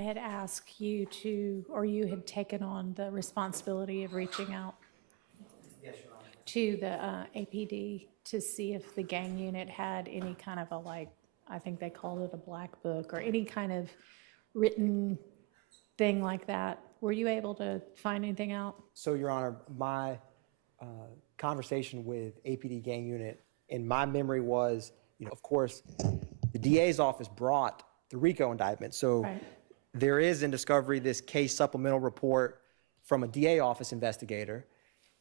I had asked you to, or you had taken on the responsibility of reaching out to the APD to see if the gang unit had any kind of a, like, I think they called it a black book, or any kind of written thing like that. Were you able to find anything out? So, Your Honor, my conversation with APD gang unit, in my memory was, of course, the DA's office brought the RICO indictment. So Right. there is in discovery this case supplemental report from a DA office investigator.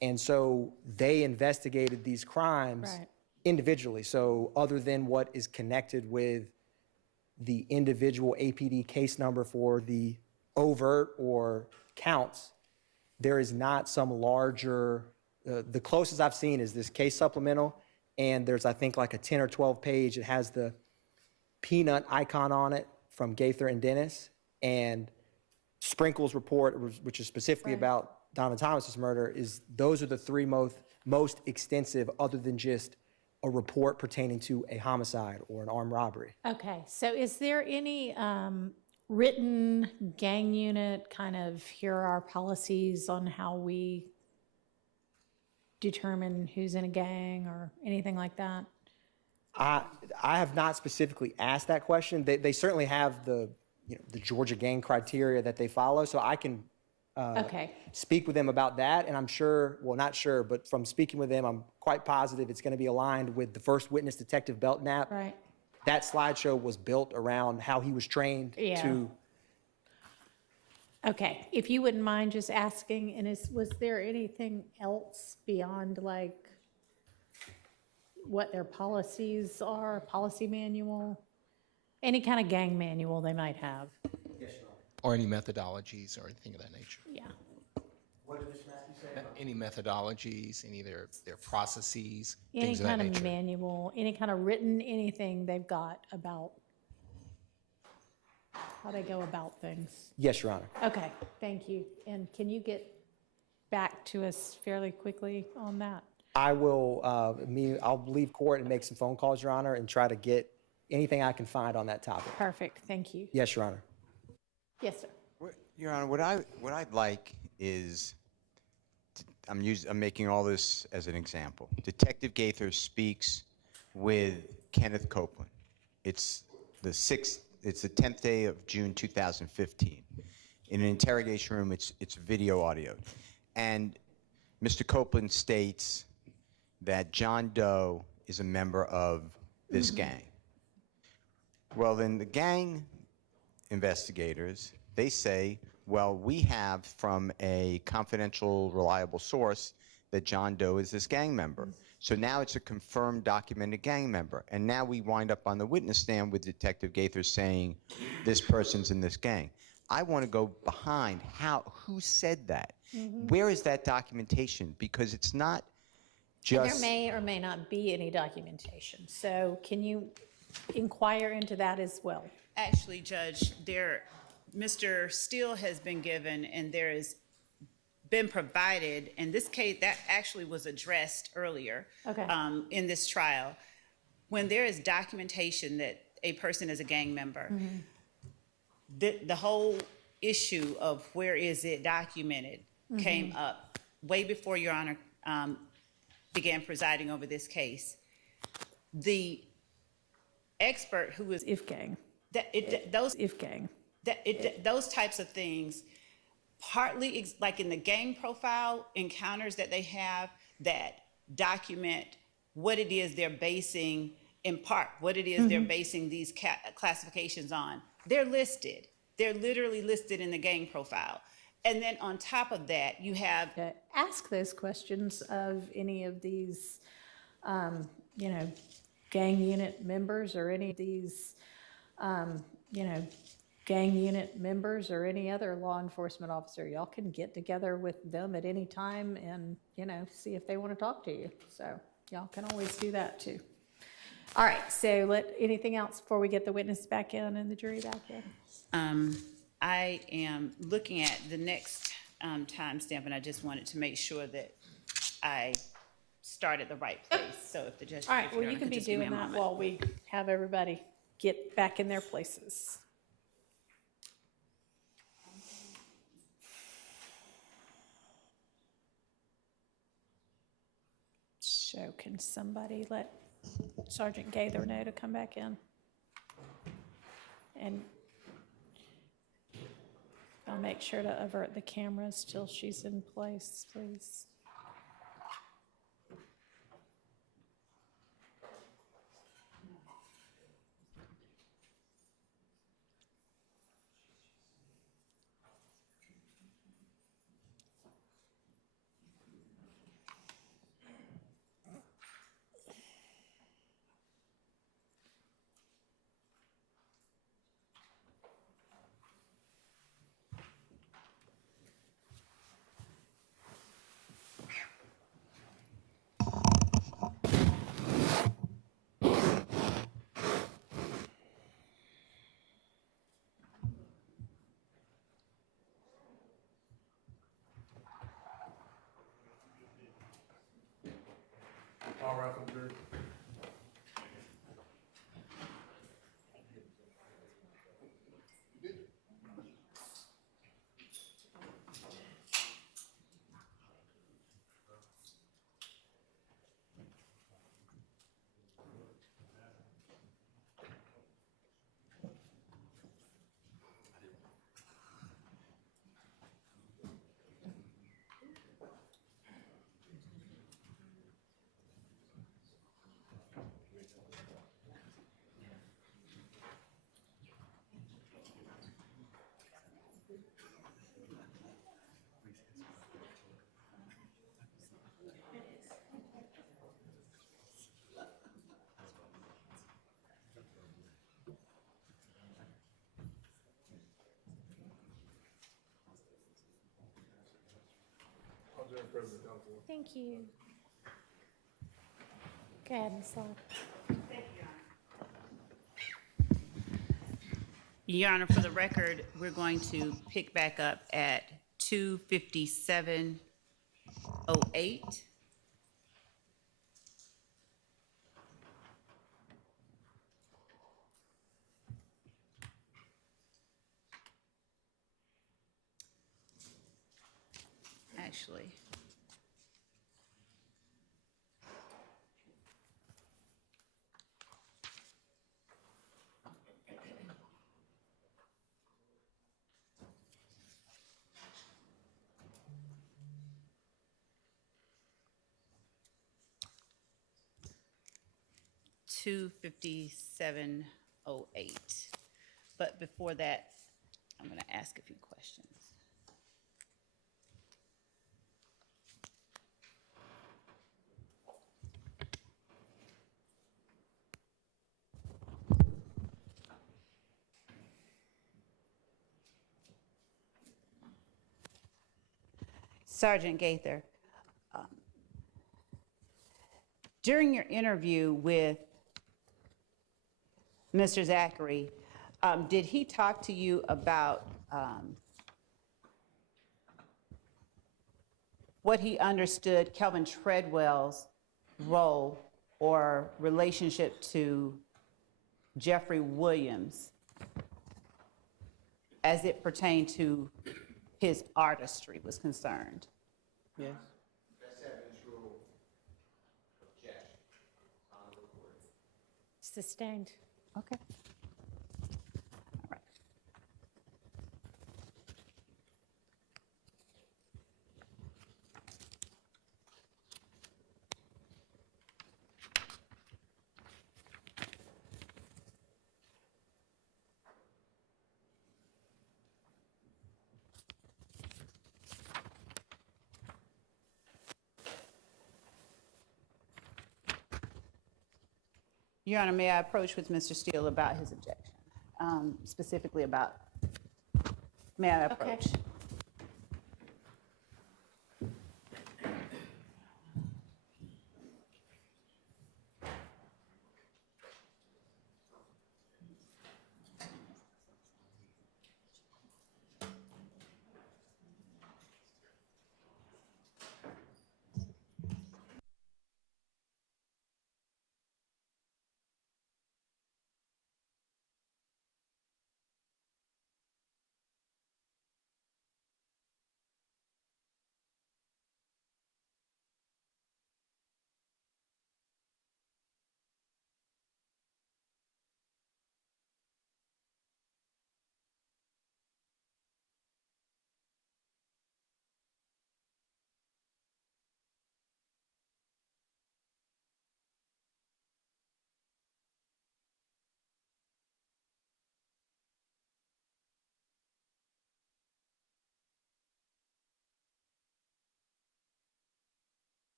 And so they investigated these crimes Right. individually. So other than what is connected with the individual APD case number for the overt or counts, there is not some larger, the closest I've seen is this case supplemental, and there's, I think, like a 10 or 12 page. It has the peanut icon on it from Gaither and Dennis, and Sprinkle's report, which is specifically Right. about Donovan Thomas's murder, is those are the three most extensive, other than just a report pertaining to a homicide or an armed robbery. Okay, so is there any written gang unit kind of, here are our policies on how we determine who's in a gang or anything like that? I have not specifically asked that question. They certainly have the Georgia gang criteria that they follow, so I can Okay, speak with them about that. And I'm sure, well, not sure, but from speaking with them, I'm quite positive it's going to be aligned with the first witness, Detective Belknap. right. That slideshow was built around how he was trained Yeah. to. Okay, if you wouldn't mind just asking, and was there anything else beyond like what their policies are, policy manual? Any kind of gang manual they might have? Or any methodologies or anything of that nature. Yeah. What did Mr. Matthews say? Any methodologies, any of their processes, Any things of that kind of nature. manual, any kind of written anything they've got about how they go about things? Yes, Your Honor. Okay, thank you. And can you get back to us fairly quickly on that? I will, I'll leave court and make some phone calls, Your Honor, and try to get anything I can find on that topic. Perfect, thank you. Yes, Your Honor. Yes, sir. Your Honor, what I'd like is, I'm making all this as an example. Detective Gaither speaks with Kenneth Copeland. It's the 10th day of June 2015. In an interrogation room, it's video audio. And Mr. Copeland states that John Doe is a member of this gang. Well, then the gang investigators, they say, well, we have from a confidential, reliable source that John Doe is this gang member. So now it's a confirmed, documented gang member. And now we wind up on the witness stand with Detective Gaither saying this person's in this gang. I want to go behind who said that? Where is that documentation? Because it's not just... There may or may not be any documentation. So can you inquire into that as well? Actually, Judge, Mr. Steele has been given, and there has been provided, in this case, that actually was addressed earlier Okay. In this trial. When there is documentation that a person is a gang member, the whole issue of where is it documented came up way before Your Honor began presiding over this case. The expert who is If gang. If gang. Those types of things, partly like in the gang profile encounters that they have that document what it is they're basing, in part, what it is they're basing these classifications on. They're listed. They're literally listed in the gang profile. And then on top of that, you have... To ask those questions of any of these, gang unit members, or any of these, gang unit members or any other law enforcement officer. Y'all can get together with them at any time and, see if they want to talk to you. So y'all can always do that too. All right, so anything else before we get the witness back in and the jury back in? I am looking at the next timestamp, and I just wanted to make sure that I start at the right place. So if the judge... All right, well, you can be doing that while we have everybody get back in their places. So can somebody let Sergeant Gaither know to come back in? And I'll make sure to avert the cameras till she's in place, please. All right, I'm good. I'll do it, President Council. Thank you. Go ahead, Ms. Locke. Your Honor, for the record, we're going to pick back up at 2:57:08. Actually. (2:57:08). But before that, I'm going to ask a few questions. Sergeant Gaither, during your interview with Mr. Zachary, did he talk to you about what he understood Kelvin Treadwell's role or relationship to Jeffrey Williams as it pertained to his artistry was concerned? Yes. Sustained. Okay. All right. Your Honor, may I approach with Mr. Steele about his objection? Specifically about, may I approach?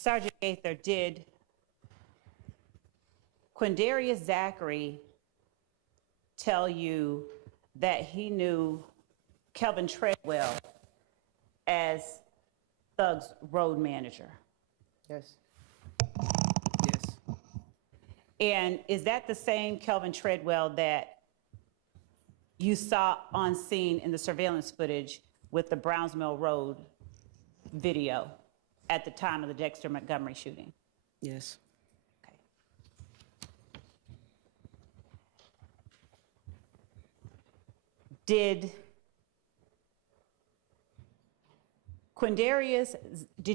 Sergeant Gaither, did Quindarius Zachary tell you that he knew Kelvin Treadwell as Thug's road manager? Yes. Yes. And is that the same Kelvin Treadwell that you saw on scene in the surveillance footage with the Browns Mill Road video at the time of the Dexter Montgomery shooting? Yes. Okay. Did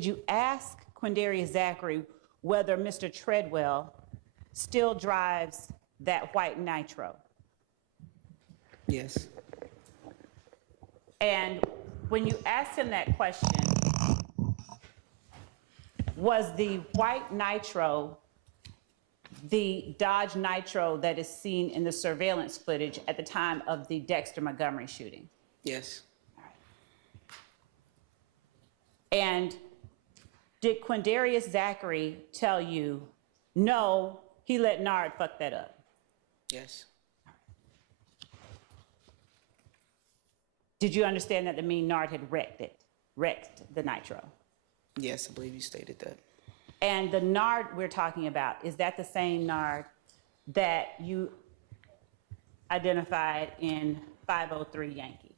you ask Quindarius Zachary whether Mr. Treadwell still drives that white Nitro? Yes. And when you asked him that question, was the white Nitro the Dodge Nitro that is seen in the surveillance footage at the time of the Dexter Montgomery shooting? Yes. And did Quindarius Zachary tell you, no, he let Nard fuck that up? Yes. Did you understand that to mean Nard had wrecked the Nitro? Yes, I believe you stated that. And the Nard we're talking about, is that the same Nard that you identified in 503 Yankee?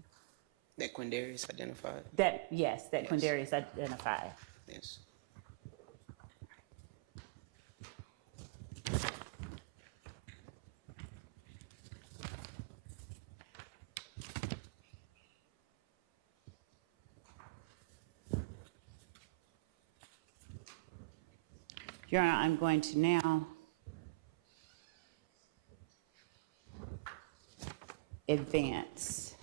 That Quindarius identified. Yes, that Yes. Quindarius identified. Yes. Your Honor, I'm going to now advance.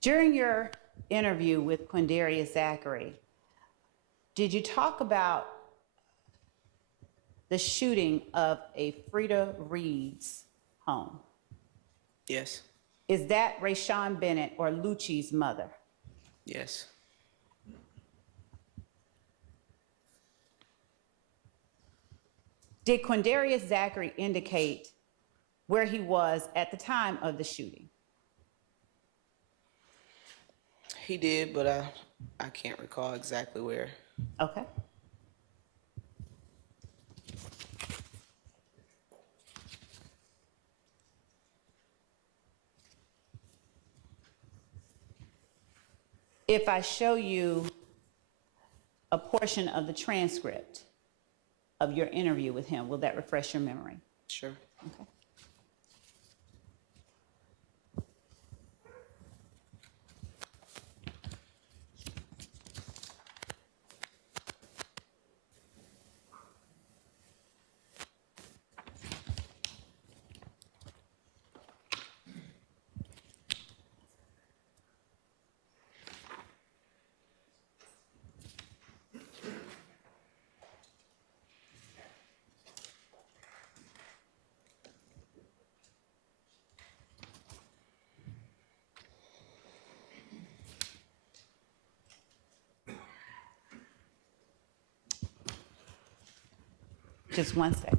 During your interview with Quindarius Zachary, did you talk about the shooting of a Frida Reed's home? Yes. Is that Rayshawn Bennett or Lucci's mother? Yes. Did Quindarius Zachary indicate where he was at the time of the shooting? He did, but I can't recall exactly where. Okay. If I show you a portion of the transcript of your interview with him, will that refresh your memory? Sure. Okay. Just 1 second.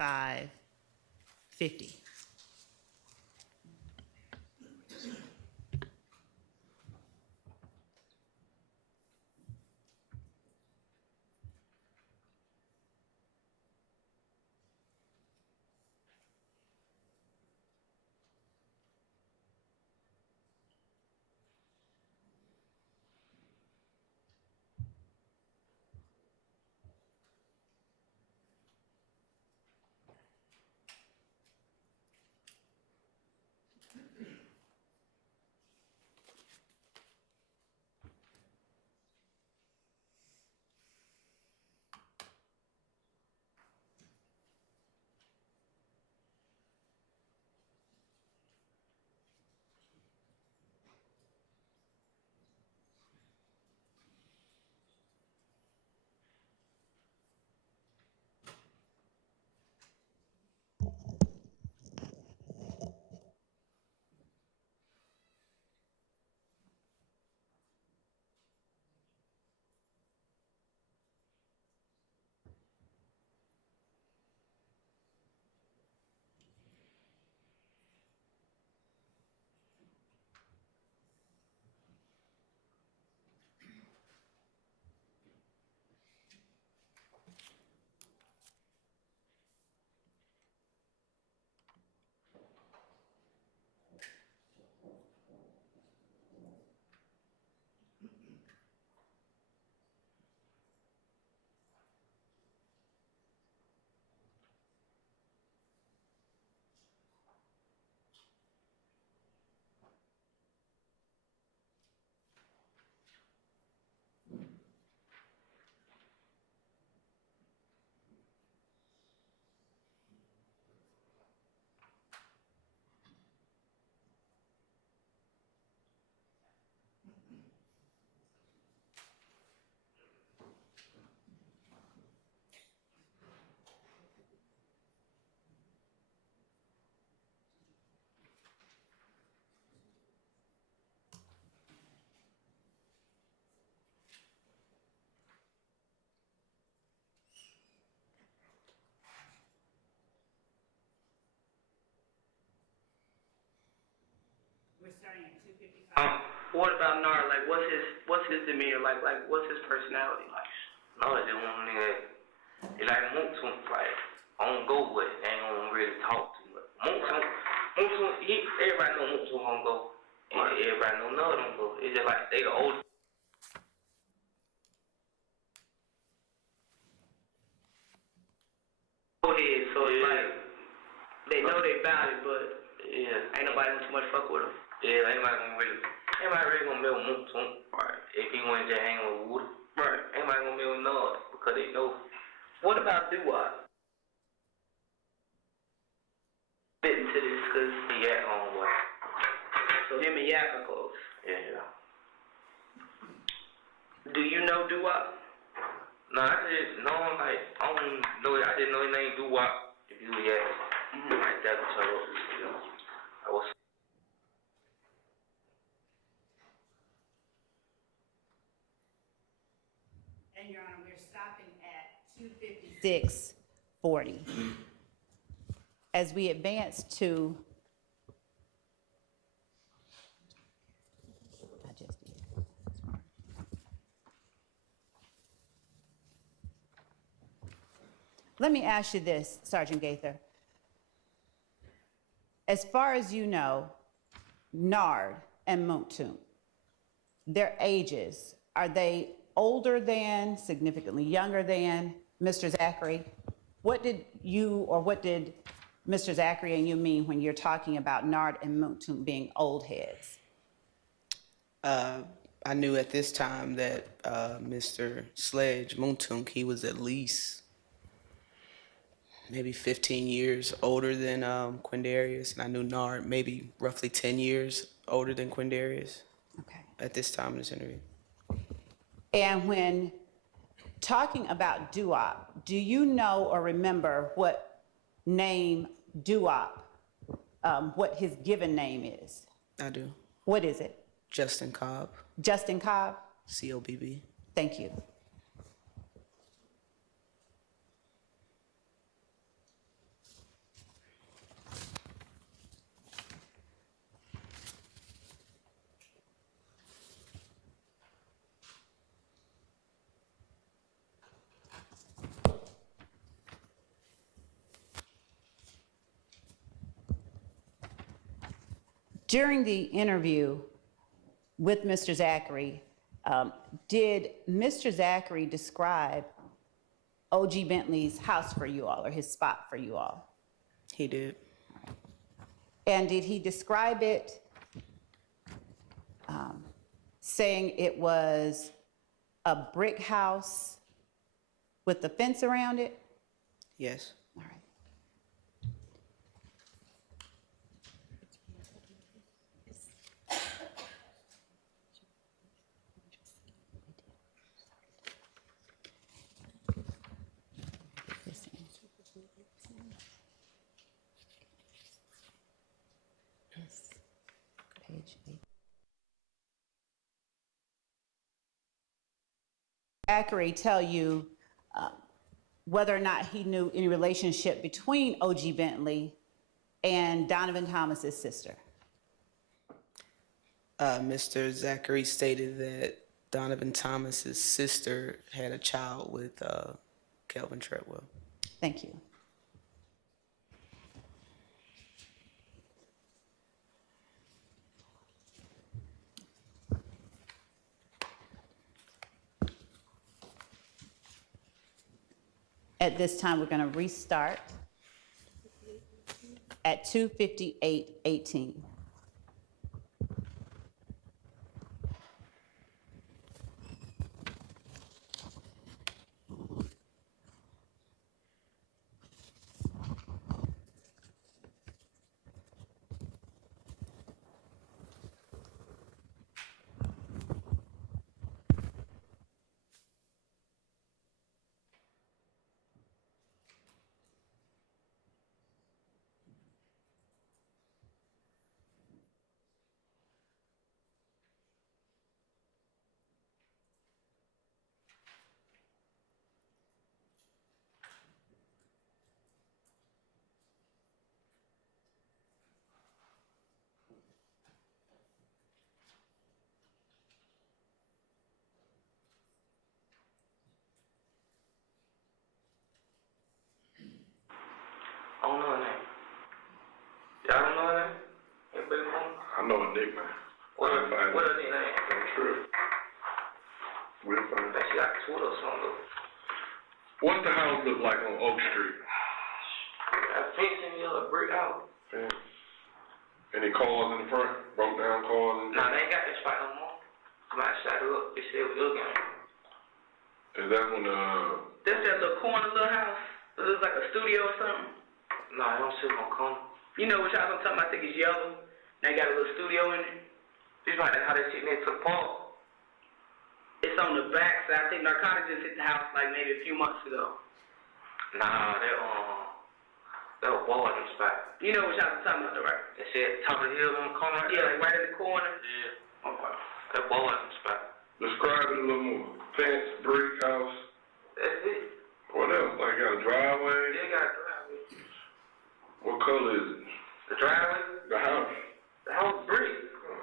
$255.50. We're starting at 255. What about Nard? Like, what's his demeanor like? Like, what's his personality like? No, it's just one nigga. It's like Moonson, like, I don't go with it. Ain't gonna really talk too much. Moonson, everybody know Moonson don't go. And everybody know Nard don't go. It's just like, they the old. Head, so it's like, they know they about it, but Yeah. ain't nobody gonna too much fuck with them. Yeah, ain't nobody really gonna build Moonson. Right. If he went just hanging with Woody. Right. Ain't nobody gonna build Nard because they know. What about Doo-Wop? Fit into this, cause He at homeboy. so him and Yak are close. Yeah. Do you know Doo-Wop? No, I just know him like, I don't know, I didn't know his name Doo-Wop. If you was at, like that, so, you know, I was. And Your Honor, we're stopping at 256.40. As we advance to, I just did. Let me ask you this, Sergeant Gaither. As far as you know, Nard and Moontum, their ages, are they older than, significantly younger than Mr. Zachary? What did you, or what did Mr. Zachary and you mean when you're talking about Nard and Moontum being old heads? I knew at this time that Mr. Sledge Moontunk, he was at least maybe 15 years older than Quindarius, and I knew Nard maybe roughly 10 years older than Quindarius Okay. at this time in this interview. And when talking about Doo-Wop, do you know or remember what name Doo-Wop, what his given name is? I do. What is it? Justin Cobb, Justin Cobb? COBB. Thank you. During the interview with Mr. Zachary, did Mr. Zachary describe O.G. Bentley's house for you all, or his spot for you all? He did. And did he describe it saying it was a brick house with a fence around it? Yes. All right. Page 8. Zachary tell you whether or not he knew any relationship between O.G. Bentley and Donovan Thomas's sister? Mr. Zachary stated that Donovan Thomas's sister had a child with Kelvin Treadwell. Thank you. At this time, we're going to restart at 2:58:18. I don't know her name. Y'all don't know her name? Everybody know her? I know a nickname. What her nickname? I'm sure. We'll find Like she got Twitter or something though. What's the house look like on Oak Street? A fencing yellow brick house. Yeah. Any cars in the front? Broke down cars? Nah, they ain't got that spot no more. Somebody shot her up. They said it was your game. Is that when That's that little corner little house. It looks like a studio or something. Nah, they don't sit on corner. You know what y'all talking about? I think it's yellow. They got a little studio in it. It's like how they sit next to the park. It's on the back side. I think narcotics just hit the house like maybe a few months ago. Nah, that was Baldwin spot. You know what y'all talking about though, right? They said top of the hill on the corner. Yeah, like right in the corner. Yeah. Okay. That Baldwin spot. describe it a little more. Fence, brick house. That's it. What else? Like got a driveway? They got a driveway. What color is it? The driveway? The house. The house brick.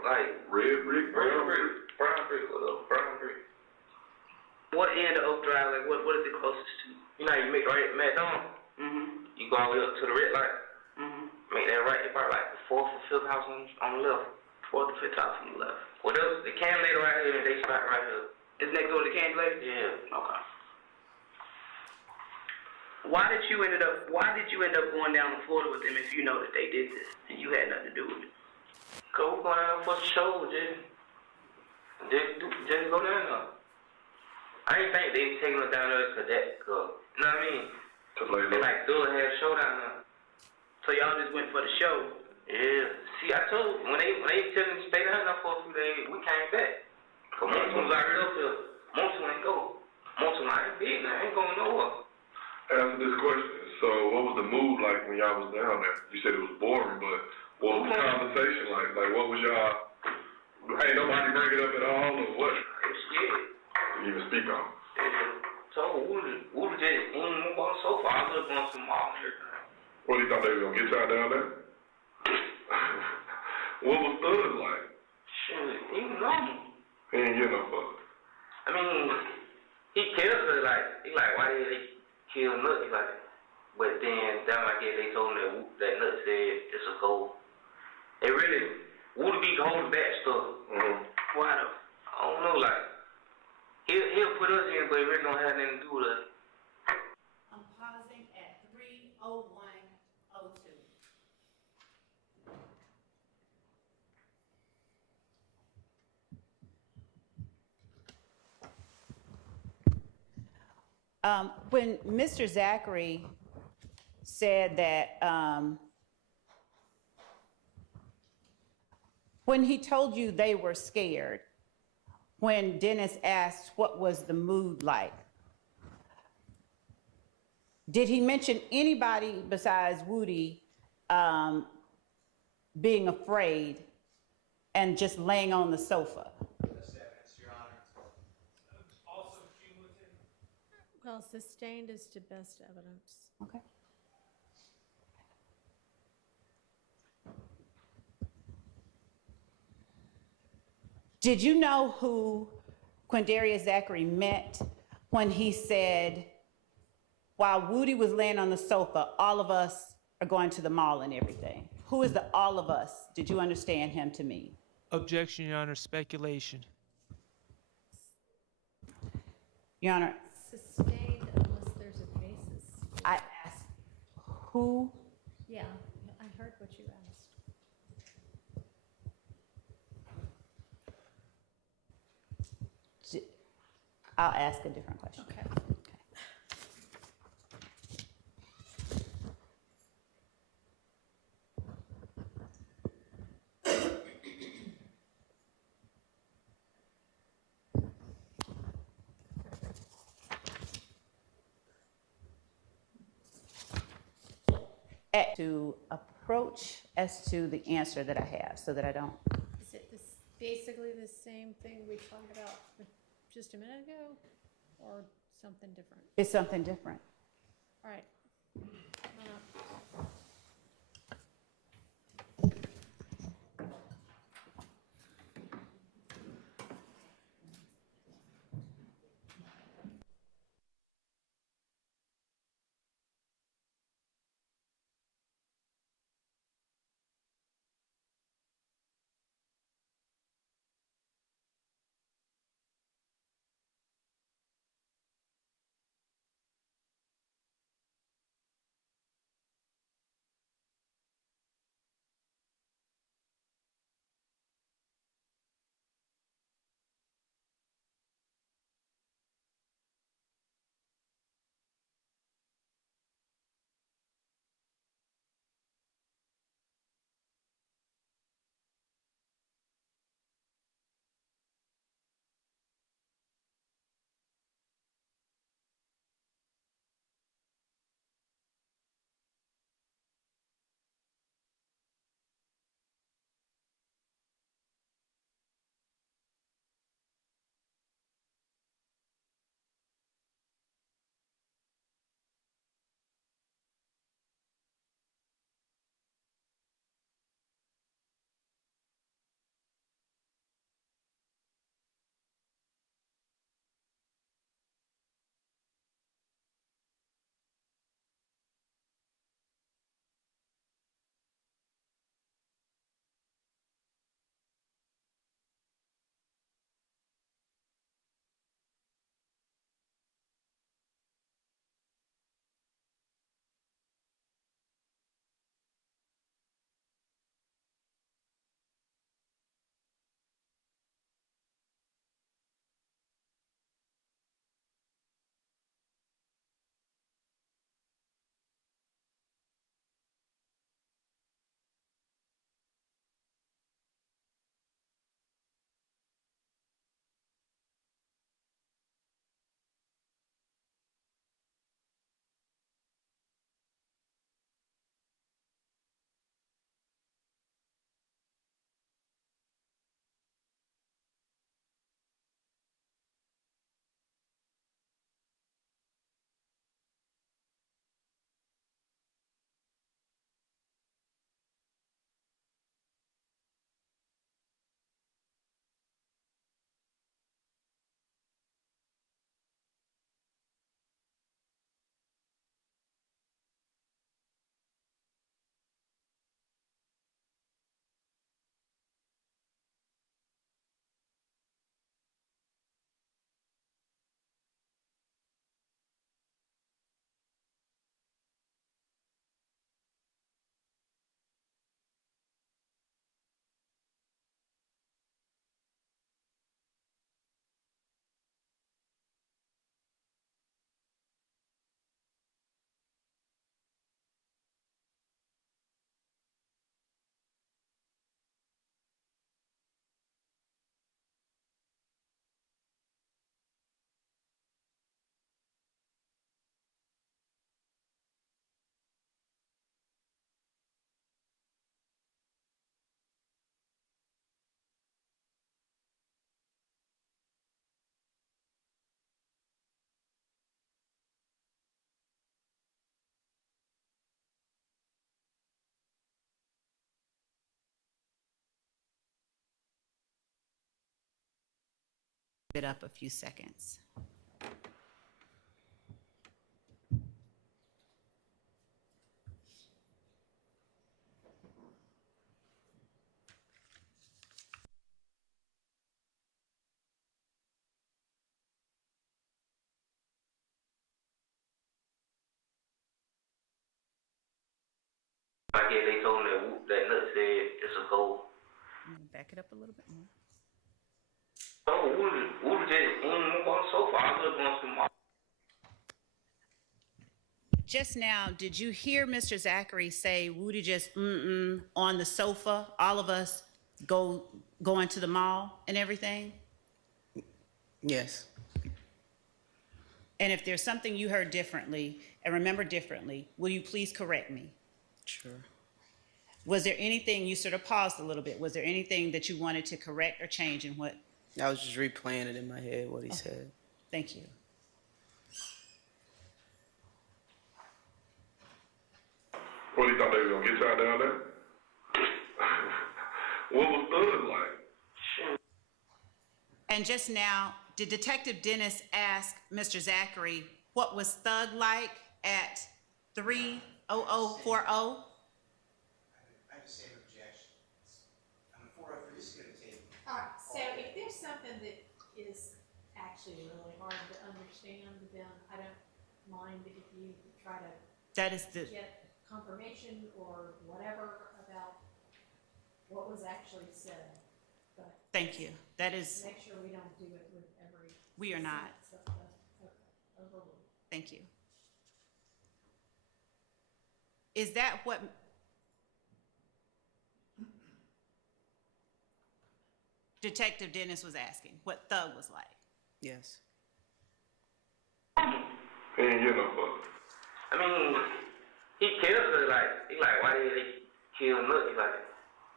Like Red brick, brown brick. Brown brick, whatever. Brown brick. What end of Oak Drive? Like what is it closest to? You know how you make right at McDonald's? You go all the way up to the red light. Make that right, it's probably like the fourth or fifth house on the left. Fourth or fifth house on the left. What else? The can lady right here, they spot right here. It's next door to the candy lady? Yeah. Okay. Why did you end up going down to Florida with them if you know that they did this and you had nothing to do with it? Cause we're going out for the show, just go down there. I didn't think they taking us down there to that, cause, you know what I mean? They like still had a show down there. So y'all just went for the show? Yeah. See, I told you, when they tell me to stay down there for a few days, we came back. Cause Monsoon was already up here. Monsoon ain't go. Monsoon, I ain't big now, I ain't going nowhere. Answer this question. So what was the mood like when y'all was down there? You said it was boring, but what was the conversation like? Like what was y'all, hey, nobody bring it up at all or what? They was scared. Didn't even speak on it. So we was just move on the sofa. I was going to the mall and everything. What, you thought they was gonna get y'all down there? What was Thug like? Shit, he was normal. He ain't get no fuck. I mean, he killed her, he like, why did they kill Nut? He like, but then, down like that, they told him that Nut said it's a goal. They really Woody be holding back stuff. Mm-hmm. Why though? I don't know, like, he'll put us in, but it really don't have nothing to do with us. I'm pausing at 3:01:02. When Mr. Zachary said that, when he told you they were scared, when Dennis asked what was the mood like, did he mention anybody besides Woody being afraid and just laying on the sofa? Well, sustained is to best evidence. Okay. Did you know who Quindarius Zachary meant when he said, while Woody was laying on the sofa, all of us are going to the mall and everything? Who is the all of us? Did you understand him to mean? Objection, Your Honor. Speculation. Your Honor, Sustained unless there's a basis. I asked who. Yeah, I heard what you asked. I'll ask a different question. Okay. To approach as to the answer that I have so that I don't. Is it basically the same thing we talked about just a minute ago, or something different? It's something different. All right. it up a few seconds. I guess they told me that nut said it's a goal. I'm gonna back it up a little bit more. Oh, Woody just on so far. I was going to my. Just now, did you hear Mr. Zachary say Woody just on the sofa? All of us going to the mall and everything? Yes. And if there's something you heard differently and remember differently, will you please correct me? Sure. Was there anything, you sort of paused a little bit, was there anything that you wanted to correct or change in what? I was just replaying it in my head, what he said. Thank you. What do you thought they were gonna get y'all down there? What was Thug like? And just now, did Detective Dennis ask Mr. Zachary what was Thug like at 30040? I just say objection. 403, this is gonna take. All right, so if there's something that is actually really hard to understand, then I don't mind if you try to That is the, get confirmation or whatever about what was actually said. But thank you. That is, make sure we don't do it with every. we are not. sentence of the- okay, overruled. Thank you. Is that what? Detective Dennis was asking, what Thug was like? Yes. He ain't get no fuck. I mean, he killed her, he why did they kill Nut? He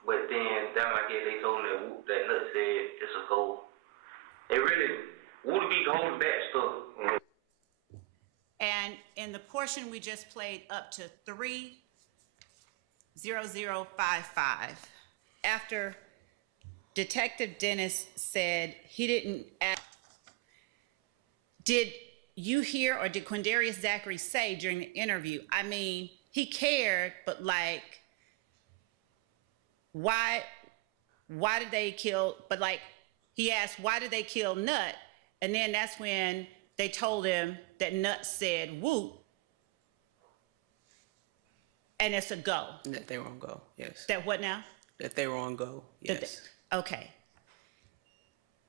but then, that I guess they told him that Nut said it's a goal. It really, Woody be holding back stuff. Mm-hmm. And in the portion we just played up to 30055, after Detective Dennis said he didn't ask, did you hear or did Quindarius Zachary say during the interview, I mean, he cared, but why did they kill, but he asked, why did they kill Nut? And then that's when they told him that Nut said whoop, and it's a go. That they were on go, yes. That what now? That they were on go, yes. Okay.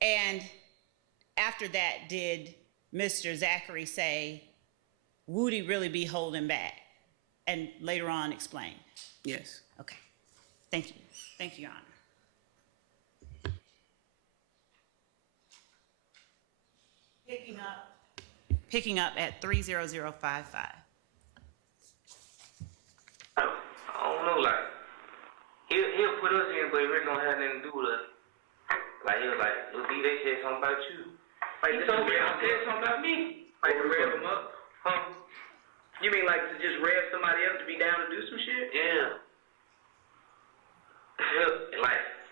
And after that, did Mr. Zachary say, Woody really be holding back? And later on explain? Yes. Okay. Thank you. Thank you, Your Honor. Picking up at 30055. I don't know, he'll put us in, but it really don't have nothing to do with us. He was they said something about you. He told me I said something about me. To rev them up? Huh? You mean to just rev somebody up to be down to do some shit? Yeah.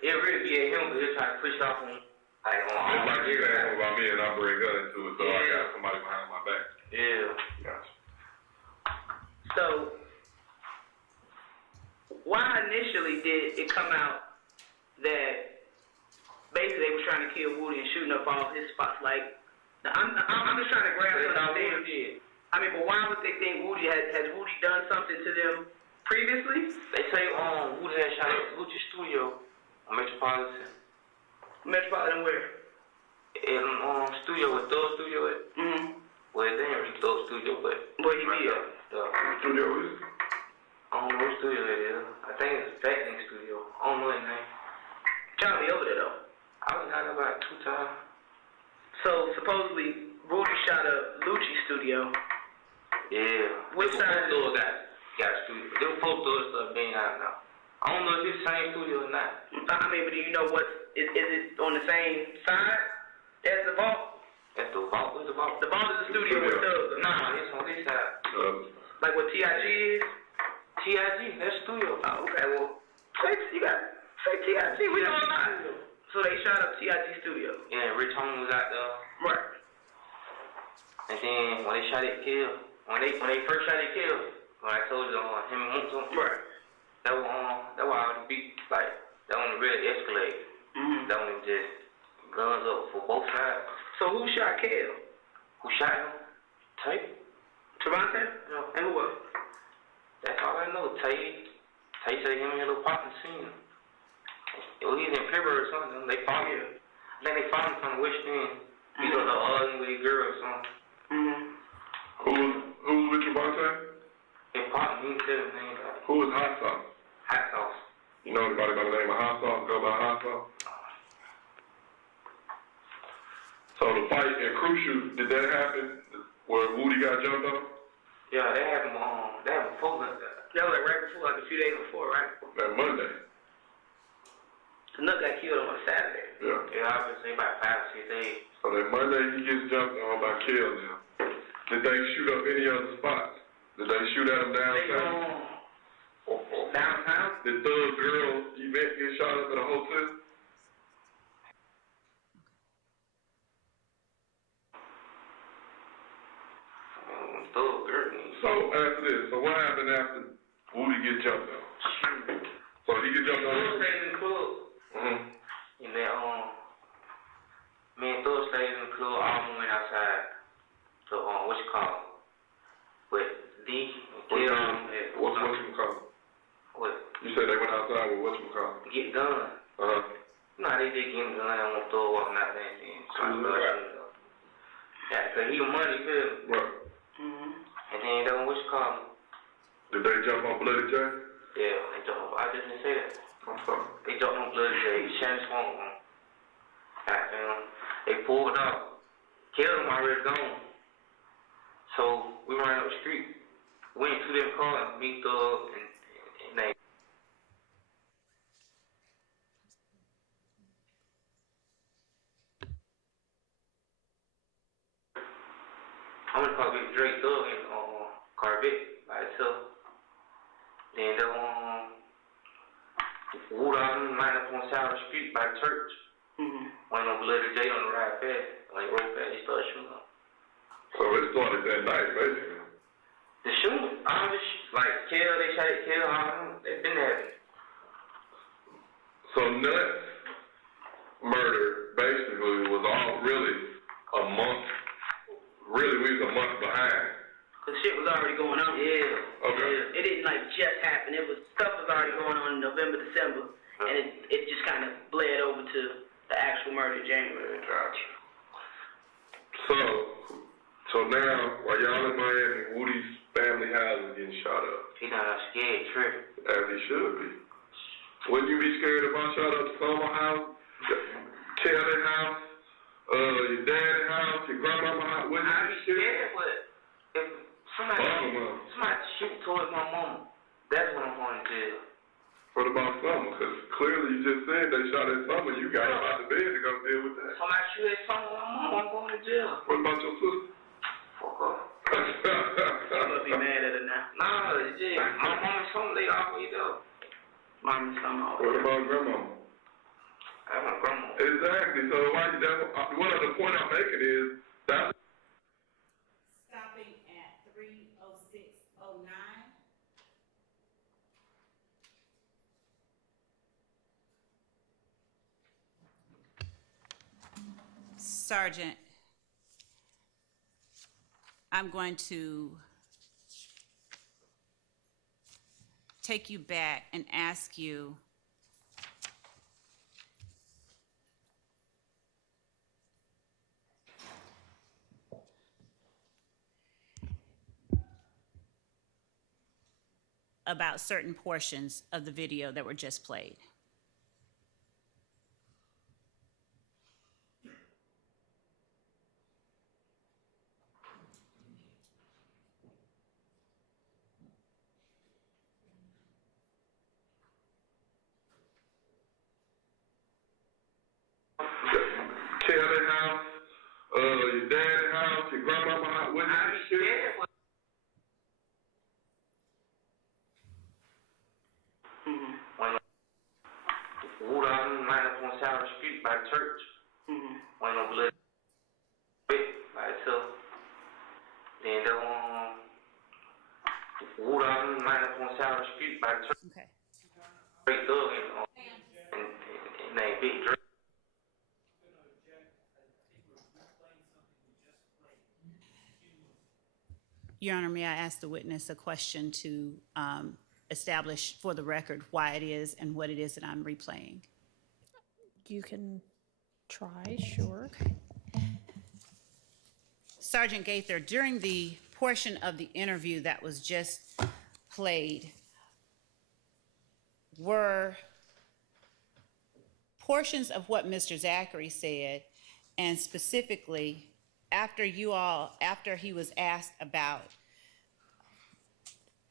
It really be at him, but he'll try to push it off on me. It's like you saying about me and I bring her into it, so I got somebody behind my back. Yeah. Gotcha. So, why initially did it come out that basically they were trying to kill Woody and shooting up all his spots? I'm just trying to grasp what Woody did. I mean, but why would they think Woody has Woody done something to them previously? They say Woody had shot at Gucci Studio on Metropolitan. Metropolitan where? In studio with Thug Studio at. Mm-hmm. Well, they ain't really Thug Studio, but. Where he be at? Studio is? I don't know what studio it is. I think it's a Facting Studio. I don't know his name. Y'all be over there though. I was out there about 2 times. So supposedly Rudy shot up Lucci Studio. Yeah. Which side? Thug got studio. Them folks Thug stuff being out now. I don't know if it's the same studio or not. I mean, but do you know is it on the same side as the vault? That's the vault. What's the vault? The vault is the studio with Thug. Nah, it's on this side. Like what TIG is? TIG, that's studio. Oh, okay. Well, say TIG. We know a lot. So they shot up TIG studio. Yeah, Rich Homie was out there. Right. And then when they shot it kill, when they first shot it kill, when I told you him and Mook, Right. that was all the beat, like that one really escalated. That one was just guns up for both sides. So who shot Kel? Who shot him? Tay. Trevante? Yeah. And who else? That's all I know. Tay said him and his little partner seen him. He was in Pittsburgh or something. They found him. I think they found him from the West End. He was the ugly girl or something. Who was with Trevante? His partner, he didn't tell his name. Who was Hot Sauce? Hot Sauce. You know anybody by the name of Hot Sauce? Go by Hot Sauce? So the fight in Crucial, did that happen where Woody got jumped on? Yeah, they happened before that. That was like right before, like a few days before, right? That Monday. The nut got killed on a Saturday. Yeah. Yeah, I would say about 5 or 6 days. So that Monday he gets jumped on by Kel now. Did they shoot up any other spots? Did they shoot at him downtown? Downtown? Did Thug Girl event get shot up at a hotel? Thug girl. So after this, so what happened after Woody get jumped on? So he get jumped on? Thug stayed in the club. And then, me and Thug stayed in the club. All we went outside to, what you call it? With D. What's you call it? What? You said they went outside with whatchamacallit? Get guns. You know how they did getting guns. I want to throw walking out there and then. Yeah, because he the money, you feel me? Right. And then that one, what you call it? Did they jump on Bloody J? Yeah, they jumped. I just didn't say that. I'm sorry. They jumped on Bloody J. Shannon Swamp on. They pulled out. Killed him already gone. So we ran up the street. Went to their car, me, Thug, and they. I'm gonna call it Drake Thug and Corvette by itself. Then that one, Wood out in line up on the side of the street by the church. Went on Bloody J on the ride past. When they rode past, he started shooting up. So it started that night, basically. The shooting, all this, like Kel, they shot at Kel, all of them, they've been having. So Nuts murder basically was all really a month. Really, we was a month behind. Cause shit was already going on. Yeah. Okay. Yeah. It didn't like just happen. It was stuff was already going on in November, December, and it just kind of bled over to the actual murder in January. Gotcha. So now, while y'all in Miami, Woody's family house is getting shot up. He not scared, tripping. As he should be. Wouldn't you be scared if I shot up Summer house, Kelly house, your dad's house, your grandmama's house? Wouldn't you I'd be scared, but if somebody shoot towards my mama, that's when I'm going to jail. What about Summer? Because clearly you just said they shot at Summer. You got him out the bed to go deal with that. Somebody shoot at someone, my mama, I'm going to jail. What about your sister? Fuck her. You must be mad at her now. Nah, yeah. My mom and something, they always there. Mom and some always. What about grandmama? That's my grandma. Exactly. So one of the point I'm making is that's Stopping at 3:06:09. Sergeant, I'm going to take you back and ask you about certain portions of the video that were just played. Kelly house, your dad's house, your grandmama's house. Wouldn't you be scared? When Wood out in line up up on South Street by the church. Went on blood by itself. Then the water line up on South Street by the church. Okay. Straight thug and named Big Drake. Your Honor, may I ask the witness a question to establish for the record why it is and what it is that I'm replaying? You can try, sure. Sergeant Gaither, during the portion of the interview that was just played, were portions of what Mr. Zachary said, and specifically after he was asked about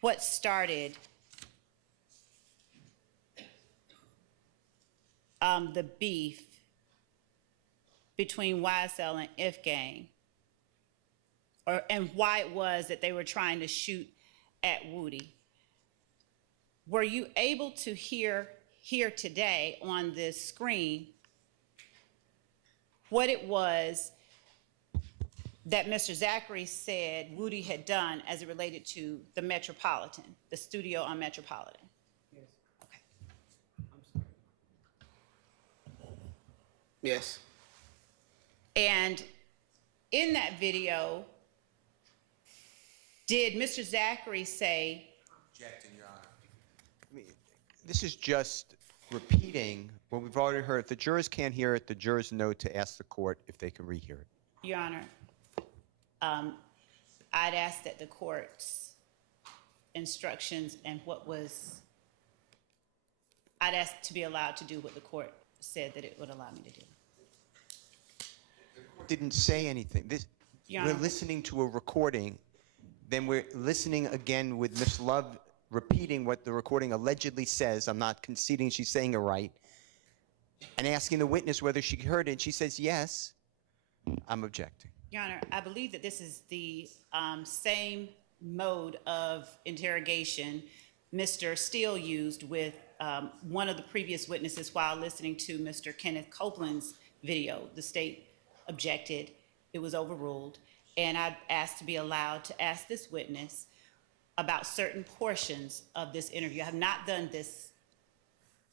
what started the beef between YSL and If Gang, and why it was that they were trying to shoot at Woody. Were you able to hear today on this screen what it was that Mr. Zachary said Woody had done as it related to the Metropolitan, the studio on Metropolitan? Yes. Yes. And in that video, did Mr. Zachary say? Objecting, Your Honor. I mean, this is just repeating what we've already heard. If the jurors can't hear it, the jurors know to ask the court if they can rehear it. Your Honor, I'd ask that the court's instructions and I'd ask to be allowed to do what the court said that it would allow me to do. The court didn't say anything. We're listening to a recording, then we're listening again with Ms. Love repeating what the recording allegedly says. I'm not conceding she's saying it right. And asking the witness whether she heard it, and she says yes. I'm objecting. Your Honor, I believe that this is the same mode of interrogation Mr. Steele used with one of the previous witnesses while listening to Mr. Kenneth Copeland's video. The state objected, it was overruled, and I asked to be allowed to ask this witness about certain portions of this interview. I have not done this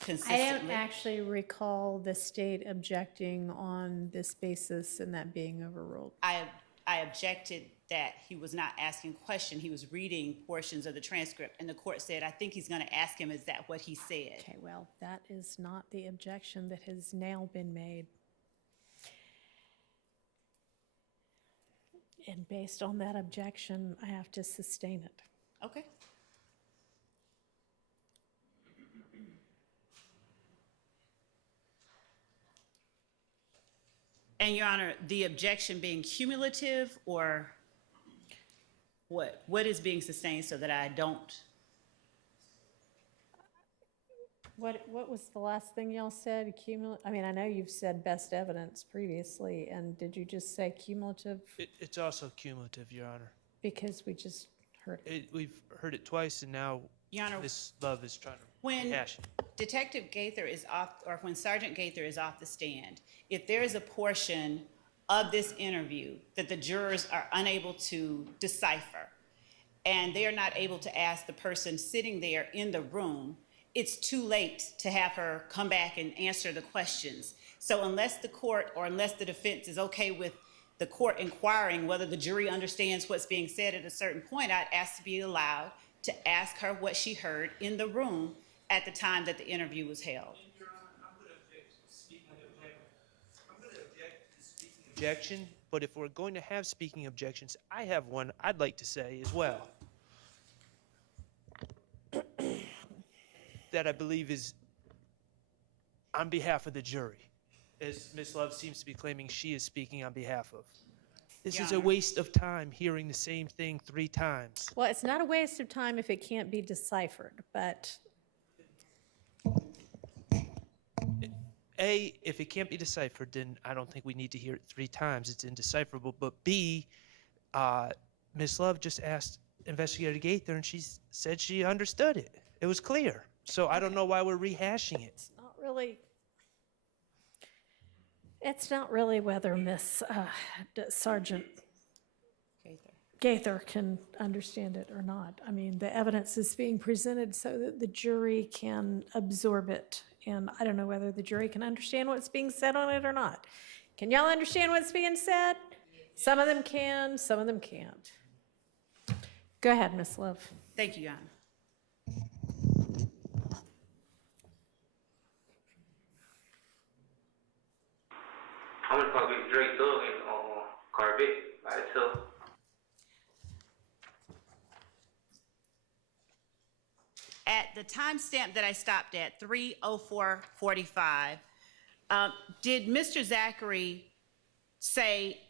consistently. I don't actually recall the state objecting on this basis and that being overruled. I objected that he was not asking a question. He was reading portions of the transcript, and the court said, I think he's going to ask him, is that what he said? Okay, well, that is not the objection that has now been made. And based on that objection, I have to sustain it. Okay. And Your Honor, the objection being cumulative, or what? What is being sustained so that I don't? What was the last thing y'all said? I mean, I know you've said best evidence previously, and did you just say cumulative? It's also cumulative, Your Honor. Because we just heard it. We've heard it twice, and now Your Honor, Ms. Love is trying to when rehash it. Detective Gaither is off, or when Sergeant Gaither is off the stand, if there is a portion of this interview that the jurors are unable to decipher, and they are not able to ask the person sitting there in the room, it's too late to have her come back and answer the questions. So unless the court or unless the defense is okay with the court inquiring whether the jury understands what's being said at a certain point, I'd ask to be allowed to ask her what she heard in the room at the time that the interview was held. Your Honor, I'm going to object to speaking objection, but if we're going to have speaking objections, I have one I'd like to say as well. That I believe is on behalf of the jury, as Ms. Love seems to be claiming she is speaking on behalf of. This is a waste of time hearing the same thing 3 times. Well, it's not a waste of time if it can't be deciphered, but A, if it can't be deciphered, then I don't think we need to hear it 3 times. It's indecipherable. But B, Ms. Love just asked Investigator Gaither, and she said she understood it. It was clear. So I don't know why we're rehashing it. it's not really, It's not really whether Miss Sergeant Gaither can understand it or not. I mean, the evidence is being presented so that the jury can absorb it. And I don't know whether the jury can understand what's being said on it or not. Can y'all understand what's being said? Some of them can, some of them can't. Go ahead, Miss Love. Thank you, Your Honor. I'm gonna probably Drake Thug and Corvette by itself. At the timestamp that I stopped at, 3:04:45, did Mr. Zachary say,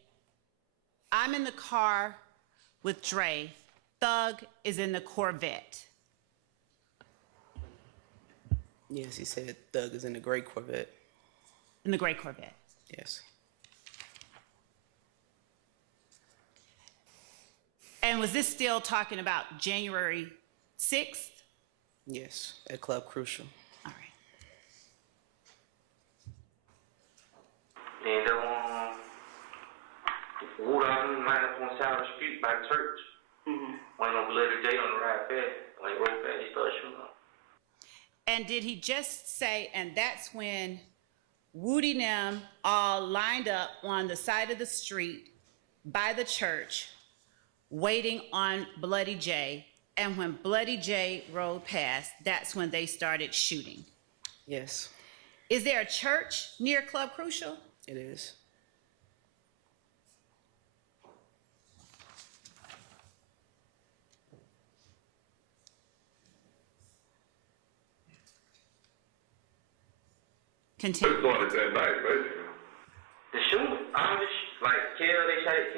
I'm in the car with Dre, Thug is in the Corvette? Yes, he said Thug is in the gray Corvette. In the gray Corvette. Yes. And was this still talking about January 6th? Yes, at Club Crucial. All right. And the wood out in line up on the side of the street by the church. Went on Bloody Day on the ride past. When he rode past, he started shooting up. And did he just say, and that's when Woody and them all lined up on the side of the street by the church, waiting on Bloody J, and when Bloody J rode past, that's when they started shooting? Yes, Is there a church near Club Crucial? it is. Continue. It's on it that night, basically. The shooting, like, they shot it,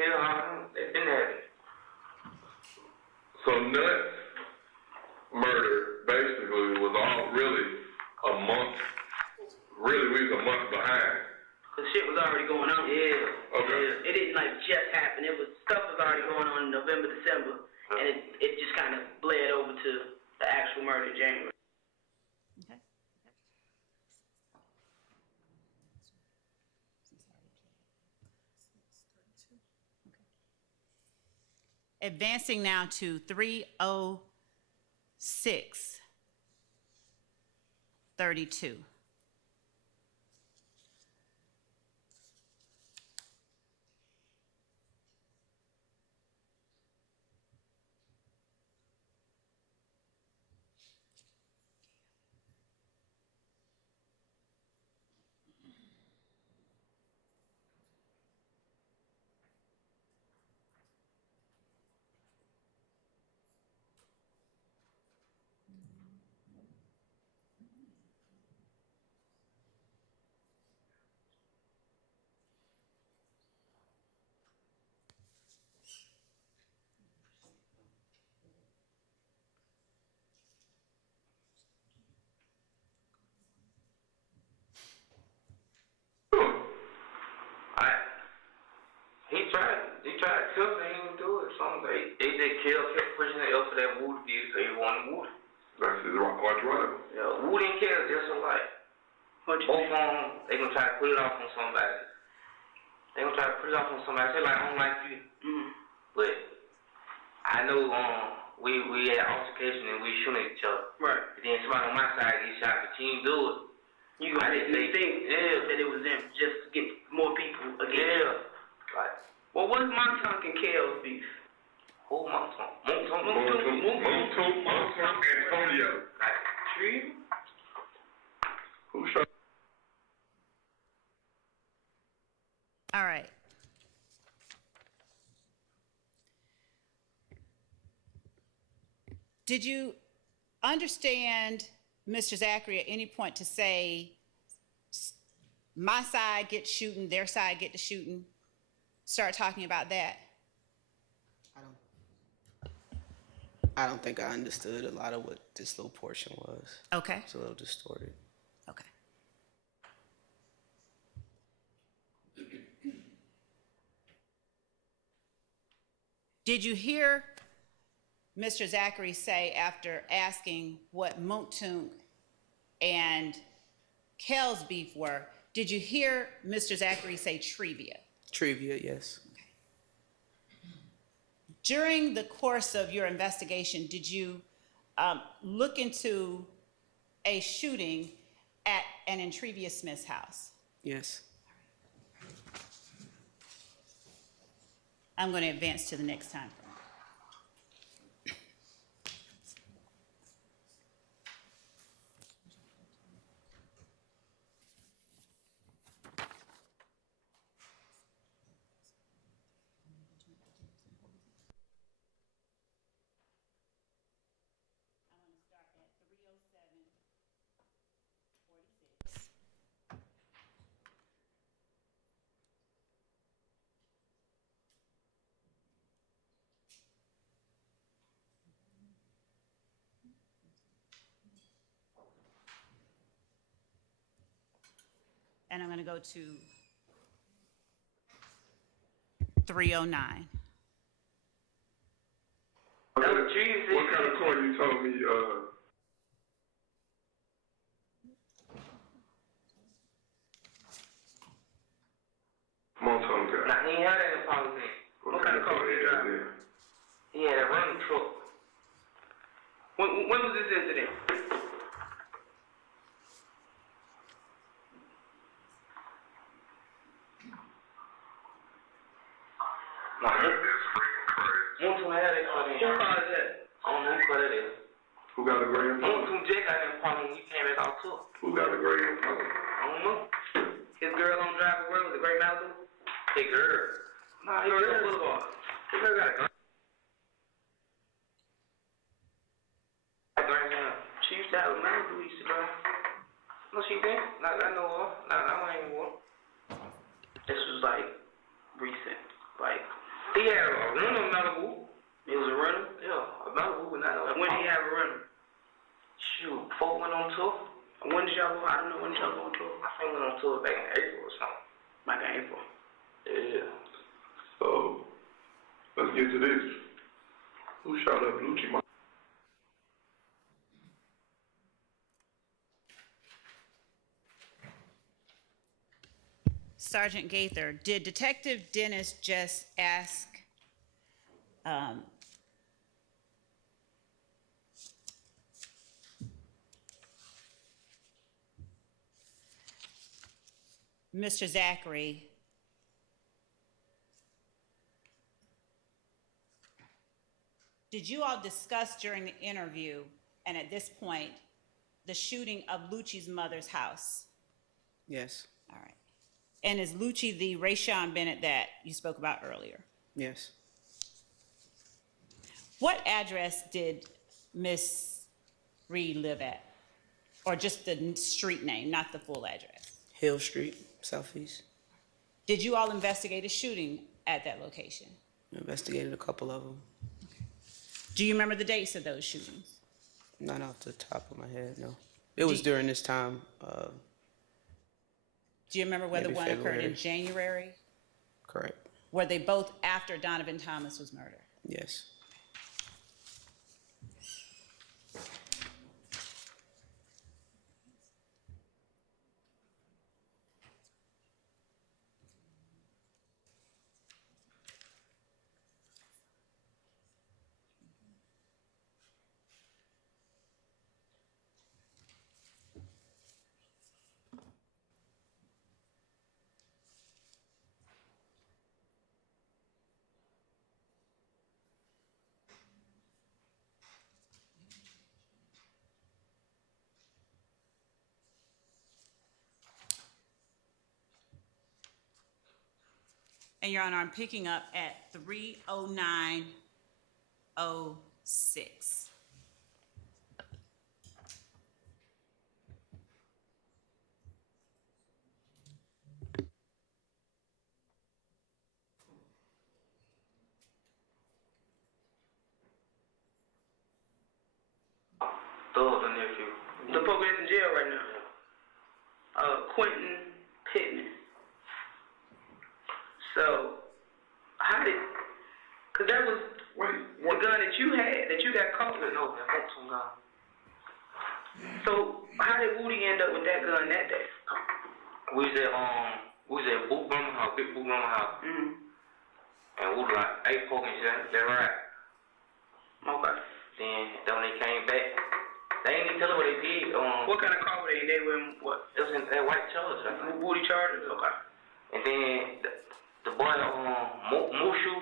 they've been having it. So Nuts murder basically was all really a month. Really, we was a month behind. Cause shit was already going on. Okay. Yeah. It didn't like just happen. It was stuff was already going on in November, December, and it just kind of bled over to the actual murder in January. Okay. Advancing now to 3:06:32. He tried to kill me, he didn't do it. They just kept pushing it up for that Woody deal, so he wanted Woody. That's his arch rival. Yeah, Woody and Kelly just alike. Both of them, they gonna try to put it off on somebody. They say like, I don't like you. But I know we had altercation and we shooting at each other. Right. But then somebody on my side get shot, but you didn't do it. You think that it was them just to get more people against you? Yeah. Like, Well, what's Montauk and Kale's beef? who Montauk? Antonio. Tree? Who shot? All right. Did you understand, Mr. Zachary, at any point to say, my side gets shooting, their side get to shooting? Start talking about that? I don't think I understood a lot of what this little portion was. Okay. It's a little distorted. Okay. Did you hear Mr. Zachary say, after asking what Moontunk and Kel's beef were, Did you hear Mr. Zachary say Trevia? Trivia, yes. During the course of your investigation, did you look into a shooting at an Trevia Smith's house? Yes. I'm going to advance to the next time frame. I'm going to start at 3:07:46. And I'm going to go to 3:09. What kind of court you told me, come on, Tom, guy. Nah, he ain't had that in Polynesian. What kind of car was he driving? He had a running truck. When was this incident? Nah, Moontoon had that car then. Who car is that? I don't know who car that is. Who got a gray Impala? Moontoon J got that problem when you came back out too. Who got a gray Impala? I don't know. His girl on driving where was the Great Malibu? Hey girl. Nah, he girl Boulevard. His girl got a gun. She used to have a Malibu used to drive. No, she didn't. Not I know her. Not I ain't war. This was like recent. Like he had a rental Malibu. It was a rental. Yeah, a Malibu, but not a. When did he have a rental? Shoot, before we went on tour. When did y'all go? I don't know when did y'all go on tour. I think we went on tour back in April or something. Back in April. Yeah. So, let's get to this. Who shot up Lucci? Sergeant Gaither, did Detective Dennis just ask Mr. Zachary did you all discuss during the interview and at this point the shooting of Lucci's mother's house? Yes. All right. And is Lucci the Rayshawn Bennett that you spoke about earlier? Yes. What address did Miss Reed live at? Or just the street name, not the full address? Hill Street, Southeast. Did you all investigate a shooting at that location? Investigated a couple of them. Do you remember the dates of those shootings? Not off the top of my head, no. It was during this time. Do you remember whether Maybe one occurred in February. January? Correct. Were they both after Donovan Thomas was murdered? Yes. And Your Honor, I'm picking up at 3:09:06. Thug the nephew. The police in jail right now. Quentin Pittman. So, how did? Cause that was the gun that you had that you got caught with. No, that Moulton gun. So, how did Woody end up with that gun that day? we was at Boot Mama house, big Boot Mama house. And we was like, hey, poking shit, that right. Okay. Then when they came back, they ain't even tell her what they did. What kind of car were they? They were in what? It was in that white Charger. Woody Charger? Okay. And then the boy, Mushu,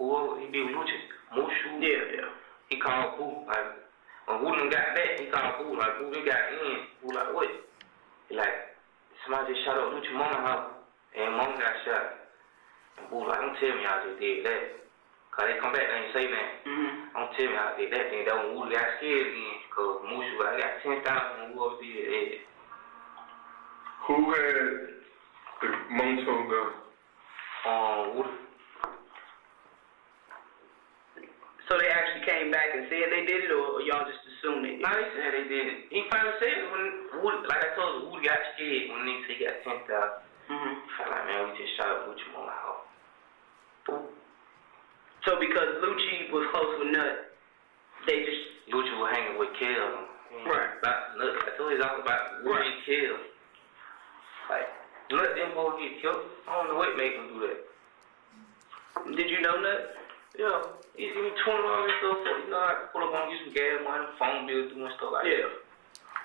who he be with Lucha, Mushu. Yeah. He called Boo. Like, when Woo done got back, he called Boo. Like, Boo, they got in. Boo, like, what? He like, somebody just shot up Lucha Mama house. And Mama got shot. And Boo, like, don't tell me y'all just did that. Cause they come back, they ain't say that. Don't tell me how I did that. Then that when Woo got scared again. Cause Mushu, like, got 10,000 when Woo did that. Who had the Monsoon gun? Woo. So they actually came back and said they did it, or y'all just assumed they did No, they said they did it. He finally said it when Woody, like I told you, Woody got scared when they said he got 10,000. Felt like, man, we just shot up Lucci Mama house. So because Lucci was close with Nut, they just... Lucci was hanging with Kel. Right. About Nut. I told you all about Woody and Kel. Like, Nut didn't go get killed. I don't know what made him do that. Did you know Nut? Yeah. He give me $20 and stuff, so, you know, I could pull up on use some gas money, phone bill, doing stuff like that.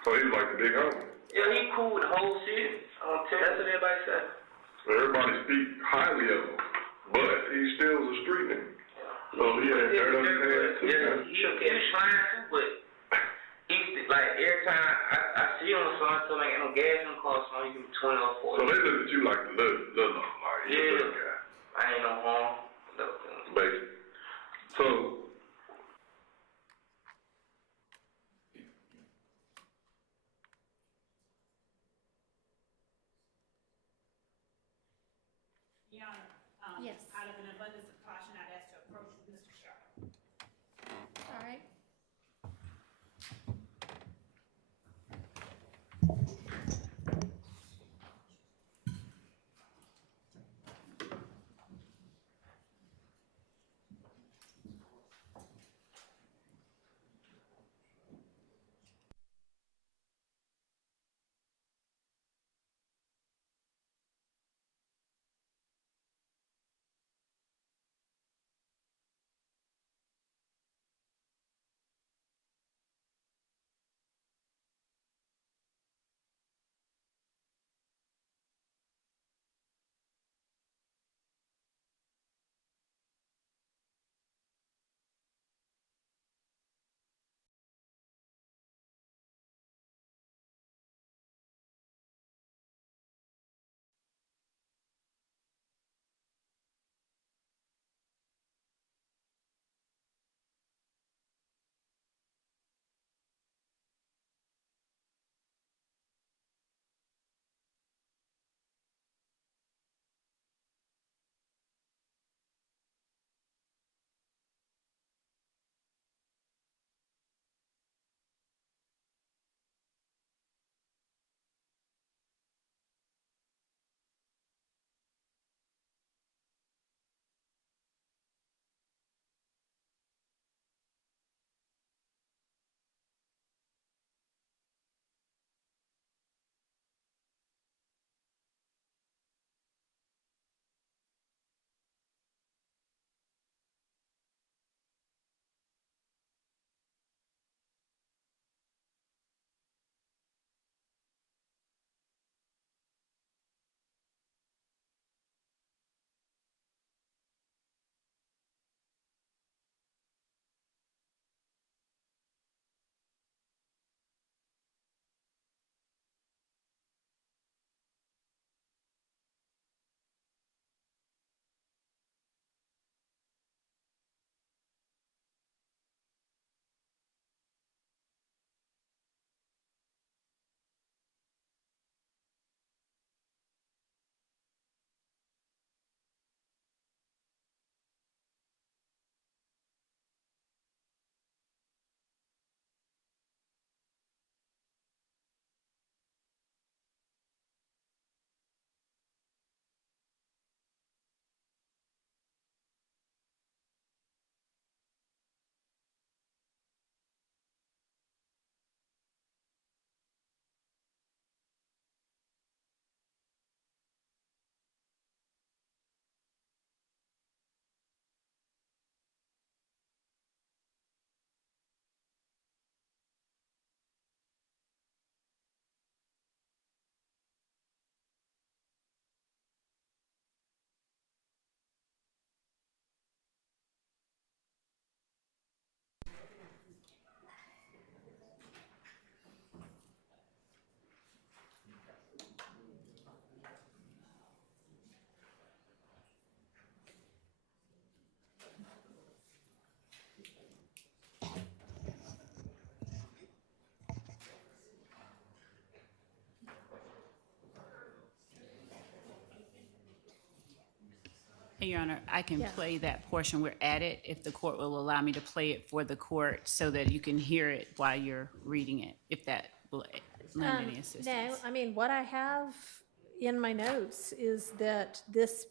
So he's like the big homie. Yeah, he cool with the whole city. I'm telling you. That's what everybody say. Everybody speak highly of him, but he still a street nigga. So he had dirt on his hands too. Yeah, he was trying to, but he like every time I see him or something, so like ain't no gas in the car, so he give me 20 or 40. So they look at you like the little like you the little guy. I ain't no harm. Basically. So Yes. Out of an abundance of caution, I'd ask to approach Mr. Sharp. All right. Your Honor, I can Yeah. play that portion. We're at it, if the court will allow me to play it for the court so that you can hear it while you're reading it, if that will lend any assistance. No, I mean, what I have in my notes is that this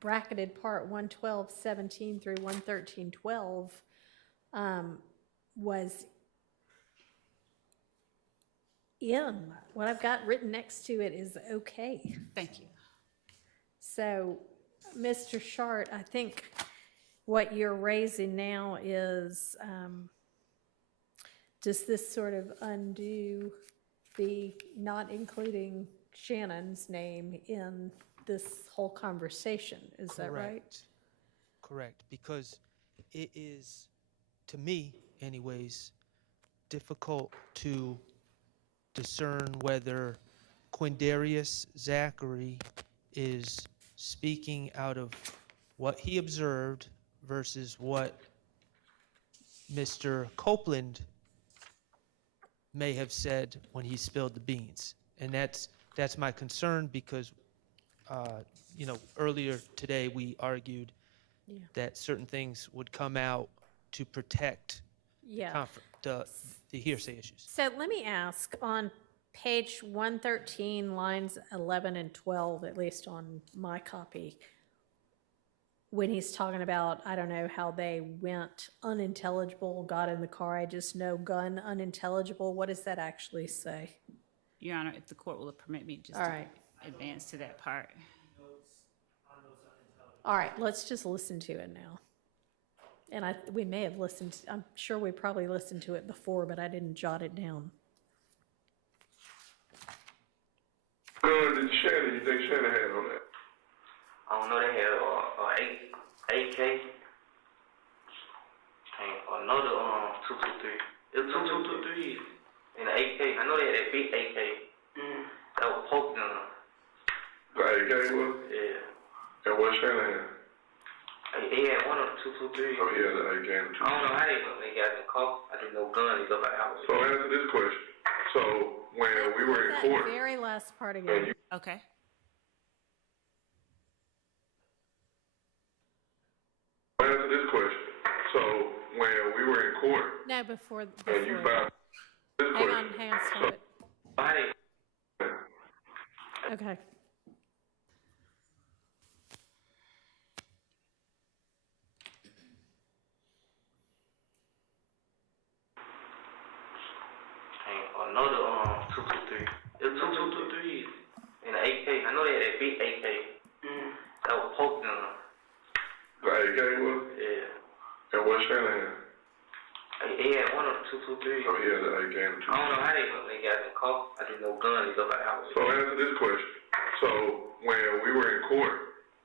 bracketed part 112.17 through 113.12 was in. What I've got written next to it is okay. Thank you. So, Mr. Shart, I think what you're raising now is, does this sort of undo the not including Shannon's name in this whole conversation? Is that right? Correct, because it is, to me anyways, difficult to discern whether Quindarius Zachary is speaking out of what he observed versus what Mr. Copeland may have said when he spilled the beans. And that's my concern because, you know, earlier today we argued that certain things would come out to protect Yeah. the hearsay issues. So let me ask, on page 113, lines 11 and 12, at least on my copy, when he's talking about, I don't know how they went unintelligible, got in the car, I just know gun unintelligible, what does that actually say? Your Honor, if the court will permit me just All to right. advance to that part. All right, let's just listen to it now. And we may have listened, I'm sure we probably listened to it before, but I didn't jot it down. Did Shannon, you think Shannon had on that? I don't know, they had AK, and another 223. It was 223 and an AK. I know they had that big AK. That was poked in them. The AK was? Yeah. And what Shannon had? He had one of the 223. Oh, he had the AK and the I don't know how they got in the car. I didn't know guns up at the house. So answer this question. So when we were in court, That very last part again. Okay. answer this question. So when we were in court No, before. and you found this question. Hang on, stop it. How they Okay. and another 223. It was 223 and an AK. I know they had that big AK. That was poked in them. The AK was? Yeah. And what Shannon had? He had one of the 223. Oh, he had the AK and the I don't know how they got in the car. I didn't know guns up at the house. So answer this question. So when we were in court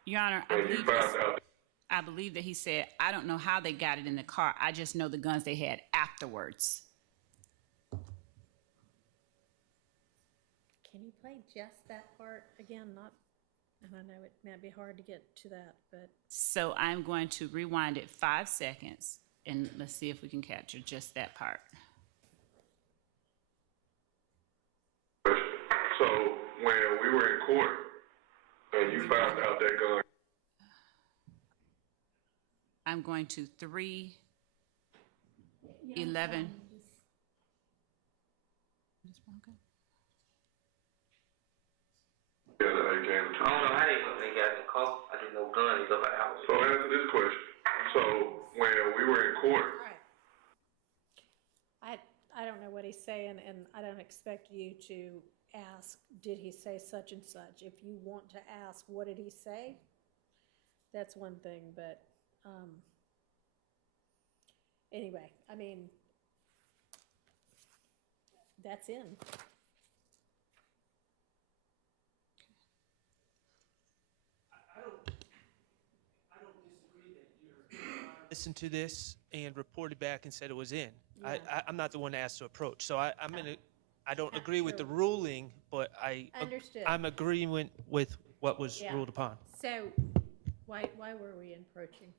Your Honor, and you found out I believe that he said, I don't know how they got it in the car. I just know the guns they had afterwards. Can you play just that part again? Not, and I know it might be hard to get to that, but. So I'm going to rewind it 5 seconds and let's see if we can capture just that part. So when we were in court and you found out that gun, I'm going to 3:11. yeah, the AK and the I don't know how they got in the car. I didn't know guns up at the house. So answer this question. So when we were in court, All right. I don't know what he's saying, and I don't expect you to ask, did he say such and such? If you want to ask, what did he say? That's one thing, but, anyway, I mean, that's in. Listened to this and reported back and said it was in. I'm not the one asked to approach, so I don't agree with the ruling, but Understood. I'm agreeing with what was Yeah. ruled upon. So, why were we encroaching?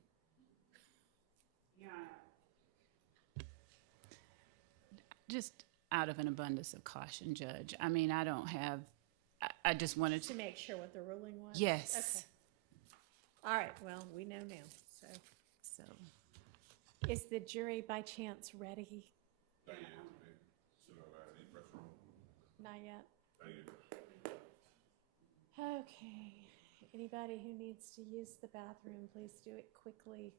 Just out of an abundance of caution, Judge. I mean, I don't have, I just wanted To to, make sure what the ruling was? yes. Okay. All right, well, we know now, so. Is the jury by chance ready? Not yet? Okay, anybody who needs to use the bathroom, please do it quickly.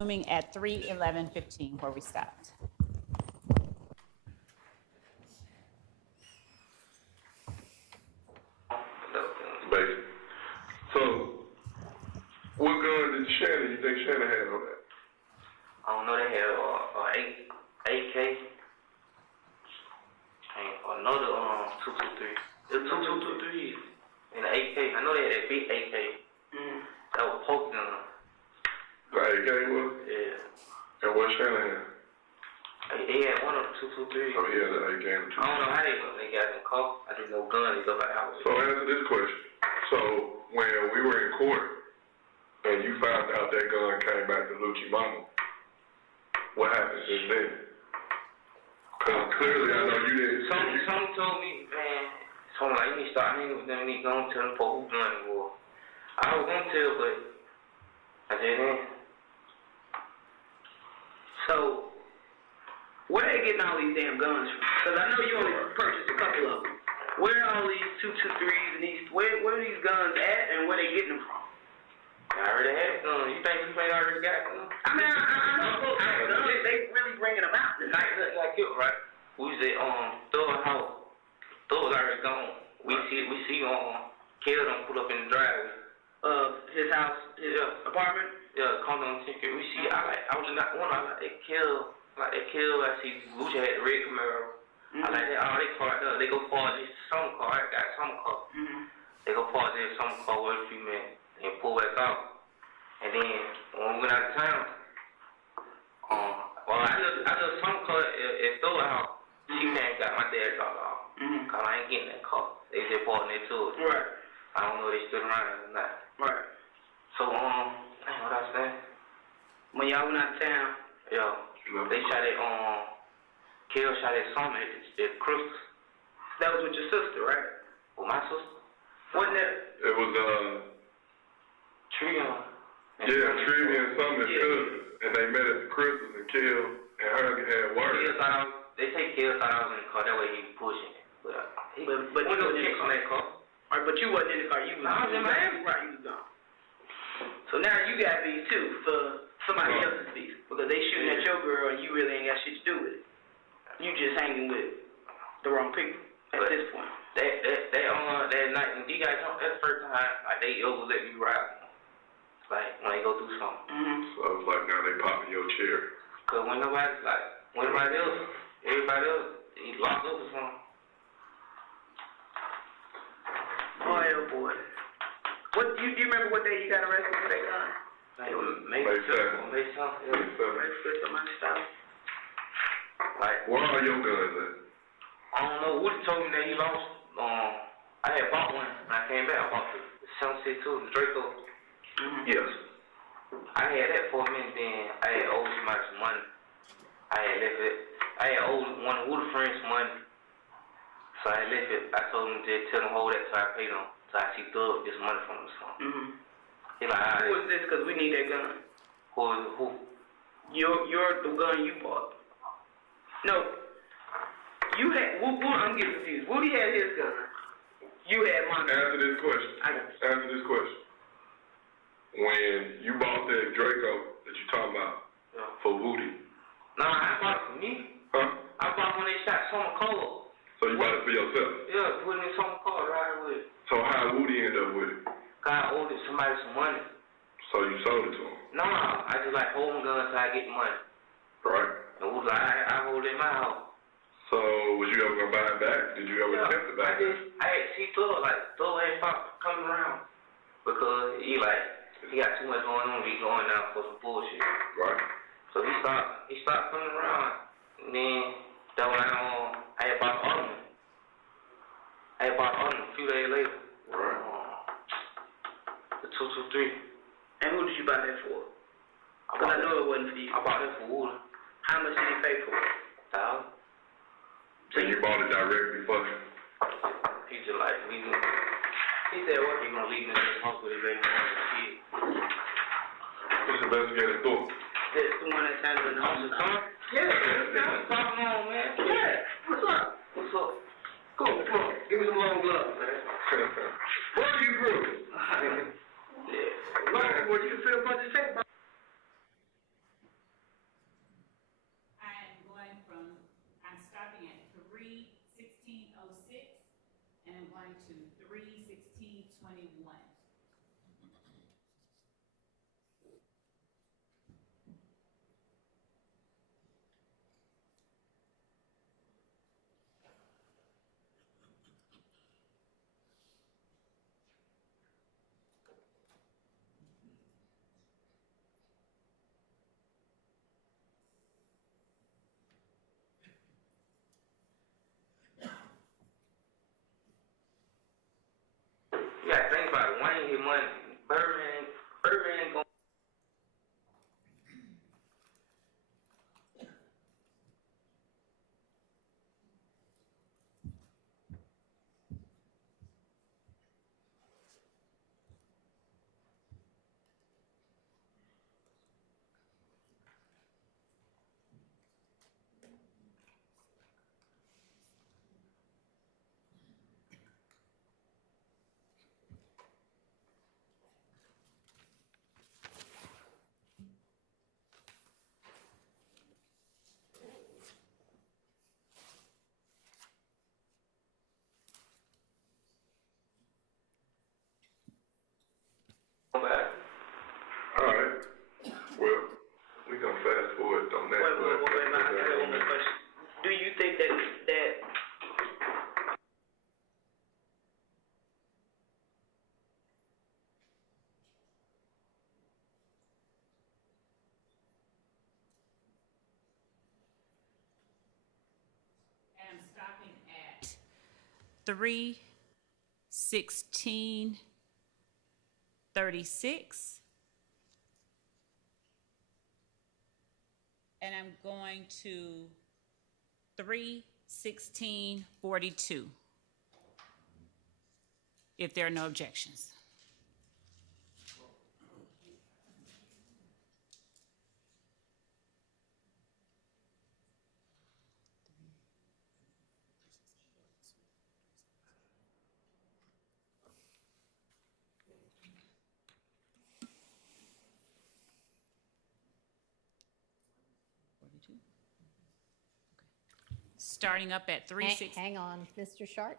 Resuming at 3:11:15 where we stopped. Basic. So, what gun did Shannon, you think Shannon had on that? I don't know, they had AK and another 223. It was 223 and an AK. I know they had that big AK. That was poked in them. The AK was? Yeah. And what Shannon had? He had one of the 223. Oh, he had the AK and the I don't know how they got in caught. I didn't know gun. They go by house. So answer this question. So when we were in court and you found out that gun came back to Lucci Mama, what happened since then? Because clearly I know you didn't. Some told me, man, someone like, you need to start hanging with them, you need to go and tell them for who gun it was. I was going to tell, but I didn't. So, where they getting all these damn guns from? Because I know you only purchased a couple of them. Where are all these 223s and these, where are these guns at and where they getting them from? I already had guns. You think I already got guns? I mean, I know they really bringing them out. Like it, right? We was at Thug house. Thug already gone. We see Kill them put up in the driveway. His house, his apartment? Yeah, come on ticket. We see I was not one, I like they kill. I see Gucci had the red Camaro. I like that. Oh, they parked up. They go park this some car. I got some car. They go park this some car with a few minutes and pull back out. And then when we went out of town, well, I know some car at Thor house. She came and got my dad dropped off. Cause I ain't getting that car. They just parked there too. Right. I don't know if they stood around or not. Right. So what I saying? When y'all went out of town? Yeah. They shot at Kill shot at Summer at Crystal. That was with your sister, right? With my sister? Wasn't that? It was Trion. Yeah, Trivia and Summer cousin, and they met at the Crystals and Kill and Herbie had words. They say Kill thought I was in the car. That way he was pushing it. But you wasn't in the car. On that car. Right, but you wasn't in the car. You was. I was in Miami. Right, you was gone. So now you got beef too for somebody else's beef because they shooting at your girl and you really ain't got shit to do with it. You just hanging with the wrong people at this point. That night when you guys that's the first time like they ever let me ride. Like when they go through something. So I was like, now they popping your chair. Cause when everybody else he locked up or something. Boy, oh boy. What do you remember what day you got arrested for that gun? Like May 7th. May 7th. May 5th of my stuff. Like where are your guns at? I don't know. Woody told me that he lost. I had bought one when I came back. I bought the 762, the Draco. Yes. I had that for a minute. Then I had owed somebody some money. I had left it. I had owed one of Woody friends some money. So I left it. I told him to tell him hold that so I paid him. So I see Thug get some money from him or something. He like, all right. Who is this? Because we need that gun. Who? You're the gun you bought. No. You had, I'm getting confused. Woody had his gun. You had mine. Answer this question. Answer this question. When you bought that Draco that you talking about for Woody. Nah, I bought it for me. Huh? I bought when they shot Summer Cole. So you bought it for yourself? Yeah, put it in Summer Cole, right with it. So how Woody end up with it? God owed somebody some money. So you sold it to him? Nah, I just like holding guns till I get the money. Right. And Woody like, I hold it in my house. So was you ever gonna buy it back? Did you ever attempt to buy it? I see Thug ain't stopped coming around because he got too much going on. He going out for some bullshit. Right. So he stopped coming around. And then that when I had bought the other one. I had bought the other one a few days later. Right. The 223. And who did you buy that for? Because I know it wasn't for you. I bought it for Woody. How much did he pay for it? $1,000. So you bought it directly for him? He just like leaving. He said, "What? You gonna leave me in this house with his baby mama and kid?" What's the investigative thought? That's the one that's handling the house. Yeah, what's popping on, man? Yeah. What's up? What's up? Come on. Give me some long gloves, man. Where you grew? Yeah. Long boy, you can fit a bunch of tape. starting to 3/16/21. You gotta think about it. Wayne get money. Birdman ain't gonna. All right. Well, we gonna fast forward on that. Wait, I have one more question. Do you think that And I'm stopping at 3/16/36. And I'm going to 3/16/42. If there are no objections. Starting up at 3/16. Hang on, Mr. Sharp.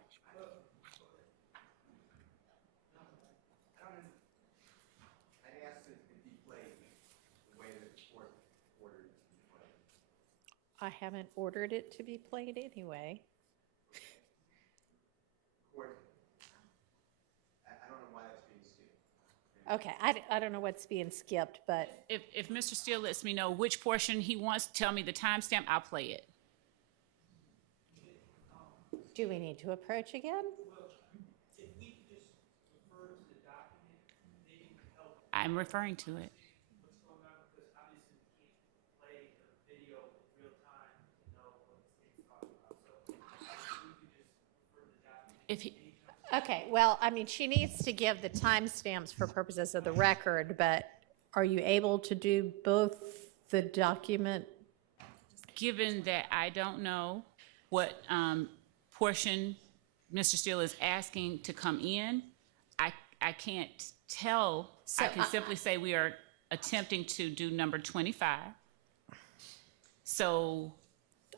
I asked it to be played the way that the court ordered it to be played. I haven't ordered it to be played anyway. Court, I don't know why that's being skipped. Okay, I don't know what's being skipped, but If Mr. Steele lets me know which portion he wants, tell me the timestamp, I'll play it. do we need to approach again? If we could just refer to the document, maybe it would help I'm referring to it. what's going on, because obviously we can't play the video in real time to know what the state's talking about. So if we could just refer to the document. If he, Okay, well, I mean, she needs to give the timestamps for purposes of the record, but are you able to do both the document? given that I don't know what portion Mr. Steele is asking to come in, I can't tell. So I can simply say we are attempting to do number 25. So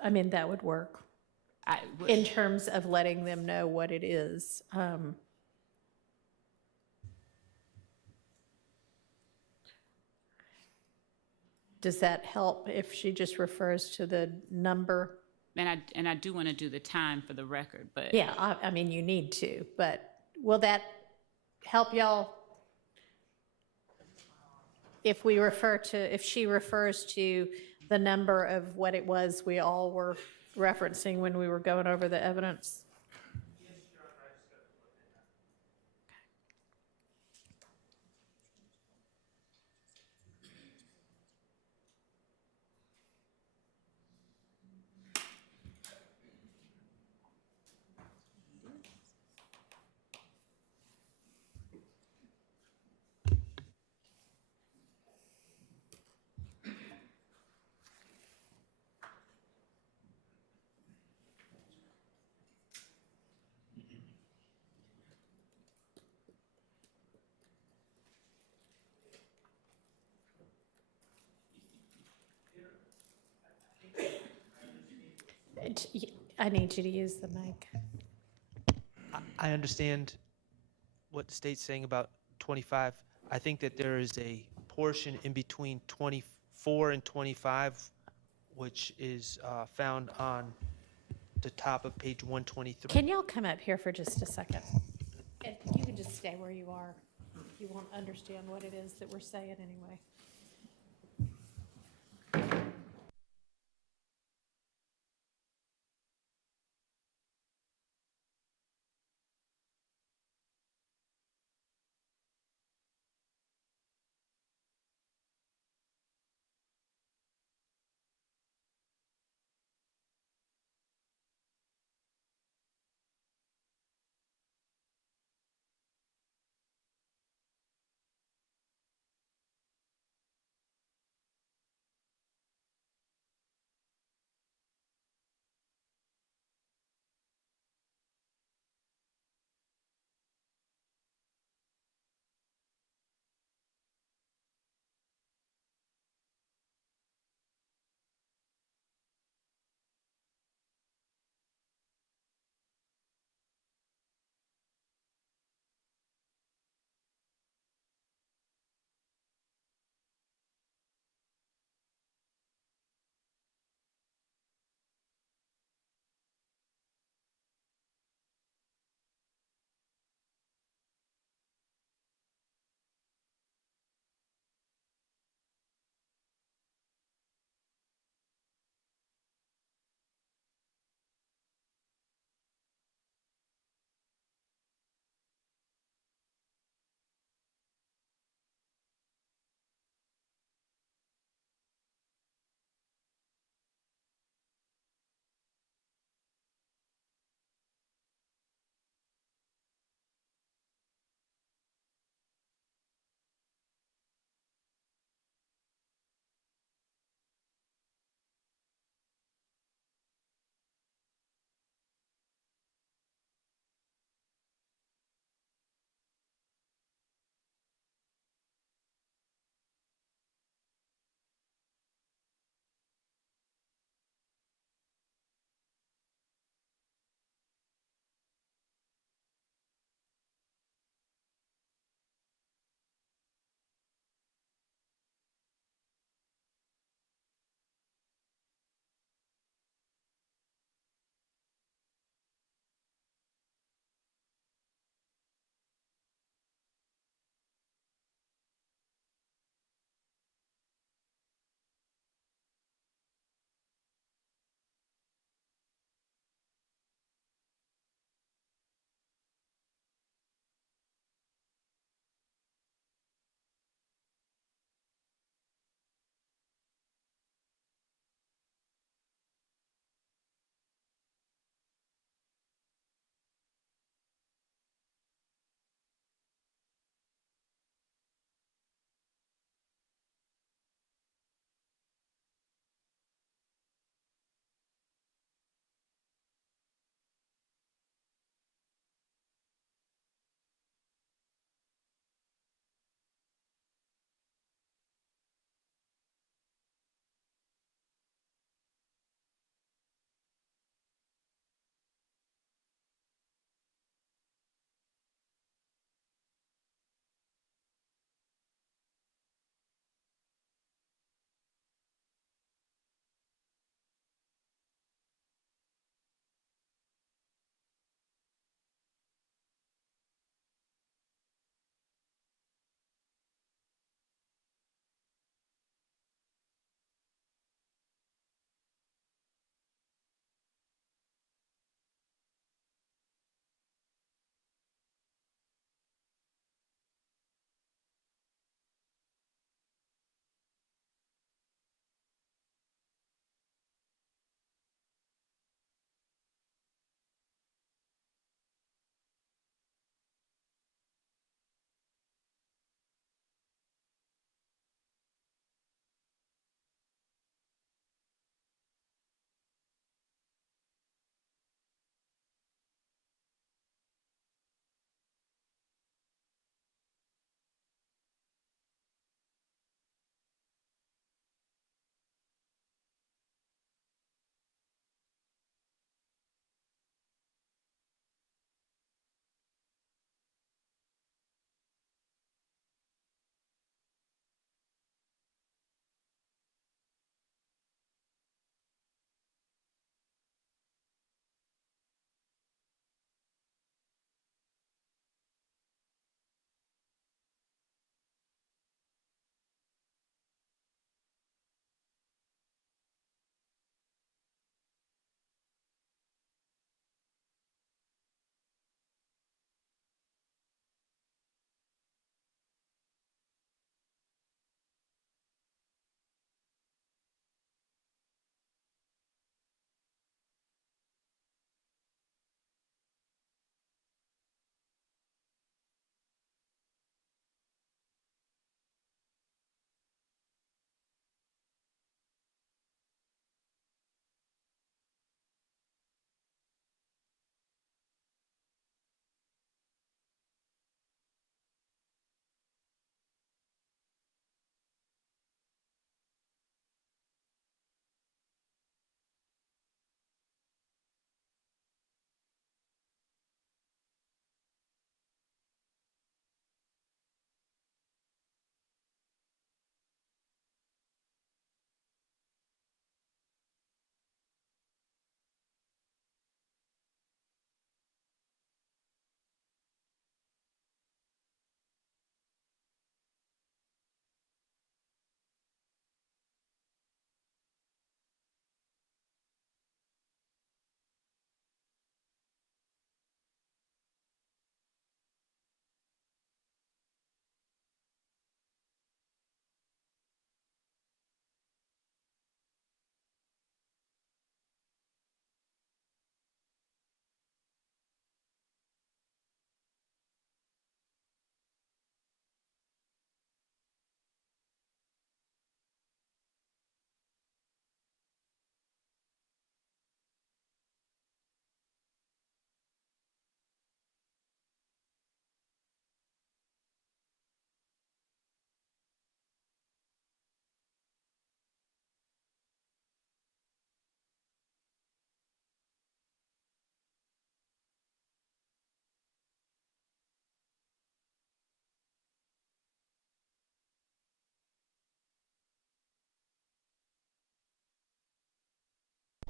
I mean, that would work in terms of letting them know what it is. Does that help if she just refers to the number? and I do want to do the time for the record, but Yeah, I mean, you need to, but will that help y'all? If she refers to the number of what it was we all were referencing when we were going over the evidence? I need you to use the mic. I understand what the state's saying about 25. I think that there is a portion in between 24 and 25, which is found on the top of page 123. Can y'all come up here for just a second? And you can just stay where you are. You won't understand what it is that we're saying anyway.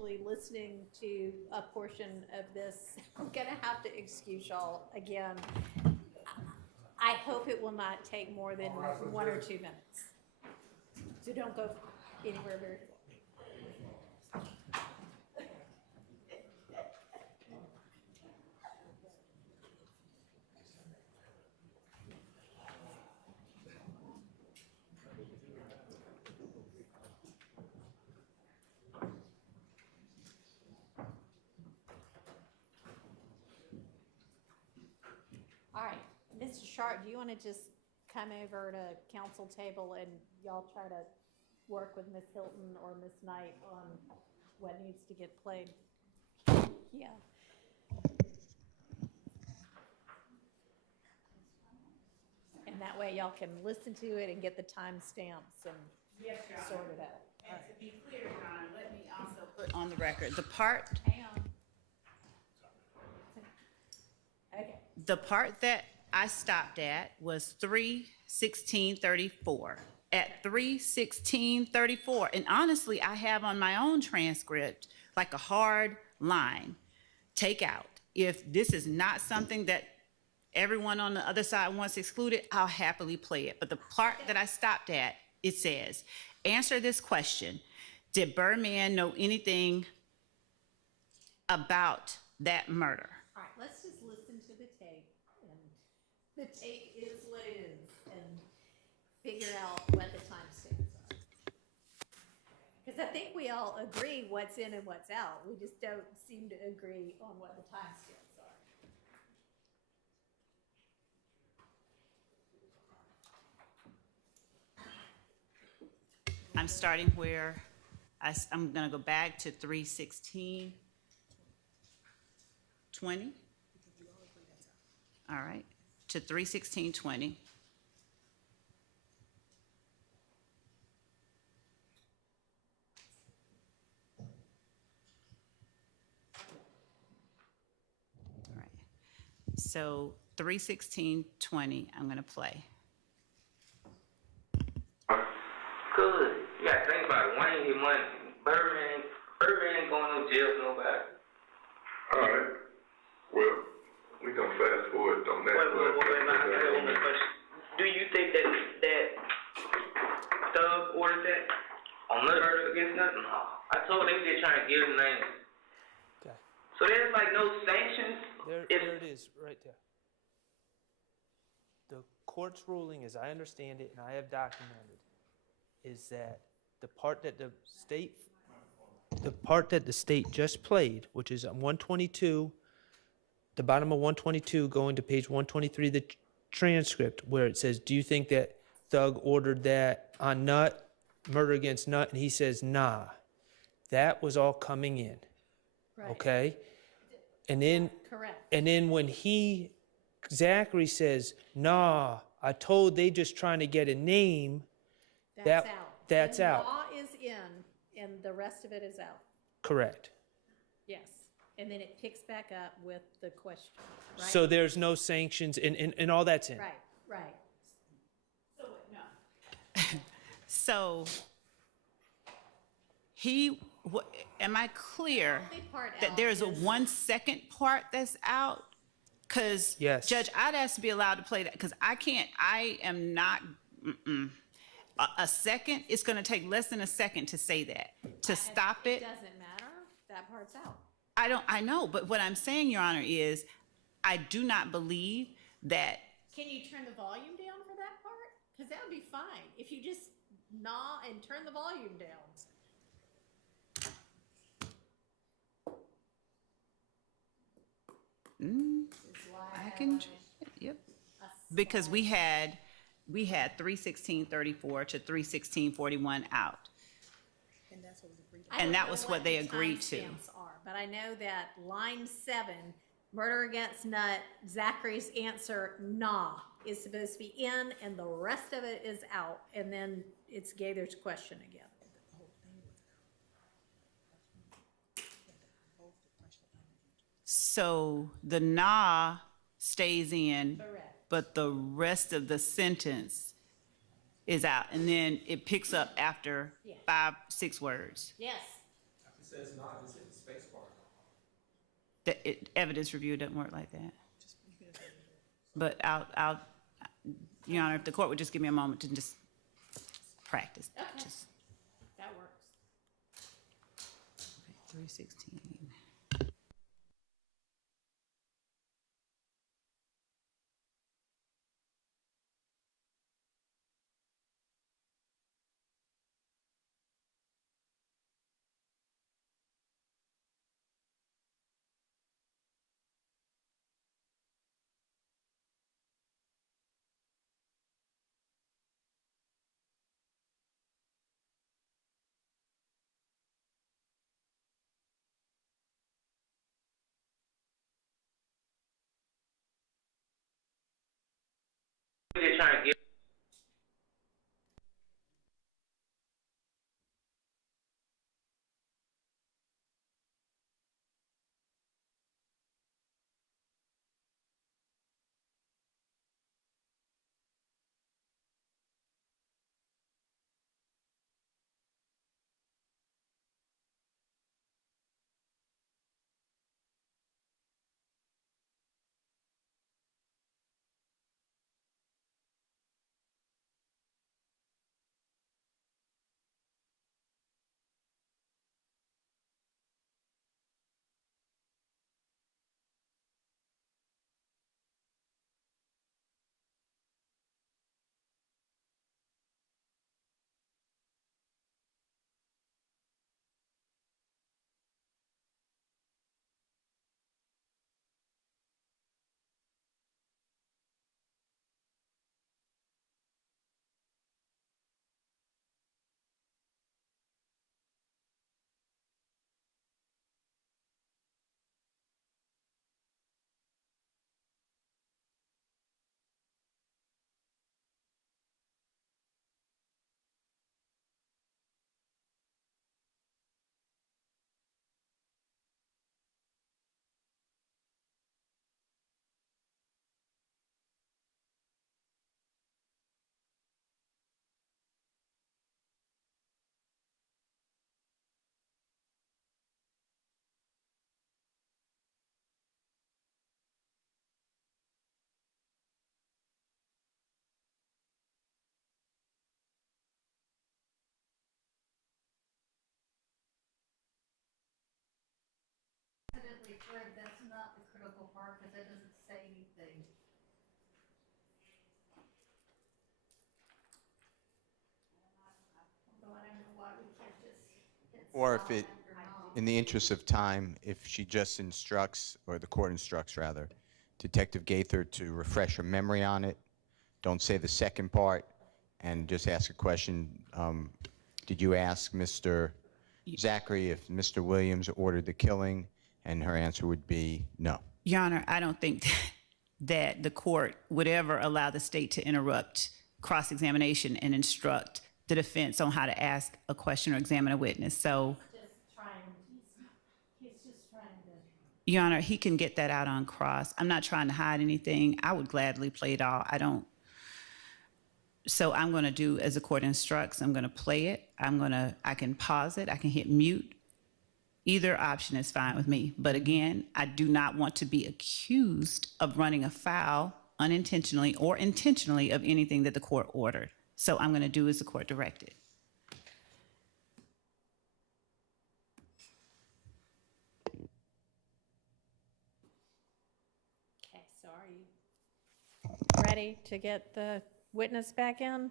actually listening to a portion of this. I'm gonna have to excuse y'all again. I hope it will not take more than 1 or 2 minutes. So don't go anywhere very far. All right, Mr. Sharp, do you want to just come over to council table and y'all try to work with Ms. Hilton or Ms. Knight on what needs to get played? Yeah. And that way y'all can listen to it and get the timestamps and sort it out. And to be clear, Your Honor, let me also put on the record, the part, Hang on. Okay. the part that I stopped at was 3:16:34. At 3:16:34, and honestly, I have on my own transcript like a hard line, take out. If this is not something that everyone on the other side wants excluded, I'll happily play it. But the part that I stopped at, it says, answer this question. Did Birdman know anything about that murder? All right, let's just listen to the tape, and the tape is what it is, and figure out what the timestamps are. Because I think we all agree what's in and what's out. We just don't seem to agree on what the timestamps are. I'm starting where I'm gonna go back to 3:16:20. All right, to 3:16:20. All right, so 3:16:20, I'm gonna play. Good. You gotta think about it. Wayne get money. Birdman ain't going to jail for nobody. All right. Well, we gonna fast forward on that. Wait, now, I have one more question. Do you think that Thug ordered that on murder against nothing? No. I told they were just trying to give the name. Okay. So there's like no sanctions. There it is, right there. The court's ruling, as I understand it, and I have documented, is that the part that the state just played, which is on 122, the bottom of 122 going to page 123 of the transcript, where it says, do you think that Thug ordered that on Nut, murder against Nut? And he says, nah. That was all coming in. Right. Okay? And then Correct. and then when Zachary says, nah, I told they just trying to get a name, That's out. that's The out. law is in, and the rest of it is out. Correct. Yes. And then it picks back up with the question, right? So there's no sanctions and all that's in. Right, right. So am I clear Only part that out there's a is- 1 second part that's out? Because Yes. Judge, I'd ask to be allowed to play that because I am not. A second, it's going to take less than a second to say that. To stop It it, doesn't matter. That part's out. I know, but what I'm saying, Your Honor, is I do not believe that. Can you turn the volume down for that part? Because that would be fine. If you just gnaw and turn the volume down. I can, yep. Because we had 3:16:34 to 3:16:41 out. I And don't that know was what they the agreed to. timestamps are, but I know that line 7, murder against Nut, Zachary's answer, nah, is supposed to be in, and the rest of it is out. And then it's Gaither's question again. So the nah stays in, Correct. but the rest of the sentence is out. And then it picks up after Yeah. 5, 6 words. Yes. It says not, evidence review doesn't work like that. But Your Honor, if the court would just give me a moment to just practice. Just, That works. 316. They're trying to get. Fred, that's not the critical part, because that doesn't say anything. Although I don't know why we can't just hit Or stop if it, after not. in the interest of time, if she just instructs, or the court instructs rather, Detective Gaither to refresh her memory on it, don't say the second part, and just ask a question. Did you ask Mr. Zachary if Mr. Williams ordered the killing? And her answer would be no. Your Honor, I don't think that the court would ever allow the state to interrupt cross-examination and instruct the defense on how to ask a question or examine a witness. So, He's just trying to. Your Honor, he can get that out on cross. I'm not trying to hide anything. I would gladly play it all. So I'm going to do as the court instructs. I'm going to play it. I can pause it. I can hit mute. Either option is fine with me. But again, I do not want to be accused of running afoul unintentionally or intentionally of anything that the court ordered. So I'm going to do as the court directed. Okay, so are you ready to get the witness back in?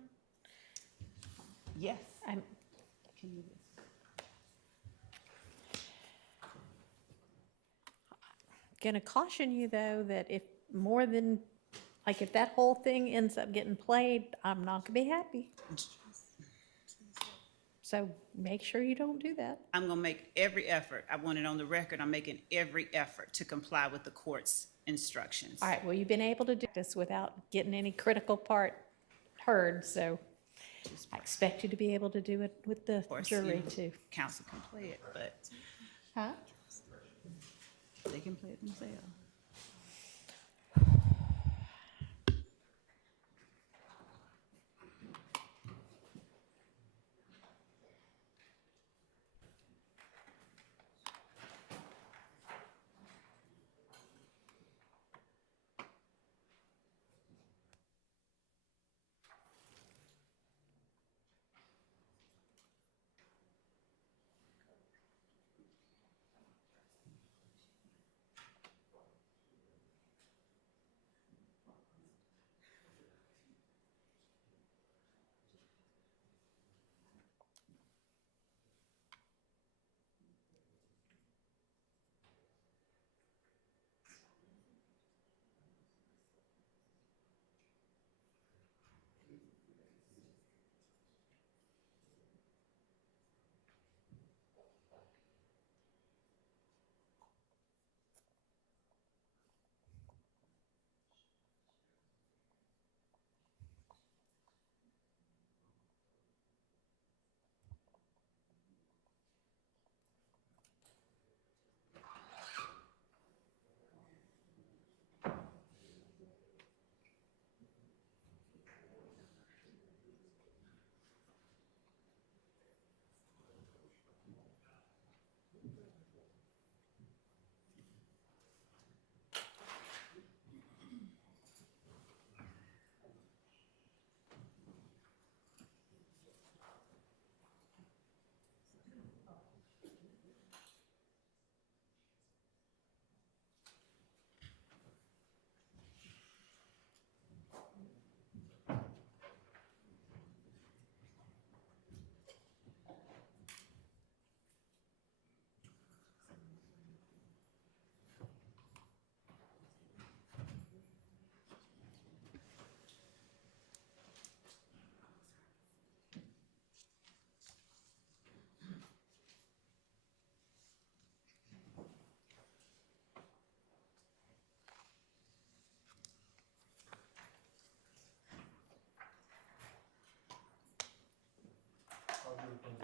Yes. I'm Can you? gonna caution you, though, that if more than, like, if that whole thing ends up getting played, I'm not gonna be happy. So make sure you don't do that. I'm going to make every effort. I want it on the record. I'm making every effort to comply with the court's instructions. All right, well, you've been able to do this without getting any critical part heard, so I expect you to be able to do it with the Of course, jury, too. Counsel can play it, but Huh? they can play it themselves.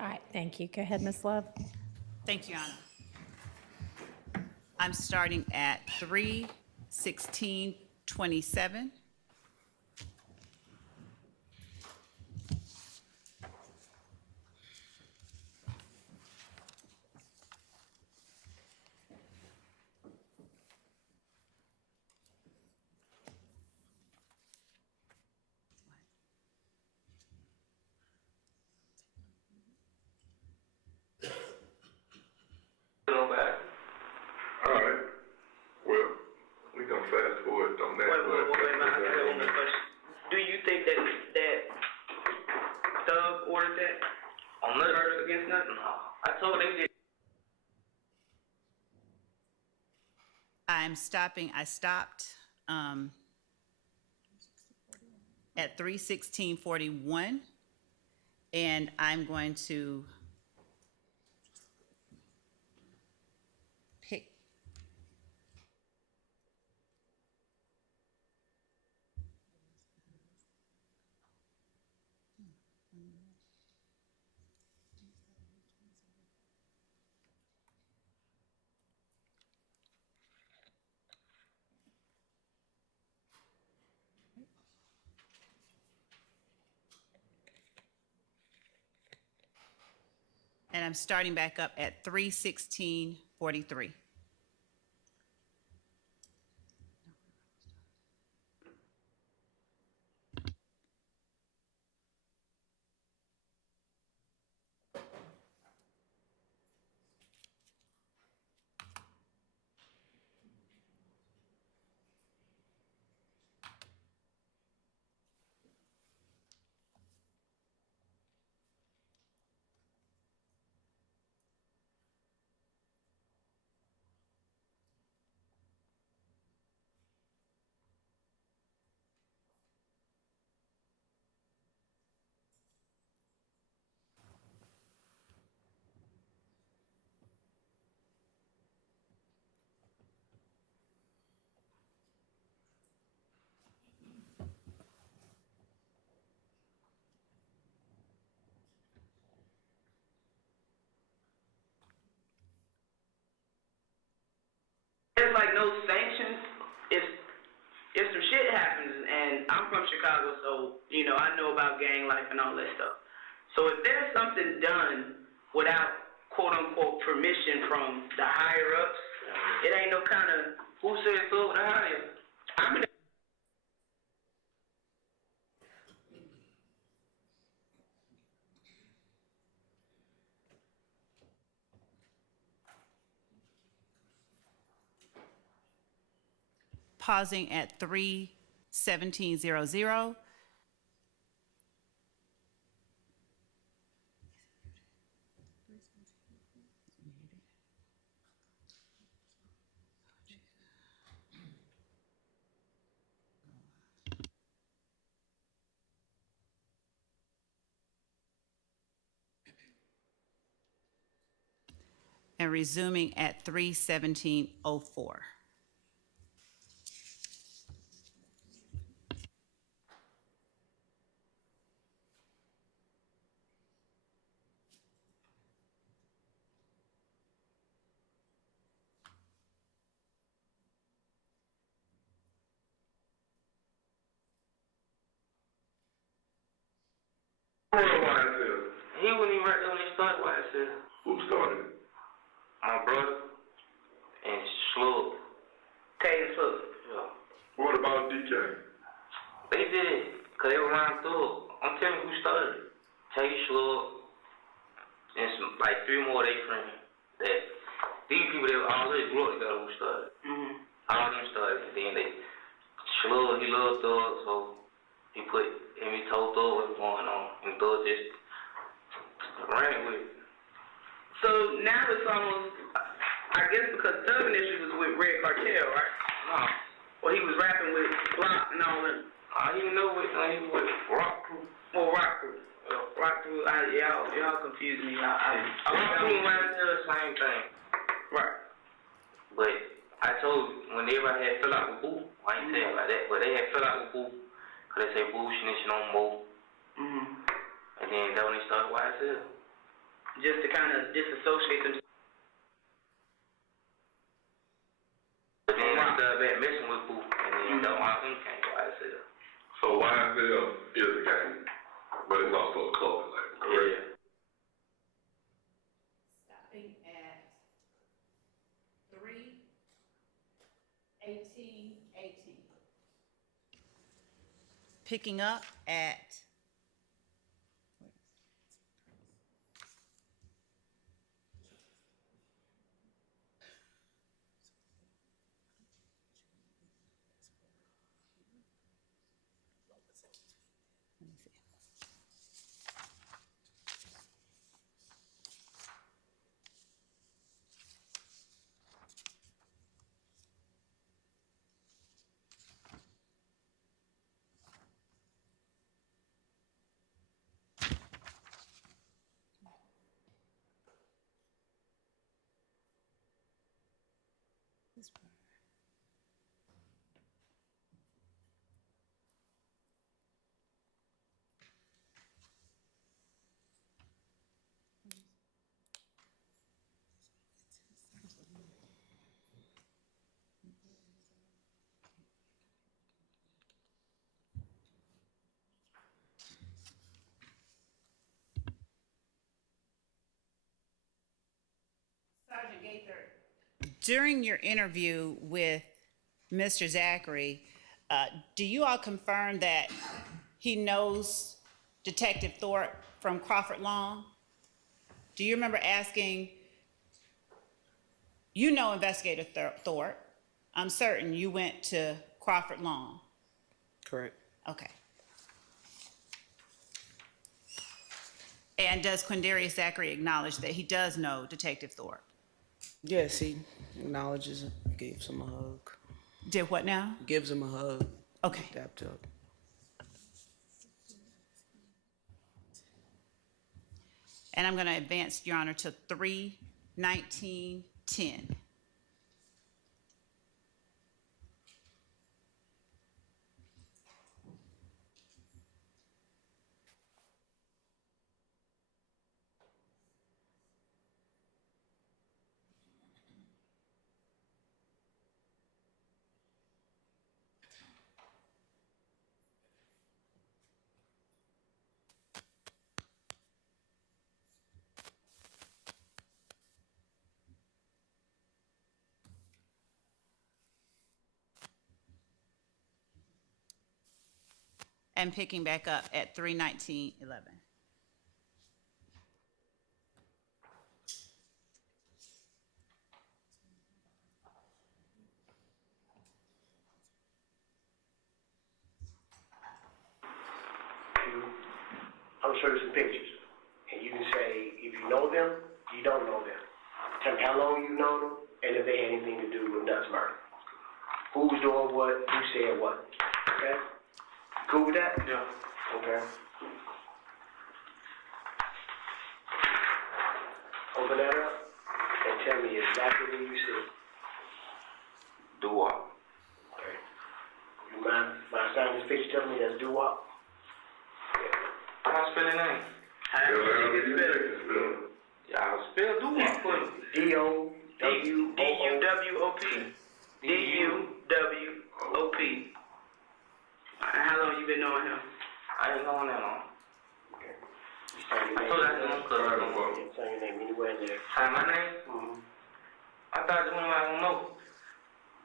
right, thank you. Go ahead, Ms. Love. Thank you, Anna. I'm starting at 3/16/27. Go back. All right. Well, we gonna fast forward on that. Wait, I got one more question. Do you think that Thug ordered that on charges against nothing? No. I told him that. I'm stopping, I stopped at 3/16/41, and I'm going to pick. And I'm starting back up at 3/16/43. There's like no sanctions if some shit happens, and I'm from Chicago, so you know I know about gang life and all that stuff. So if there's something done without quote unquote permission from the higher ups, it ain't no kind of who said so with the higher. I mean, Pausing at 3/17/00. And resuming at 3/17/04. YSL. he wasn't even right there when they started YSL. Who started it? My brother and Slug. Tay and Slug. Yeah. What about DJ? They did it, because they were around through. I'm telling you who started it. Tay, Slug, and some, like 3 more of their friends. That these people that already grew up together who started. Mm-hmm. All of them started. And then they, Slug, he loved Thug, so he told Thug what was going on. And Thug just ran with it. So now it's almost, I guess because Thug initially was with Red Cartel, right? No. Well, he was rapping with Block and all that. He didn't know what he was with Rock Crew. Well, Rock Crew. Rock Crew, y'all confuse me. Rock Crew and YSL, same thing. Right. But I told you, when everybody had fell out with Boo, I ain't saying like that, but they had fell out with Boo, because they say Boo snitching on Mo. Mm-hmm. And then that when they started YSL. just to kind of disassociate them. But then I started back messing with Boo, and then you know how them came to YSL. So YSL is a gang, but it's also a clothing label, correct? Stopping at 3:18:18. Picking up at Sergeant Gaither. During your interview with Mr. Zachary, do you all confirm that he knows Detective Thorpe from Crawford Long? Do you remember asking, you know Investigator Thorpe, I'm certain you went to Crawford Long. Correct. Okay. And does Quindarius Zachary acknowledge that he does know Detective Thorpe? Yes, he acknowledges it, gives him a hug. Did what now? Gives him a hug. Okay. Dapped up. And I'm going to advance, Your Honor, to 3:19:10. And picking back up at 3:19:11. I'm gonna show you some pictures, and you can say if you know them, you don't know them. Tell me how long you know them, and if they had anything to do with Nuts murder. Who was doing what, who said what, okay? Cool with that? Yeah. Okay. Open that up, and tell me exactly what you said. Doo-wop. Okay. You mind signing this picture, telling me that's doo-wop? How I spell your name? How you spell it? Yeah, I'll spell doo-wop for you. D-O-W-O-P. D-U-W-O-P. D-U-W-O-P. How long you been knowing him? I ain't knowing that long. Okay. I told you I didn't know cousin. Sign your name anywhere in there. Sign my name? Mm-hmm. I thought you wanted to know.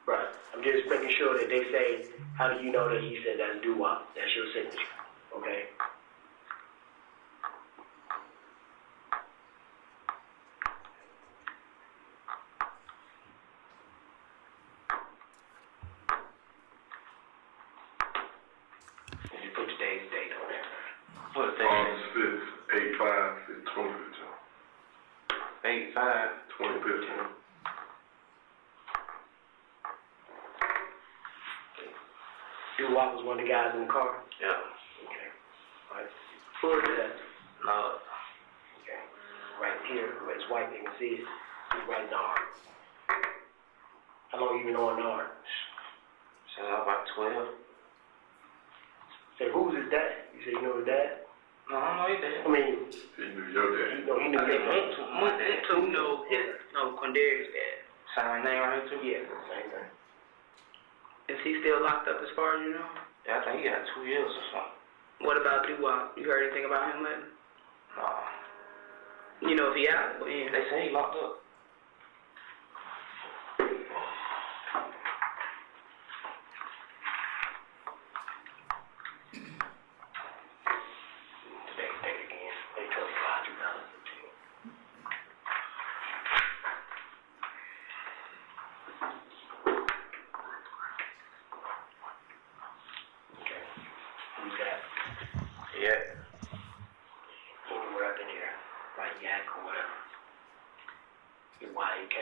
Right. I'm just making sure that they say, how do you know that he said that's doo-wop? That's your signature. Okay? And you put today's date on there. What day? August 5th, 8/5, 2015. 8/5. 2015. Doo-wop was one of the guys in the car? Yeah. Okay. All right. Who is that? No. Okay. Right here, where it's white, they can see it. He's right Nard. How long you been on Nard? Since I was about 12. Say, who's his dad? You say you know his dad? No, I don't know his dad. I mean, He knew your dad. he knew I your said dad. Muntu, Quindarius' dad. Same name right here too? Yeah, same thing. Is he still locked up as far as you know? Yeah, I think he got 2 years or something. What about Doo-Wop? You heard anything about him lately? Nah. You know if he out or in? They say he locked up. Today's date again, 8/25/2015. Okay. Who's that? Yeah. Anywhere up in here, like Yak or whatever. Your YAK.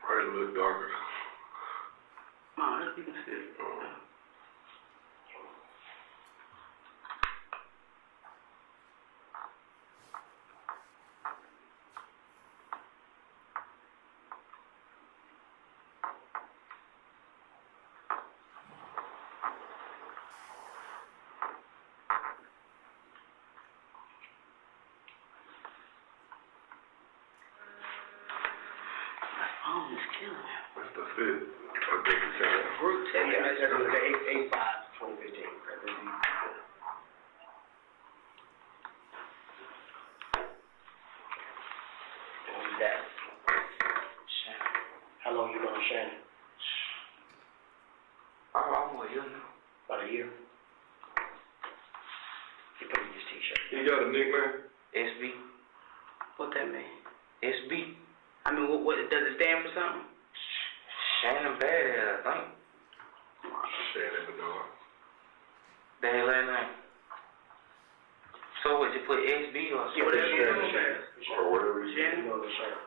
Probably a little darker. Oh, you can see it. Oh, it's killing me. That's the fit. I think it's Group text Yeah, message. that's the 8/5/2015. That's the Who's that? Shannon. How long you known Shannon? I'm with you now. About a year. He put in his t-shirt. He got a nickname? SB. What that mean? SB. I mean, what does it stand for something? Shannon Badass, I think. Shannon Bernard. That his last name. So what, you put SB or something? Whatever you Shannon. know. Or whatever you Shannon? You know the Shannon.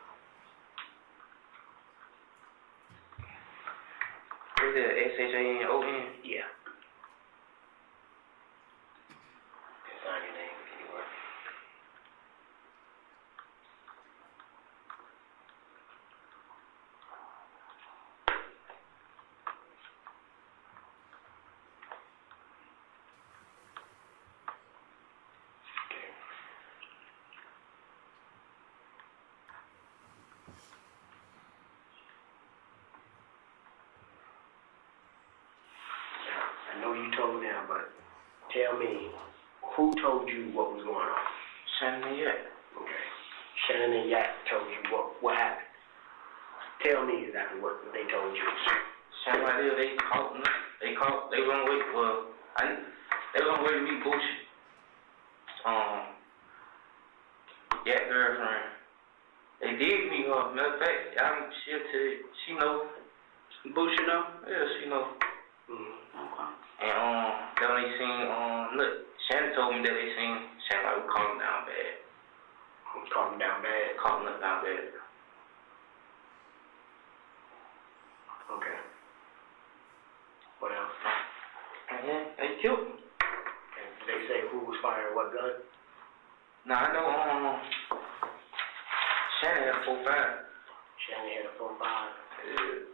Is it SHANON? Yeah. Can sign your name anywhere. Okay. Now, I know you told them, but tell me, who told you what was going on? Shannon, yeah. Okay. Shannon and Yak told you what happened. Tell me exactly what they told you. Shannon right there, they was on the way, they was on the way to meet Bush. Yeah, girlfriend. They did meet her. Matter of fact, she know. Bush, you know? Yeah, she know. Okay. And then they seen look, Shannon told me that they seen Shannon like we calm down bad. Calm down bad. Calm us down bad. Okay. What else? Yeah, they killed me. And did they say who was firing what gun? Now I know Shannon had a 4.5. Shannon had a 4.5. Yeah.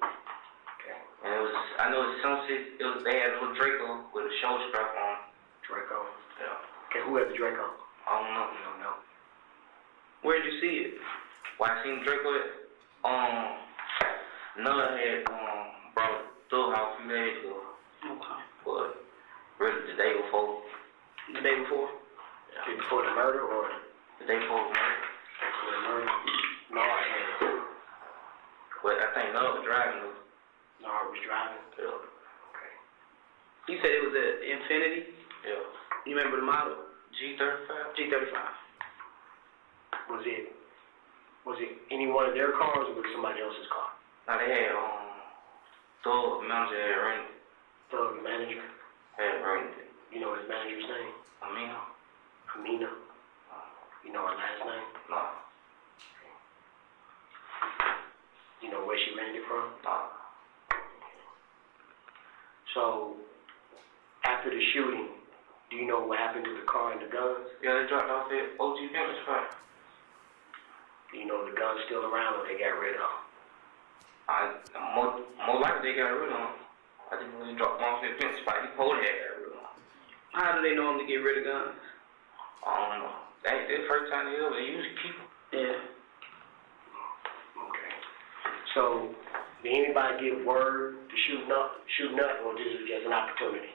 Okay. And I know they had a little Draco with a shoulder strap on. Draco. Yeah. Okay, who had the Draco? I don't know. You don't know. Where'd you see it? Why I seen Draco at Nella had brought through house a few days ago. Okay. But really the day before. The day before? Yeah. Before the murder or The day before the murder. before the murder? No, I had it. But I think Nella was driving though. No, I was driving. Yeah. Okay. You said it was an Infinity? Yeah. You remember the model? G35? G35. Was it any one of their cars or was it somebody else's car? Now they had Thug manager had rented. Thug manager. Had rented. You know his manager's name? Amina? Amina. You know her last name? No. You know where she rented it from? No. So, after the shooting, do you know what happened to the car and the guns? Yeah, they dropped off at OG Pimp's spot. Do you know the guns still around or they got rid of them? More likely they got rid of him. I think when they dropped him off at Pimp's spot, he probably had got rid of him. How do they normally get rid of guns? I don't know. That ain't the first time they ever usually keep them. Yeah. Okay. So, did anybody give word to shooting up, or this was just an opportunity?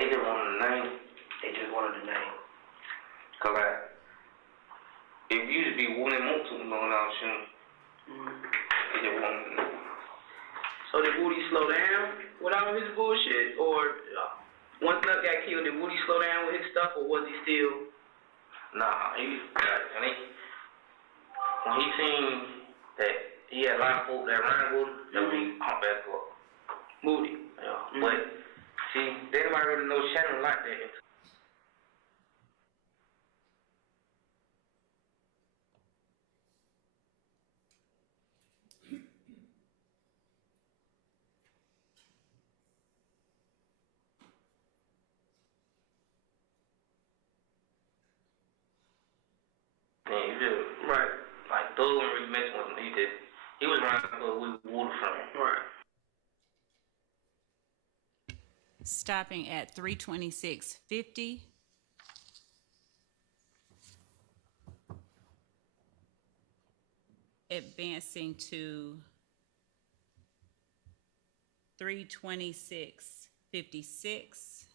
They just wanted the name. They just wanted the name. Cause like, it used to be Woody Moulton going out shooting. They just wanted the name. So did Woody slow down with all his bullshit, or once Nut got killed, did Woody slow down with his stuff, or was he still? Nah, he like, when he seen that he had a lot of folk that ran with him, then he hung back up. Moody. Yeah, but see, they nobody really know Shannon like that. Man, he just Right. like thug and really messing with him. He was around with Woody from him. Right. Stopping at 326.50. Advancing to 326.56.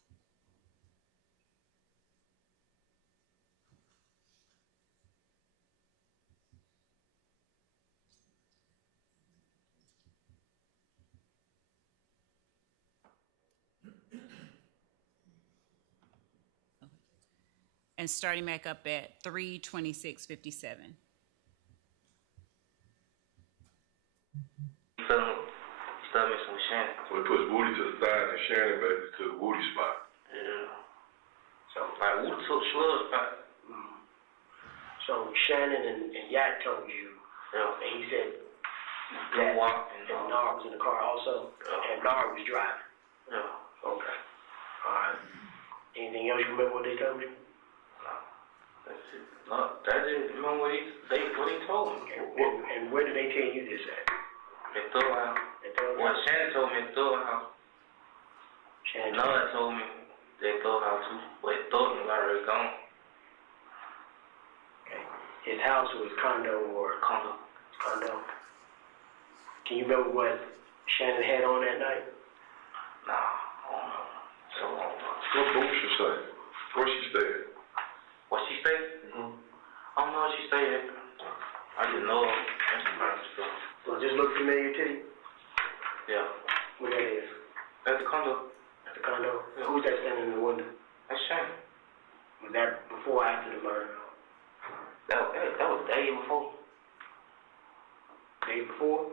And starting back up at 326.57. He started messing with Shannon. So he puts Woody to the side and Shannon back to the Woody spot. Yeah. So like Woody took Slug's spot. So Shannon and Yak told you, Yeah. and he said Blue Walk and Nar was in the car also, and Nar was driving. yeah. Okay. All right. Anything else you remember what they told you? That's it. No, that is remember what he told me. And where did they tell you this at? At Thug House. At Thug Well, House? Shannon told me at Thug House. Shannon. Nod told me at Thug House too, but Thug was already gone. Okay. His house or his condo or Condo. condo? Can you remember what Shannon had on that night? Nah, I don't know. So I don't know. What boots she say? Where she stayed? What she stayed? I don't know where she stayed at. I just know Instagram stuff. Well, just look familiar to you? Yeah. Where that is? At the condo. At the condo? Yeah. Who's that standing in the window? That's Shannon. Was that before or after the murder? That was the day before. Day before?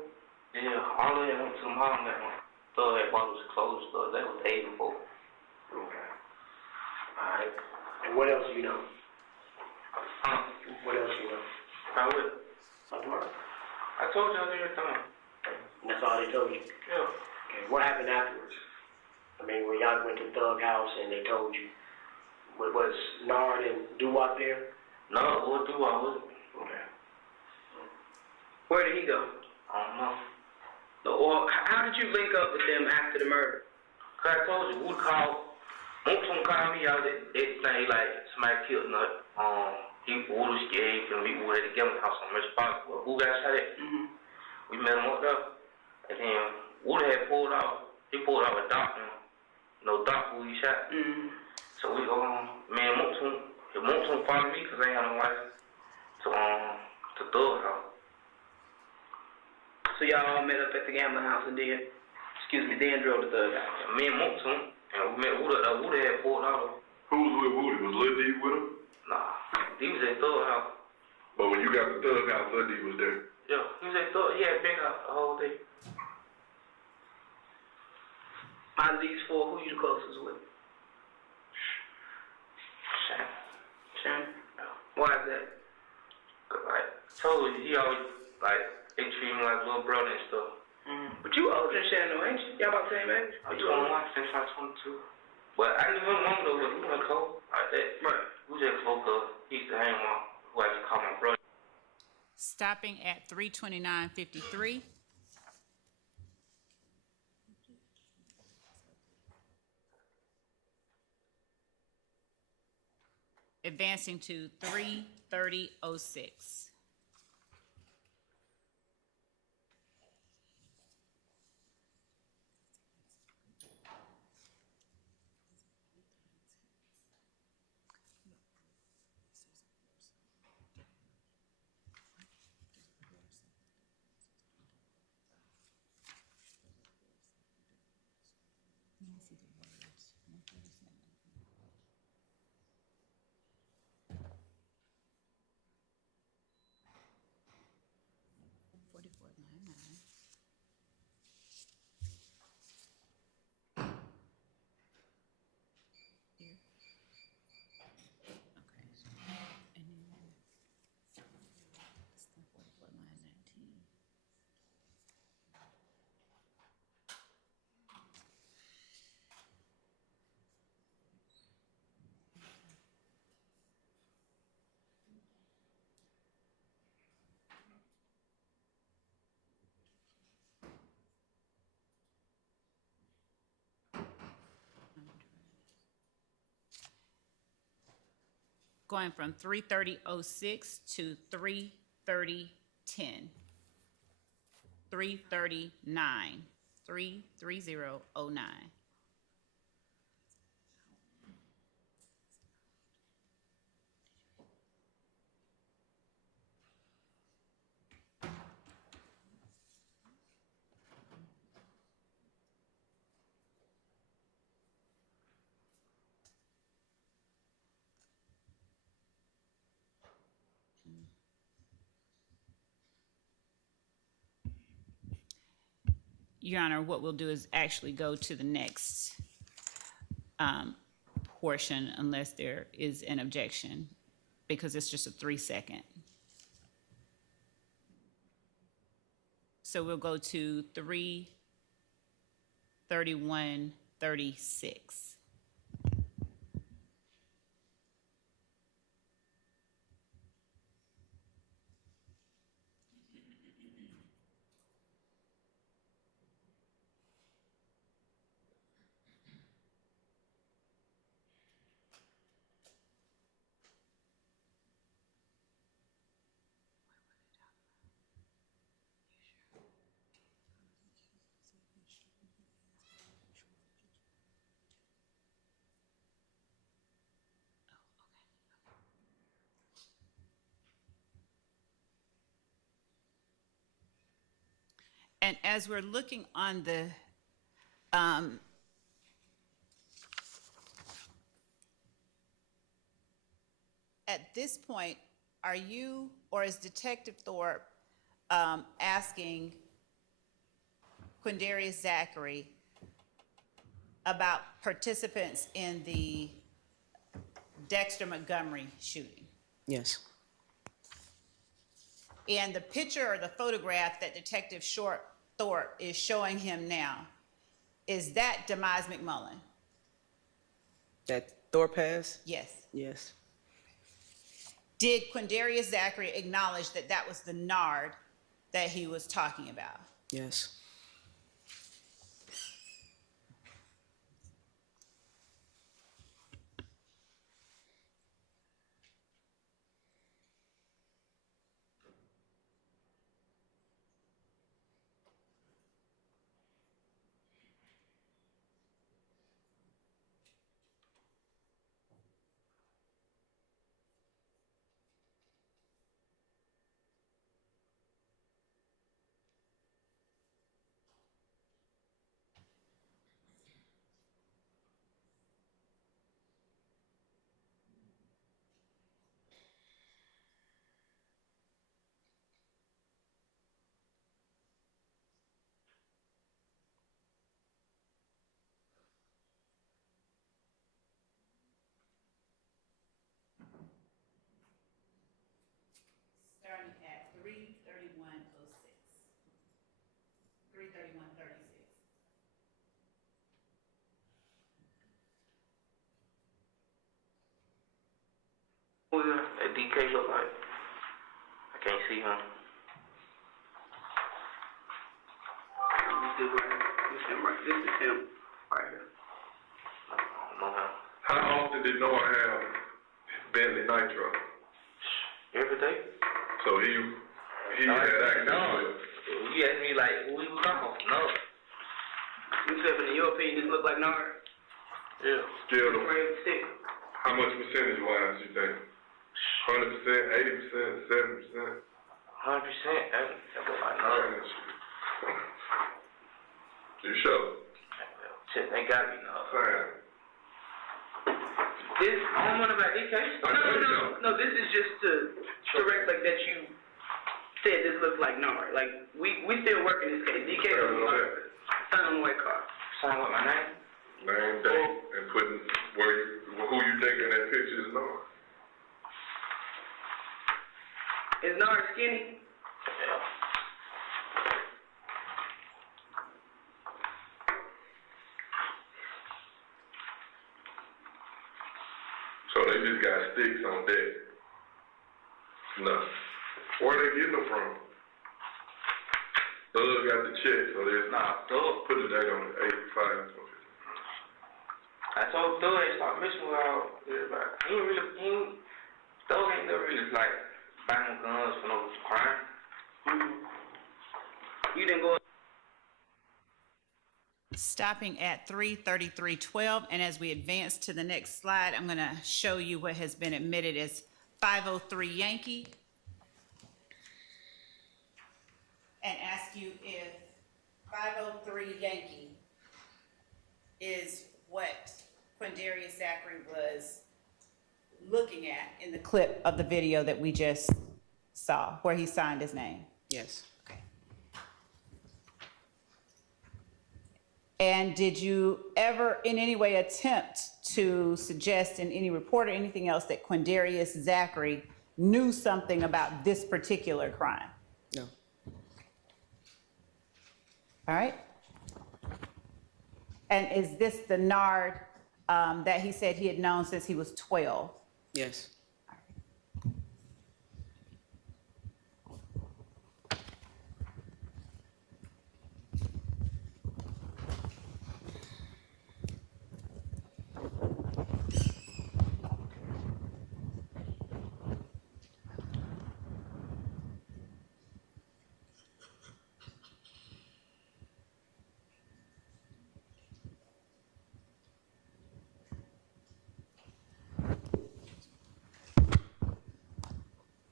Yeah, all the way went to the mom that one. Thug had bought his clothes stuff. That was the day before. Okay. All right. And what else do you know? Huh? What else do you know? About what? About the murder? I told y'all everything. And that's all they told you? Yeah. Okay. What happened afterwards? I mean, when y'all went to the Thug House and they told you, was Nard and Doo-Wop there? No, what do I was? Okay. Where did he go? I don't know. Or how did you link up with them after the murder? Cause I told you, Wood called, Moulton called me out that thing like somebody killed Nut. Wood was scared, he couldn't meet Wood at the Gilman house on responsible. Who got shot at? We met him up there. And then Wood had pulled out a doctor, doctor who he shot. So we go me and Moulton followed me cause I ain't had no license to Thug House. So y'all all met up at the gambling house and then drove to Thug House. Me and Moulton, and we met Wood had pulled out. Who was with Woody? Was Lil D with him? Nah, he was at Thug House. But when you got to Thug House, Lil D was there. Yeah, he was at Thug. He had been out the whole day. Out of these four, who you the closest with? Shannon? Yeah. Why is that? Cause like, told you, he always, like, they treat me like little brother and stuff. But you older than Shannon, though, ain't you? Y'all about the same age? I'm 21, since I'm 22. But I knew him long though, but we went close like that. Right. We just close cause he used to hang with who I used to call my brother. Stopping at 329.53. advancing to 33006. Going from 33006 to 33010. 339. 33009. Your Honor, what we'll do is actually go to the next portion unless there is an objection, because it's just a 3-second. So we'll go to 33136. And as we're looking on the at this point, are you or is Detective Thorpe asking Quindarius Zachary about participants in the Dexter Montgomery shooting? Yes. And the picture or the photograph that Detective Thorpe is showing him now, is that Demise McMullen? That Thorpe has? Yes. Yes. Did Quindarius Zachary acknowledge that that was the Nard that he was talking about? Yes. Starting at 33106. 33136. Who is that DK look like? I can't see him. This is him right here. I don't know him. How often did Noah have Bentley Nitro? Every day. So he had access to it. You asked me like who he was off. No. You said, but in your opinion, this look like Nard? Yeah. Still, Stick. how much percentage wise you think? 100%, 80%, 70%? 100%. That look like Nard. You sure? Shit, they gotta be Nard. Fine. This, I don't know about this case. No, this is just to correct like that you said this looks like Nard. Like, we still working this case. DK Sign on that. sign on the white card. Sign with my name? Name, date, and putting who you think in that picture is Nard. Is Nard skinny? Yeah. So they just got sticks on deck. No. Where they getting them from? Thug got the check, so there's Thug put the date on it, 85. I told Thug ain't stop messing with all everybody. Thug ain't never really like buying guns for no crime. You didn't go. Stopping at 33312, and as we advance to the next slide, I'm going to show you what has been admitted as 503 Yankee, and ask you if 503 Yankee is what Quindarius Zachary was looking at in the clip of the video that we just saw, where he signed his name. Yes. And did you ever in any way attempt to suggest in any report or anything else that Quindarius Zachary knew something about this particular crime? No. All right. And is this the Nard that he said he had known since he was 12? Yes.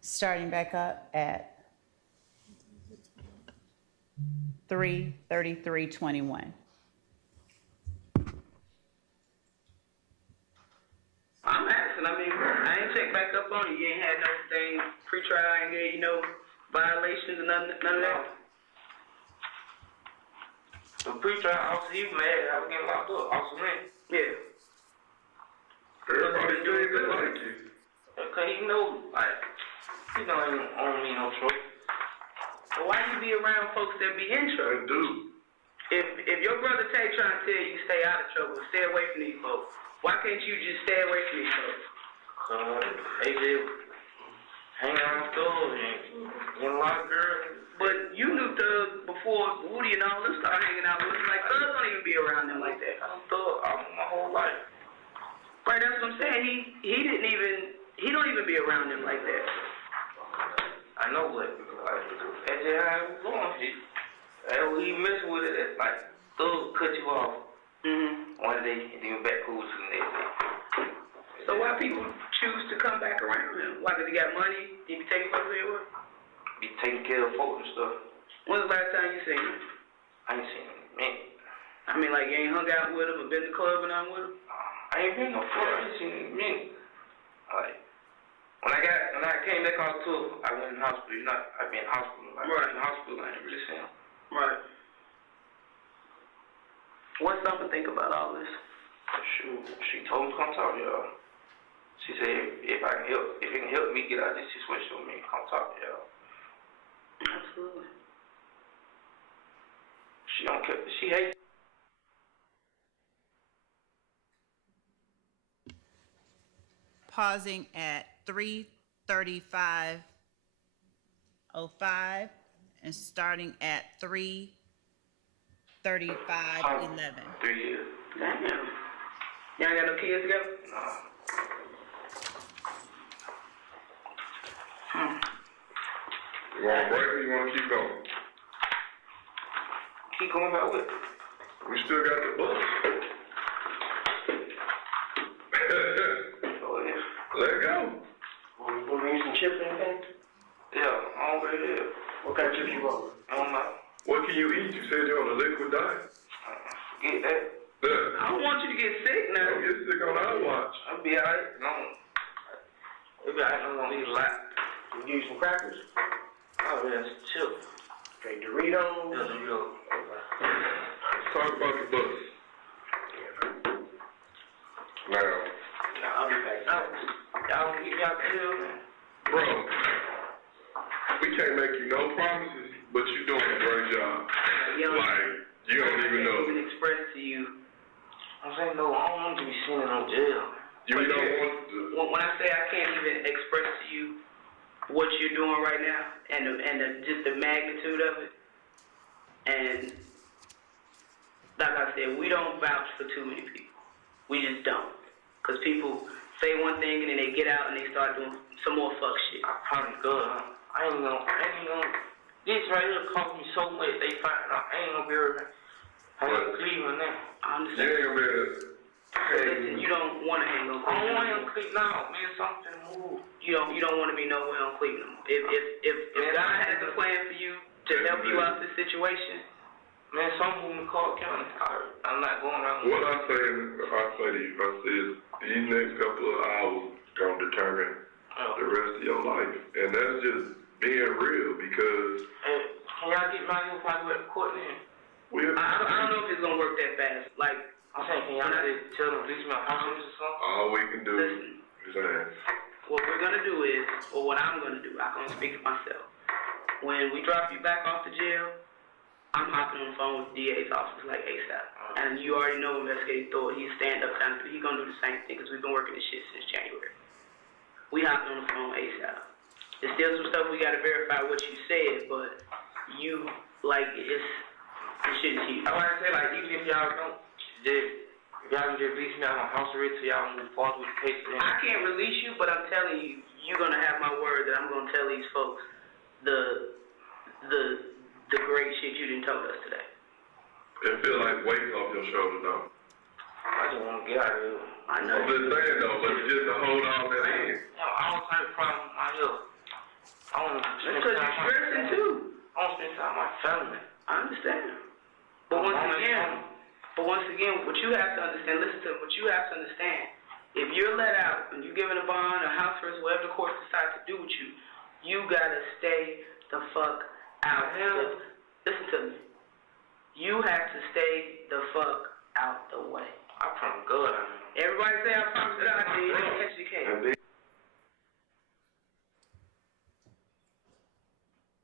Starting back up at 3:33:21. I'm asking. I mean, I ain't checked back up on you. You ain't had no thing pre-trial. I ain't gave you no violations or none of that. The pre-trial officer, he was mad. I was getting locked up. Officer man. Yeah. Everybody doing good like you. Cause he know, like, he know I don't need no trouble. But why you be around folks that be in trouble? I do. If your brother Tay trying to tell you stay out of trouble, stay away from these folks, why can't you just stay away from these folks? They just hang around Thug and get a lot of girls. But you knew Thug before Woody and all them started hanging out with him. Like, Thug don't even be around them like that. I know Thug my whole life. Right, that's what I'm saying. He don't even be around them like that. I know, but like, that's just how it was going. He messing with it, like, Thug cut you off one day and then back cool to the next day. So why people choose to come back around him? Why? Because he got money? He be taking folks everywhere? Be taking care of folks and stuff. When's the last time you seen him? I ain't seen him, man. I mean, like, you ain't hung out with him or been to the club or nothing with him? I ain't been no club. I ain't seen him in a minute. Like, when I came back on tour, I went in the hospital. You know, I been in the hospital. Like, right. In the hospital, I ain't really seen him. Right. What's something to think about all this? Shoot, she told me to come talk to y'all. She said if it can help me get out of this situation with me, come talk to y'all. Absolutely. She don't care. She hates. Pausing at 3:35:05 and starting at 3:35:11. 3 years. Damn. Y'all ain't got no kids together? No. You want a break or you want to keep going? Keep going about what? We still got the bus. Oh, yeah. Let go. Want to bring you some chips or anything? Yeah, I'm over here. What kind of chips you want? I don't know. What can you eat? You said you're on a liquid diet. Forget that. Yeah. I don't want you to get sick now. Don't get sick on our watch. I'll be alright. No. Maybe I don't want to eat a lot. Can we give you some crackers? Oh, yeah, it's chill. Okay, Doritos. Yeah, Doritos. Let's talk about the bus. Now, I'll be back. Y'all can keep y'all chill, man. bro, we can't make you no promises, but you're doing a great job. Like, you don't even know. I can't even express to you. I'm saying, no, I don't want you to be seen in no jail. You don't want to. When I say I can't even express to you what you're doing right now and just the magnitude of it, and like I said, we don't vouch for too many people. We just don't. Because people say one thing and then they get out and they start doing some more fuck shit. I promise God, I ain't gonna, this right here cost me so much, they find out, I ain't gonna be able to, I'm in Cleveland now. I You understand. ain't gonna be able to. Listen, you don't want to hang on Cleveland. I don't want to hang on Cleveland. No, man, something move. You don't want to be nowhere on Cleveland. If God has a plan for you to help you out this situation, man, some move in Clark County. I'm not going around. What I say to you, I said, these next couple of hours gonna determine the rest of your life. And that's just being real because Hey, can y'all get my new probably at the court then? I don't know if it's gonna work that fast. Like I'm saying, can y'all tell them to leave me a house or something? all we can do Listen. is ask. What we're gonna do is, or what I'm gonna do, I'm gonna speak for myself. When we drop you back off the jail, I'm hopping on the phone with DA's office like ASAP. And you already know investigating Thor, he's stand up kind of, he's gonna do the same thing because we've been working this shit since January. We hopping on the phone ASAP. There's still some stuff we gotta verify what you said, but you, like, this shit is huge. I want to say, like, even if y'all don't, if y'all can just release me out of my house already so y'all move forward with the case. I can't release you, but I'm telling you, you're gonna have my word that I'm gonna tell these folks the great shit you done told us today. It feel like weights off your shoulders, though. I just want to get out of here. I know. I'm just saying, though, but just to hold all that in. I don't have a problem with my health. I want to spend time with my stressing too. I want to spend time with my family. I understand. But once again, what you have to understand, listen to me, what you have to understand, if you're let out and you're given a bond, a house arrest, whatever the court decides to do with you, you gotta stay the fuck out. Listen to me. You have to stay the fuck out the way. I promise God. Everybody say I promise God. They didn't catch the case.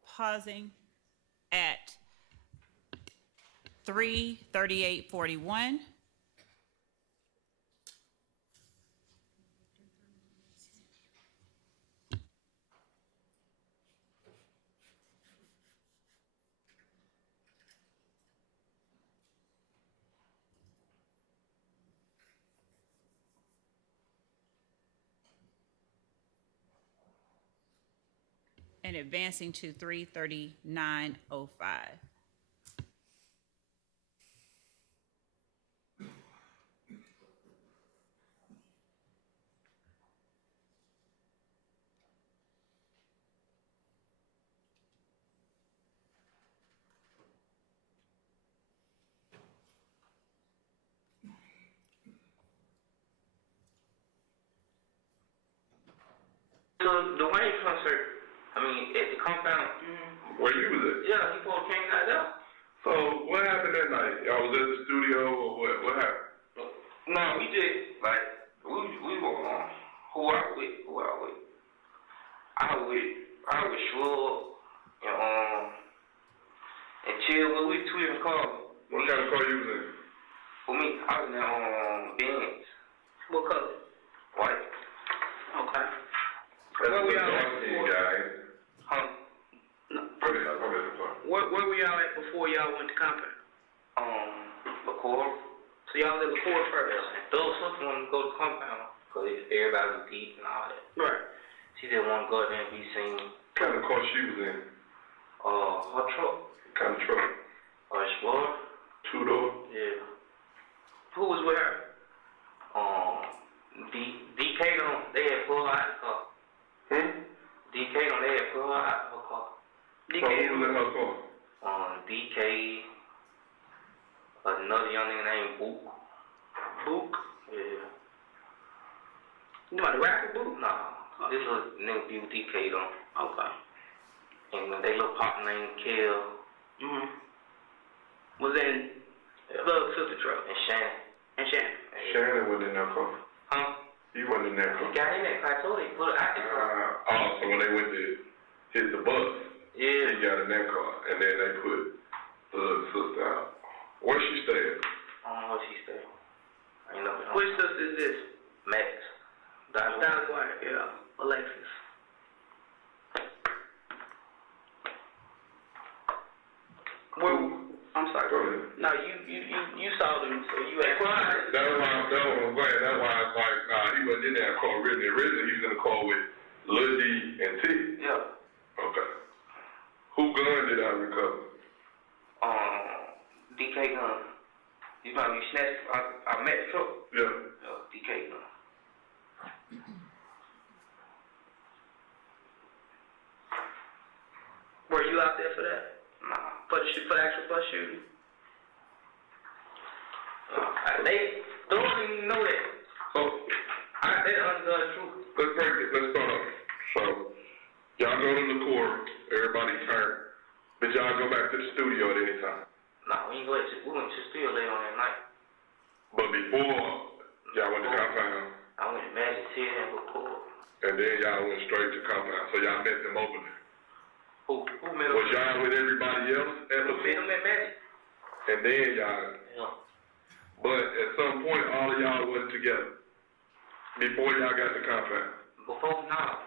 Pausing at 3:38:41. And advancing to 3:39:05. So the Wayne concert, I mean, at the compound. Where you was at? Yeah, he pulled came out there. So what happened that night? Y'all was at the studio or what? What happened? No, we did like we were who I with. I was Shrub and Chill. Well, we two different cars. What kind of car you was in? For me, I was in Benz. What color? White. Okay. Where were y'all at before? Huh? Where were y'all at before y'all went to compound? LaCour. So y'all was at LaCour first? Those sisters wanted to go to compound because everybody was geek and all that. Right. She didn't want to go there and be seen. What kind of car she was in? Hot truck. Kind of truck. Explorer. Two-door. Yeah. Who was with her? DK on, they had pulled out the car. DK on, they had pulled out her car. So who was in her car? DK, another young nigga named Book. Book? Yeah. You know the rapper Book? Nah, this little nigga be with DK on. Okay. And they little partner named Kel. Was in Love Sister Truck. And Shannon. And Shannon. Shannon was in that car. Huh? He wasn't in that car. He got in that car, I told you, he put it out the car. So when they went to hit the bus, Yeah. he got in that car, and then they put the little sister out. Where she stayed? I don't know where she stayed. I ain't know. Which sister is this? Max. Dallas White, yeah. Alexis. Well, I'm sorry. Go ahead. No, you saw them, so you asked. That's why I'm saying. That's why I was like, nah, he wasn't in that car originally. Originally, he was in the car with Lil D and T. Yeah. Okay. Who gun did I recover? DK gun. You know, you snatched, I met the truck. Yeah. DK gun. Were you out there for that? Nah. For the actual bus shooting? They don't even know that. So, They understood the truth. let's break it. Let's start off. So, y'all go to the court. Everybody turn. But y'all go back to the studio at any time. Nah, we went to the studio late on that night. But before, y'all went to compound. I went to Magic City and record. And then y'all went straight to compound. So y'all met them over there. Who met him? Was y'all with everybody else at the Met him at Magic? And then y'all, Yeah. but at some point, all of y'all wasn't together. Before y'all got to compound. Before now,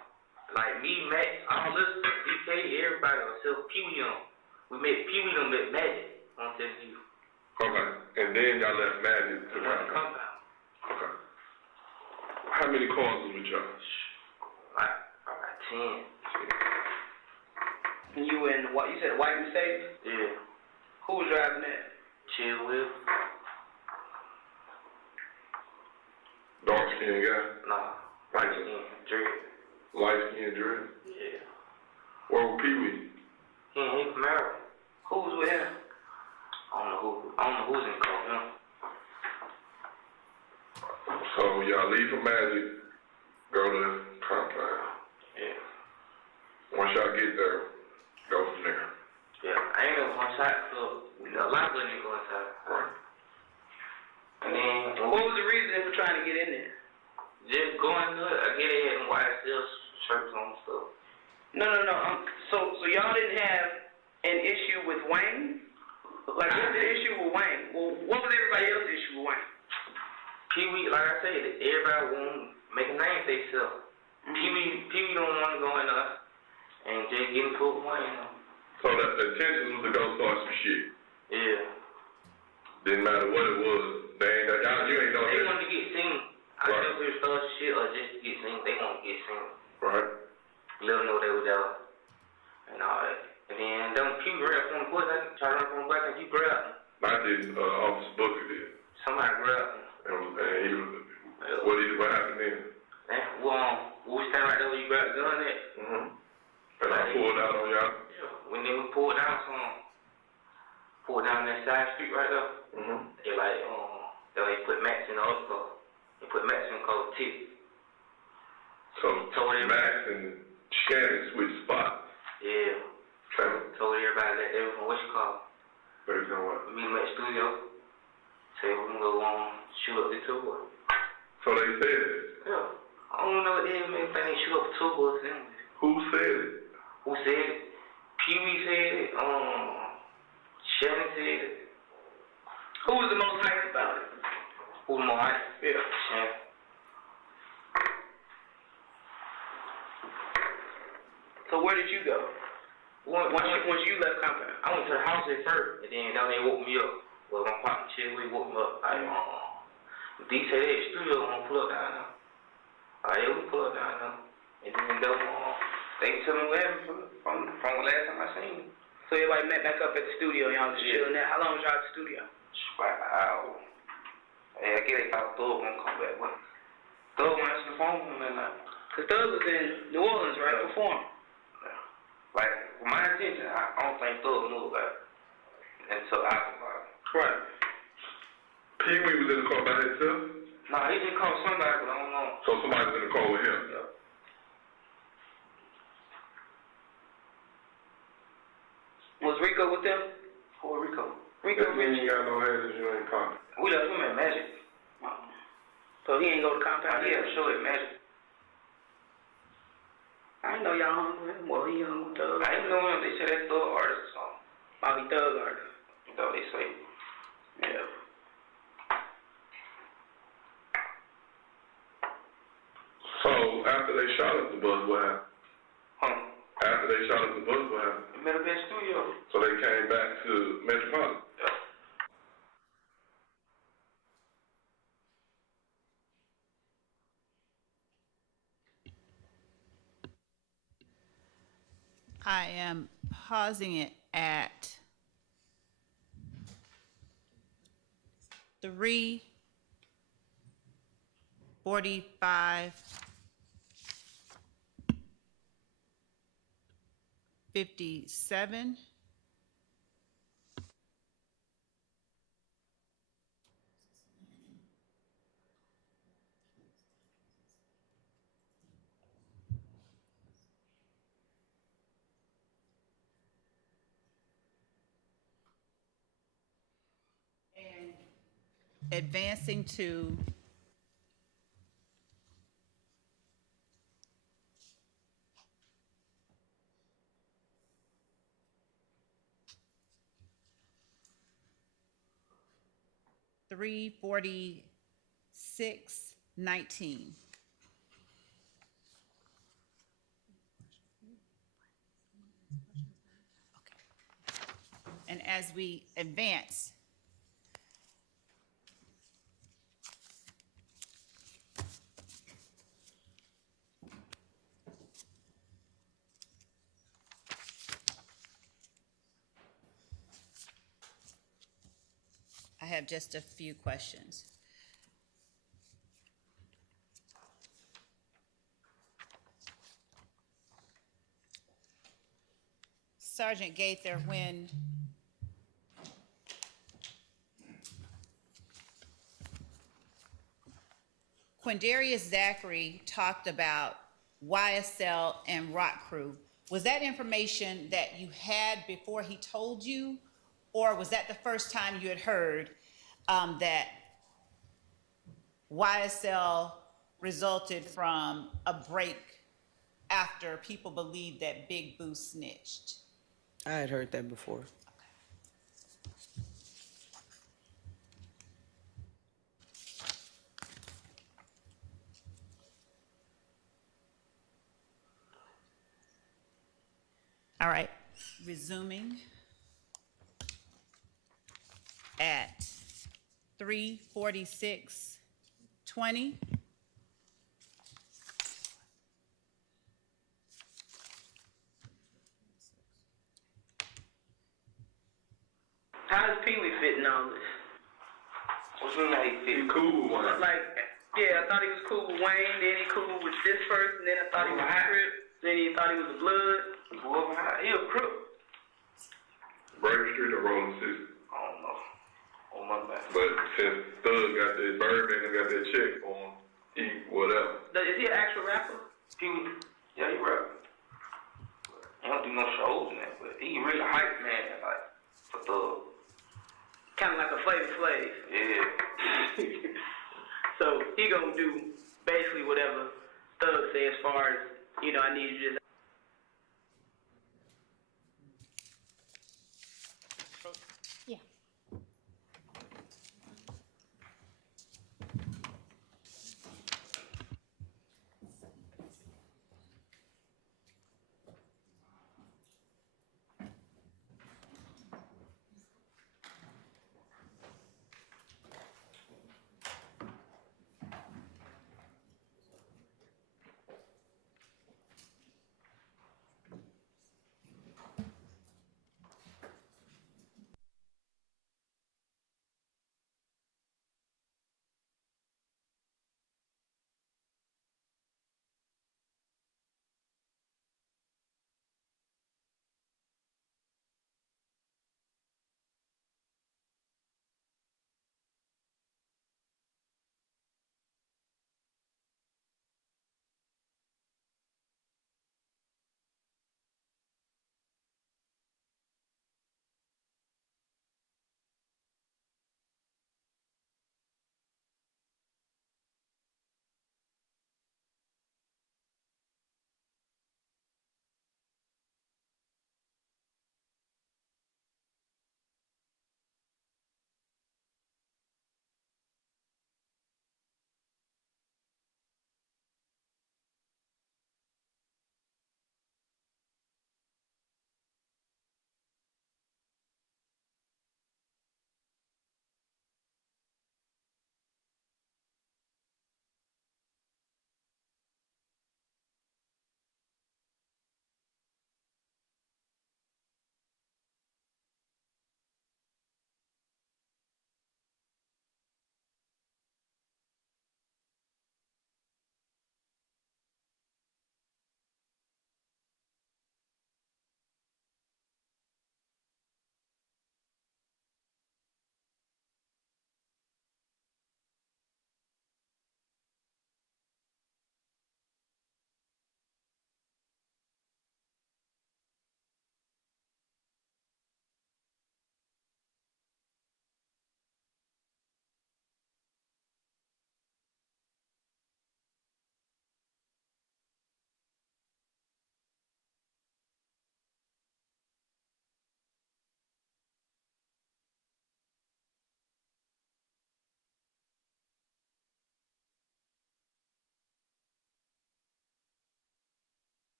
like me, Max, all this, DK, everybody, except Pee Wee on. We met Pee Wee them at Magic. I'm telling you. Okay. And then y'all left Magic to compound. Compound. Okay. How many cars was with y'all? Like, about 10. And you in what? You said a white Mercedes? Yeah. Who was driving that? Chill Will. Dark skinned guy? Nah. Light skin. Dread. Light skinned dread? Yeah. Where was Pee Wee? He from Maryland. Who was with him? I don't know who's in the car, you know? So y'all leave from Magic, go to compound. Yeah. Once y'all get there, go from there. Yeah. I ain't never gone inside, so a lot of niggas go inside. Right. And then, What was the reason for trying to get in there? just going to it, I get it and YSL shirts on and stuff. No. So y'all didn't have an issue with Wayne? Like, what's the issue with Wayne? Well, what was everybody else's issue with Wayne? Pee Wee, like I said, everybody want to make a name for themselves. Pee Wee don't want to go in there and just get into it with Wayne. So the intention was to go start some shit. Yeah. Didn't matter what it was. They ain't, you ain't know They that. want to get seen. I Right. don't know if it's start shit or just to get seen. They want to get seen. Right? Let them know they were there and all that. And then them Pee Wee grabbed from the boys. I tried to run from the back and you grabbed him. I did, Officer Booker did. Somebody grabbed him. And he was, what happened then? And we stand right there where you grabbed the gun at. And I pulled out on y'all? Yeah. When they we pulled down that side street right there. They like, they put Max in the other car. They put Max in the car with Tip. So Max and Shannon switched spots. Yeah. Told everybody that they was from what you call it. Based on what? Meet them at the studio. Say we're gonna go shoot up the tour. So they said it. Yeah. I don't know what they think they shoot up the tour bus anyway. Who said it? Who said it? Pee Wee said it. Shannon said it. Who was the most hyped about it? Who the most hyped? Yeah. Shannon. So where did you go? Once you left compound? I went to the house at first, and then they woke me up. Well, my partner chill, we woke me up. Like, D said, hey, studio, I'm gonna pull up down now. Yeah, we pull up down now. And then they tell me what happened from the last time I seen him. So everybody met back up at the studio, y'all was chilling there. How long was y'all at the studio? About an hour. Hey, I get it, thought Thug gonna come back, but Thug went answer the phone that night. Cause Thug was in New Orleans, right, performing. Like, with my intention, I don't think Thug knew about it until after about it. Right. Pee Wee was in the car by himself? Nah, he just called somebody, but I don't know. So somebody was in the car with him? Yeah. Was Rico with them? Who Rico? Rico That means Rich. you got no haters, you ain't coming. We left him at Magic. So he ain't go to compound. He had a show at Magic. I didn't know y'all hung with him. Well, he hung with Thug. I didn't know him. They said that's Thug artist or something. Bobby Thug artist. That's what they say. Yeah. So after they shot up the bus, what happened? Huh? After they shot up the bus, what happened? We met up at the studio. So they came back to Metropolitan. Yeah. I am pausing it at 3:45, 57. Advancing to $346.19. And as we advance, I have just a few questions. Sergeant Gaither, when Quindarius Zachary talked about YSL and Rock Crew, was that information that you had before he told you? Or was that the first time you had heard that YSL resulted from a break after people believed that Big Boo snitched? I had heard that before. All right, resuming at 3:46:20. How does Pee Wee fit in all this? What you mean how he fit? He cool with one. Like, yeah, I thought he was cool with Wayne, then he cool with this person, then I thought he was a Crip, then he thought he was a Blood. He a crook. Brave Street or Rolling City. I don't know. Oh my bad. But since Thug got that Birdman and got that check for him, he whatever. Is he an actual rapper? He, yeah, he rap. He don't do no shows and that, but he really hype man, like, for Thug. Kind of like a Flavor Flav. Yeah. So he gonna do basically whatever Thug say as far as, you know, I need you to just. Yeah.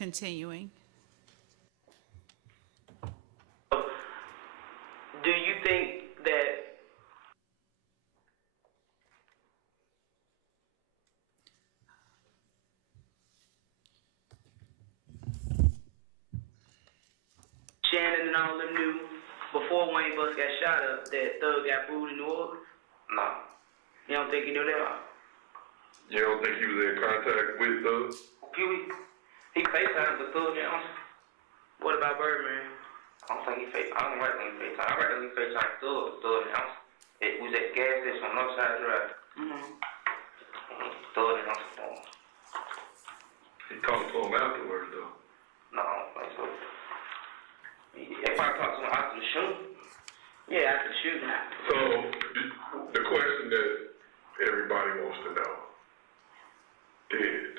Continuing. Do you think that Shannon and all them knew before Wayne Bus got shot up that Thug got booed in New Orleans? No. You don't think he knew that? You don't think he was in contact with Thug? Pee-wee, he FaceTimed the Thug and what about Birdman? I don't think he FaceTime. I don't write when he FaceTime. I write when he FaceTime Thug and it was at the gas station on Northside Drive. Thug and He talked to him afterwards, though. no, I don't think so. They probably talked to him after the shooting. Yeah, after the shooting. So, the question that everybody wants to know, did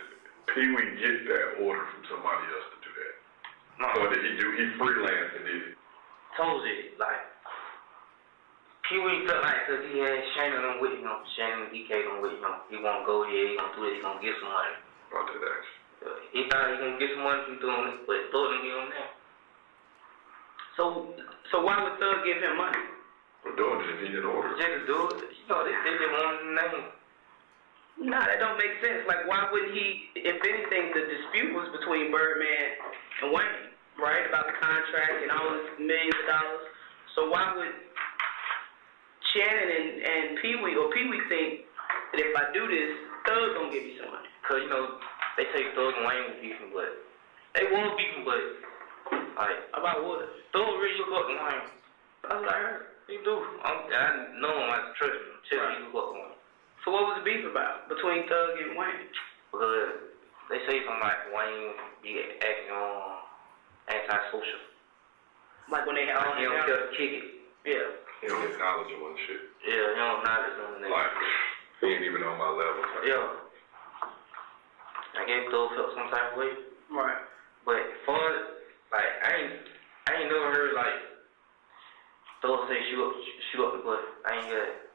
Pee Wee get that order from somebody else to do that? No. Or did he freelanced and did it? Told you, like, Pee-wee felt like because he had Shannon on with him, Shannon and DK on with him, he want to go here, he going to do it, he going to get some money. About that action. He thought he going to get some money from doing it, but Thug didn't get on there. So why would Thug give him money? For doing it, he had order. Just to do it. You know, they just want the name. Nah, that don't make sense. Like, why wouldn't he, if anything, the dispute was between Birdman and Wayne, right? About the contract and all this millions of dollars. So why would Shannon and Pee-wee, or Pee-wee think that if I do this, Thug gonna give me some money? Because, you know, they say Thug and Wayne was beefing, but they was beefing, but, like, about what? Thug really look up to Wayne. I was like, he do. I know him, I trust him, tell me he look up to Wayne. So what was the beef about between Thug and Wayne? Because they say something like Wayne be acting on antisocial. Like when they have he don't care to kick it. Yeah. He don't acknowledge him and shit. Yeah, he don't acknowledge him. Like, he ain't even on my level. Yeah. I guess Thug felt some type of way. Right. But for like I ain't never heard like Thug say shoot up the butt. I ain't heard it.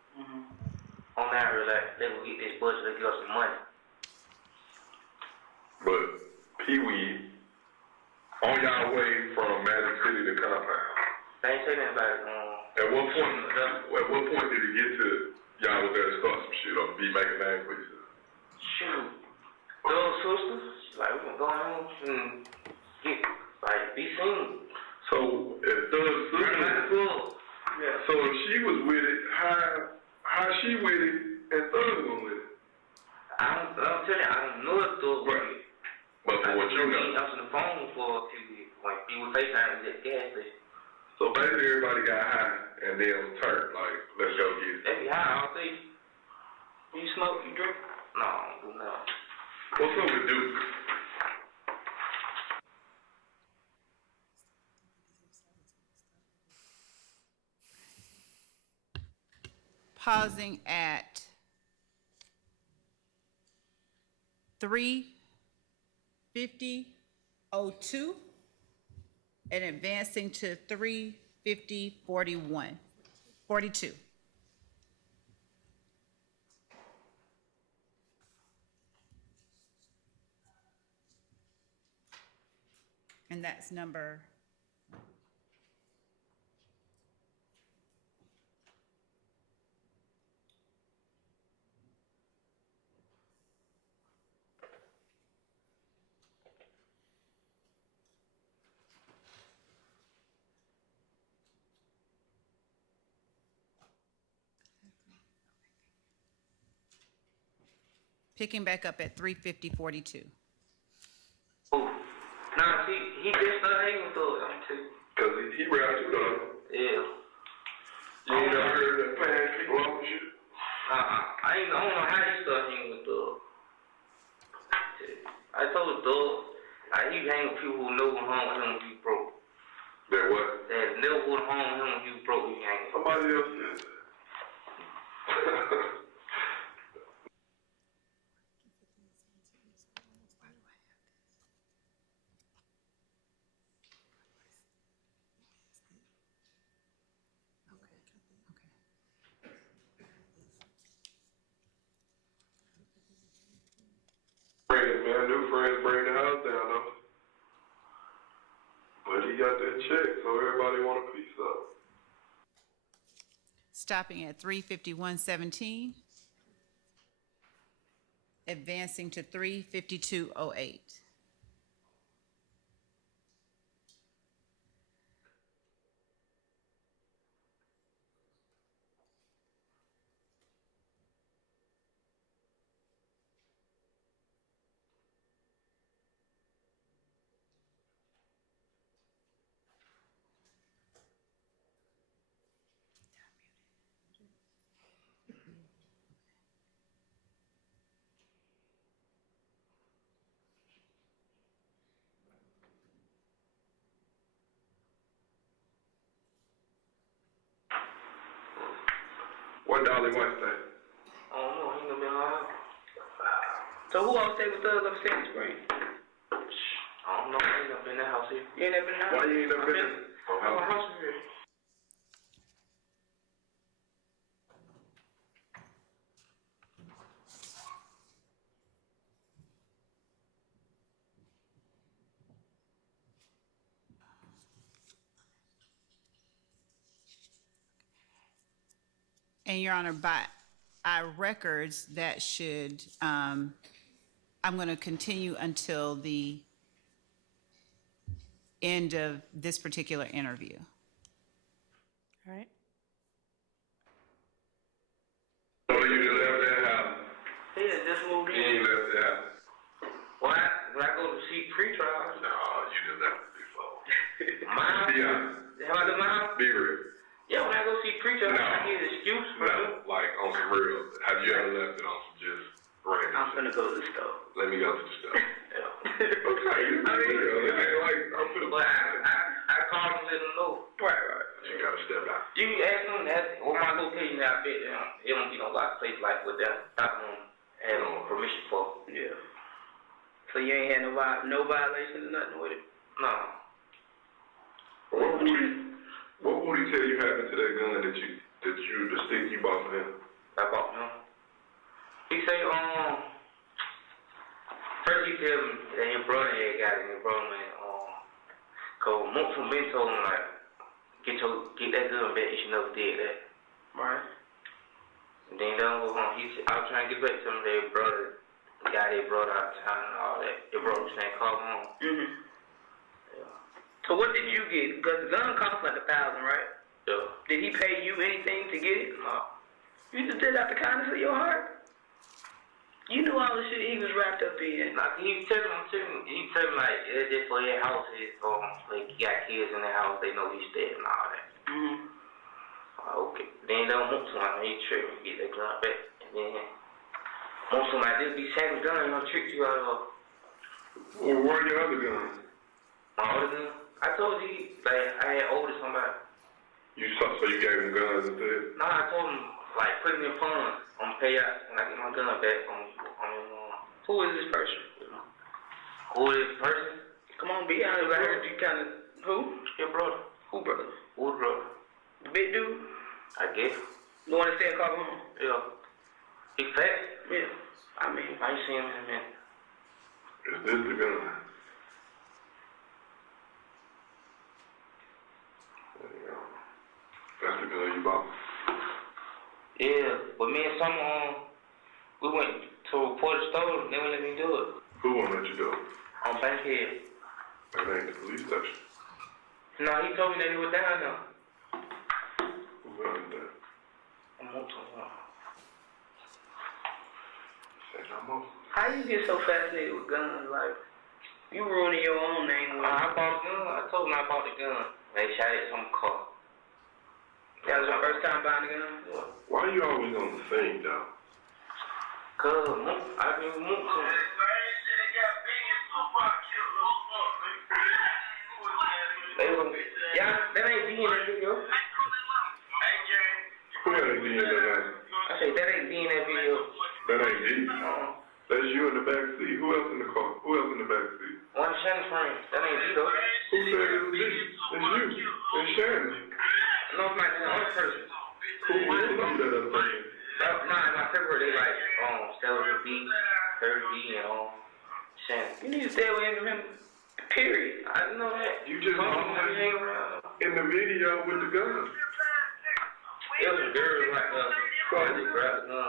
On that, like, they will get this budget to give us some money. But Pee-wee, on y'all way from Magic City to Compound. They ain't say nothing about it. At what point did he get to y'all was there to start some shit or be making names with you? Shoot. Those sisters, like, we can go home and get, like, be seen. So, if those sisters, so if she was with it, how she with it and Thug was with it? I'm telling you, I don't know if Thug was with it. But for what you know. He answered the phone for a few weeks when he was FaceTime at the gas station. So basically everybody got high and then was turned, like, let's go get it. They be high all day. You smoke, you drink? No, I don't do nothing. What's up with Duke? Pausing at 3:50:02 and advancing to 3:50:42. And that's number. Picking back up at 3:50:42. Oh, nah, see, he just started hanging with Thug, too. Cause he rapped too, though. Yeah. You ain't never heard that man people off and shit? I don't know how he started hanging with Thug. I told Thug, he hang with people who know him home with him when he broke. That what? That never would home with him when he broke, he hang with. Somebody else said that. Friends, man, new friends bring the house down, though. But he got that check, so everybody want a piece of it. Stopping at 351.17. Advancing to 352.08. What Dolly White say? I don't know, he ain't gonna be around. So who else stay with us up Sandy Spring? I don't know, I ain't never been in that house here. You ain't never been in that house? Why you ain't never been? I got a house here. And Your Honor, by our records, that should, I'm going to continue until the end of this particular interview. All right. So you just left that house? Yeah, just moved You in. ain't left that house? When I go to see pre-trials, No, you just left it before. my house, Be honest. have I done my house? Be real. Yeah, when I go see pre-trials, No. I get an excuse for it. No, like on some real. Have you ever left it on some just random? I'm finna go to the store. Let me go to the store. Yeah. Okay, you I mean, real. It ain't like I'm finna. But I call them and let them know. Right. You gotta step out. You can ask them that, where my location at, I bet it won't be no lot of places like with that. I don't have permission for. Yeah. So you ain't had no violations or nothing with it? No. What would he tell you happened to that gun the stick you bought for him? I bought him. He say, first he tell me that his brother had got it, and his brother man, cause multiple men told him like, get that gun back, you should never did that. Right. And then I was trying to get back to him, their brother got his brother out of town and all that. His brother was saying, call him home. Mm-hmm. Yeah. So what did you get? Because the gun cost like $1,000, right? Yeah. Did he pay you anything to get it? No. You just did it out the kindness of your heart? You knew all the shit he was wrapped up in. Nah, he tell me like, it's just for your house, like, he got kids in the house, they know he's dead and all that. Mm-hmm. Okay. Then don't want to, he tricked me, get that gun back. And then, want somebody just be second gun, trick you out of. Well, where are your other guns? My other gun? I told you, like, I had owed to somebody. So you gave him guns instead? No, I told him, like, put it in funds. I'm gonna pay out when I get my gun back. Who is this person? Who is this person? Come on, be honest. I heard you kind of. Who? Your brother. Who brother? Who brother? The big dude? I guess. The one that said call home? Yeah. He fat? Yeah. I mean, I ain't seen him in a minute. Is this the gun? There you go. That's the gun you bought? Yeah, but me and someone, we went to report the store, they wouldn't let me do it. Who won't let you do it? On Bankhead. That ain't the police station. No, he told me that he was down there. Who gun is that? I'm on to him. Say no more. How you get so fascinated with guns? Like, you ruining your own name. I bought a gun. I told him I bought the gun. They shot it at some car. That was your first time buying a gun? Yeah. Why are you always on the thing, though? Cause I've been moved to. Yeah, that ain't D in that video. Who ain't D in that gun? I say that ain't D in that video. That ain't D? That's you in the back seat. Who else in the car? Who else in the back seat? One Shannon's friend. That ain't D though. Who said it was D? It's you. It's Shannon. No, it's not the other person. Who know that other person? Nah, in my paper they like Selva B, 30B, and Shannon. You need to stay away from him. Period. I know that. You just in the video with the gun. It was a girl like trying to grab the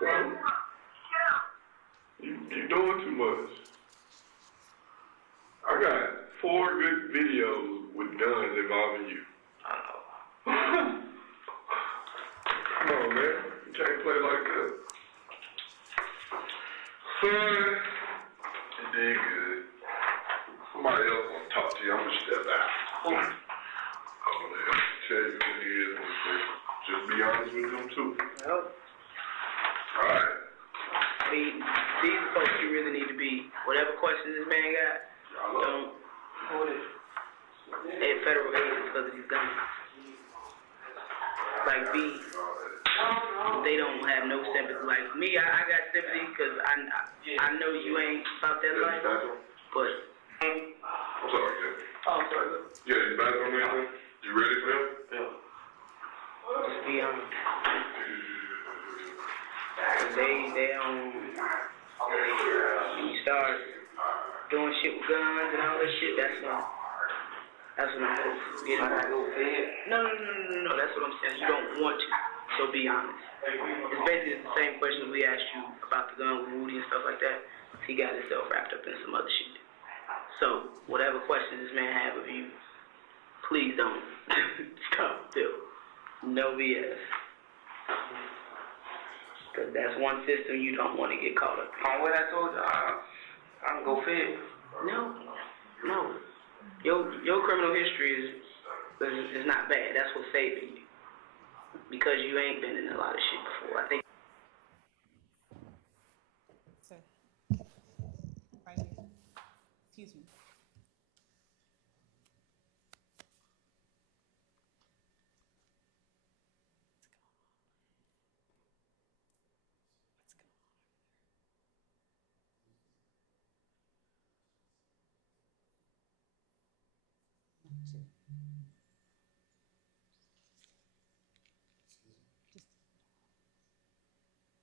gun. You're doing too much. I got 4 good videos with guns involving you. Come on, man. You can't play like that. Son, you did good. Somebody else want to talk to you. I'm going to step out. I'm going to tell you what it is. And just be honest with them, too. Well, All right. these folks, you really need to be, whatever questions this man got, don't hold it at federal agents because of these guns. Like they don't have no sympathy. Like me, I got sympathy because I know you ain't about that life, but. I'm sorry, kid. Oh, I'm sorry. Yeah, you back on anything? You ready for him? Yeah. Just be honest. They when you start doing shit with guns and all that shit, that's when I'm getting ready to go fed. No, that's what I'm saying. You don't want to, so be honest. It's basically the same question we asked you about the gun with Woody and stuff like that. He got himself wrapped up in some other shit. So, whatever questions this man have of you, please don't. Stop, Bill. No BS. Because that's one system you don't want to get caught up in. On what I told you, I can go fed. No. Your criminal history is not bad. That's what's saving you. Because you ain't been in a lot of shit before. I think. Sir. Right here. Excuse me.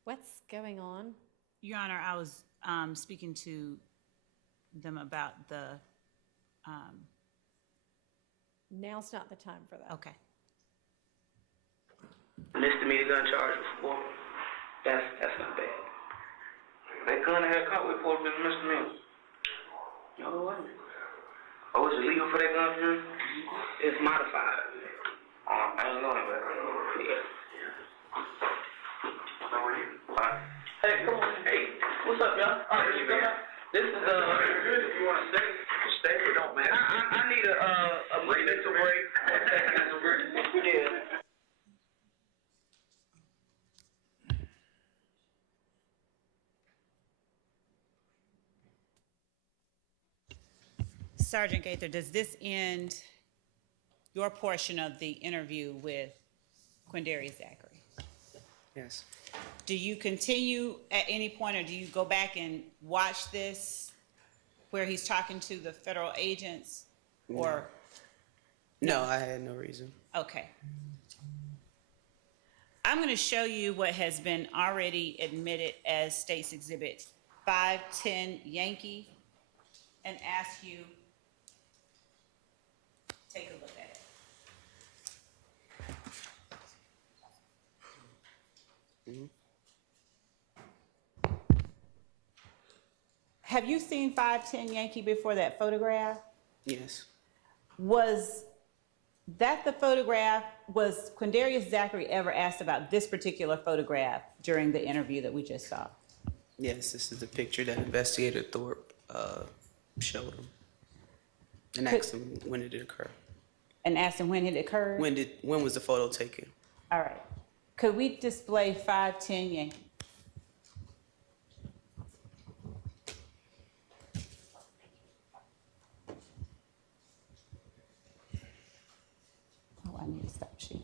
What's going on? Your Honor, I was speaking to them about the, Now's not the time for that. okay. Misdemeanor gun charge before. That's not bad. That gun I had caught with for been misdemeanor. No, it wasn't. Oh, is it legal for that gun to use? It's modified. I ain't know that. Yeah. Hey, come on. Hey, what's up, y'all? You come out? This is, you want to stay? Stay, it don't matter. I need a mental break. Yeah. Sergeant Gaither, does this end your portion of the interview with Quindarius Zachary? Yes. Do you continue at any point, or do you go back and watch this where he's talking to the federal agents? Or No, I had no reason. okay. I'm going to show you what has been already admitted as State's Exhibit 510 Yankee and ask you, take a look at it. Mm-hmm. Have you seen 510 Yankee before that photograph? Yes. Was that the photograph? Was Quindarius Zachary ever asked about this particular photograph during the interview that we just saw? Yes, this is the picture that Investigator Thorpe showed him and asked him when did it occur. And asked him when it occurred? When was the photo taken? All right. Could we display 510 Yankee? Oh, I need to stop shooting.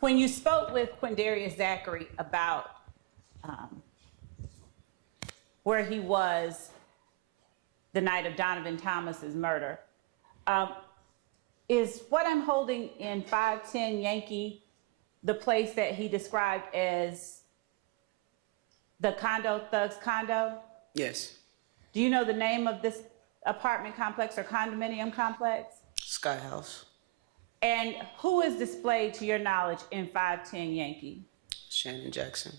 When you spoke with Quindarius Zachary about where he was the night of Donovan Thomas's murder. Is what I'm holding in 510 Yankee the place that he described as the condo, Thug's condo? Yes. Do you know the name of this apartment complex or condominium complex? Sky House. And who is displayed to your knowledge in 510 Yankee? Shannon Jackson.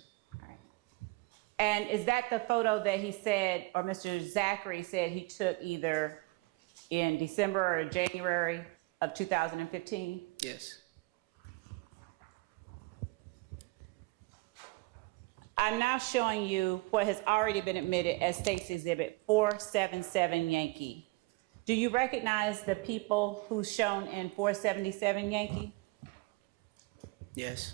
And is that the photo that he said, or Mr. Zachary said he took either in December or January of 2015? Yes. I'm now showing you what has already been admitted as State's Exhibit 477 Yankee. Do you recognize the people who's shown in 477 Yankee? Yes.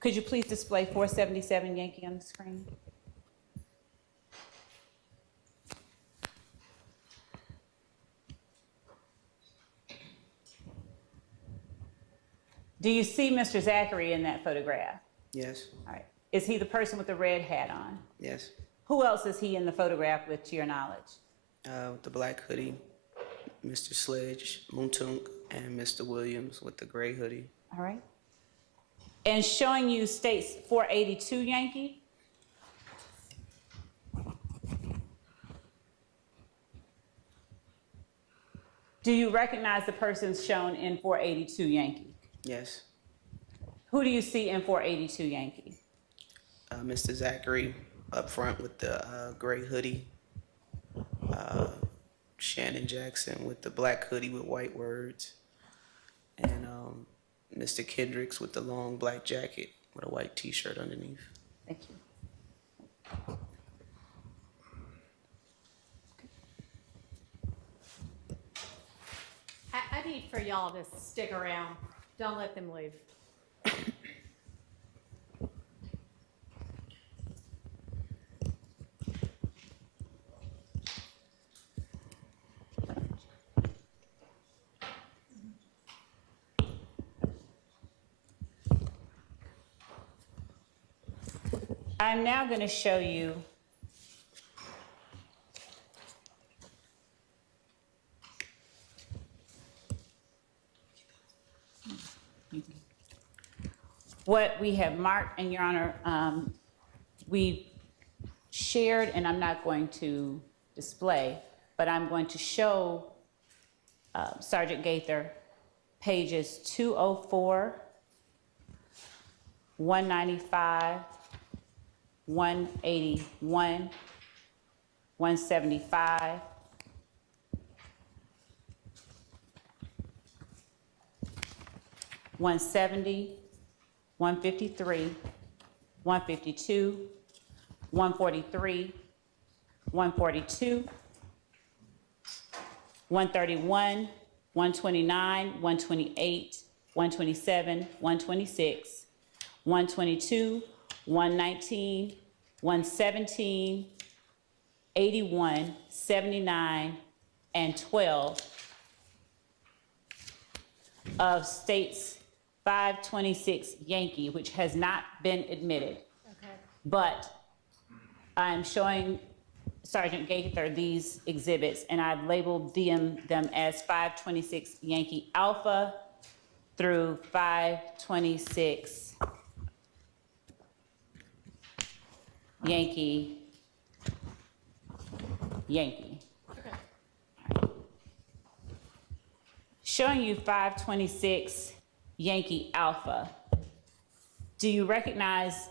Could you please display 477 Yankee on the screen? Do you see Mr. Zachary in that photograph? Yes. All right. Is he the person with the red hat on? Yes. Who else is he in the photograph with, to your knowledge? With the black hoodie, Mr. Sledge, Muntunk, and Mr. Williams with the gray hoodie. All right. And showing you State's 482 Yankee. Do you recognize the persons shown in 482 Yankee? Yes. Who do you see in 482 Yankee? Mr. Zachary up front with the gray hoodie. Shannon Jackson with the black hoodie with white words. And Mr. Kendricks with the long black jacket with a white t-shirt underneath. Thank you. I need for y'all to stick around. Don't let them leave. I'm now going to show you what we have marked, and Your Honor, we shared, and I'm not going to display, but I'm going to show Sergeant Gaither pages 204, 195, 181, 175, 170, 153, 152, 143, 142, 131, 129, 128, 127, 126, 122, 119, 117, 81, 79, and 12 of State's 526 Yankee, which has not been admitted. Okay. But I'm showing Sergeant Gaither these exhibits, and I've labeled them as 526 Yankee Alpha through 526 Yankee. Okay. Showing you 526 Yankee Alpha. Do you recognize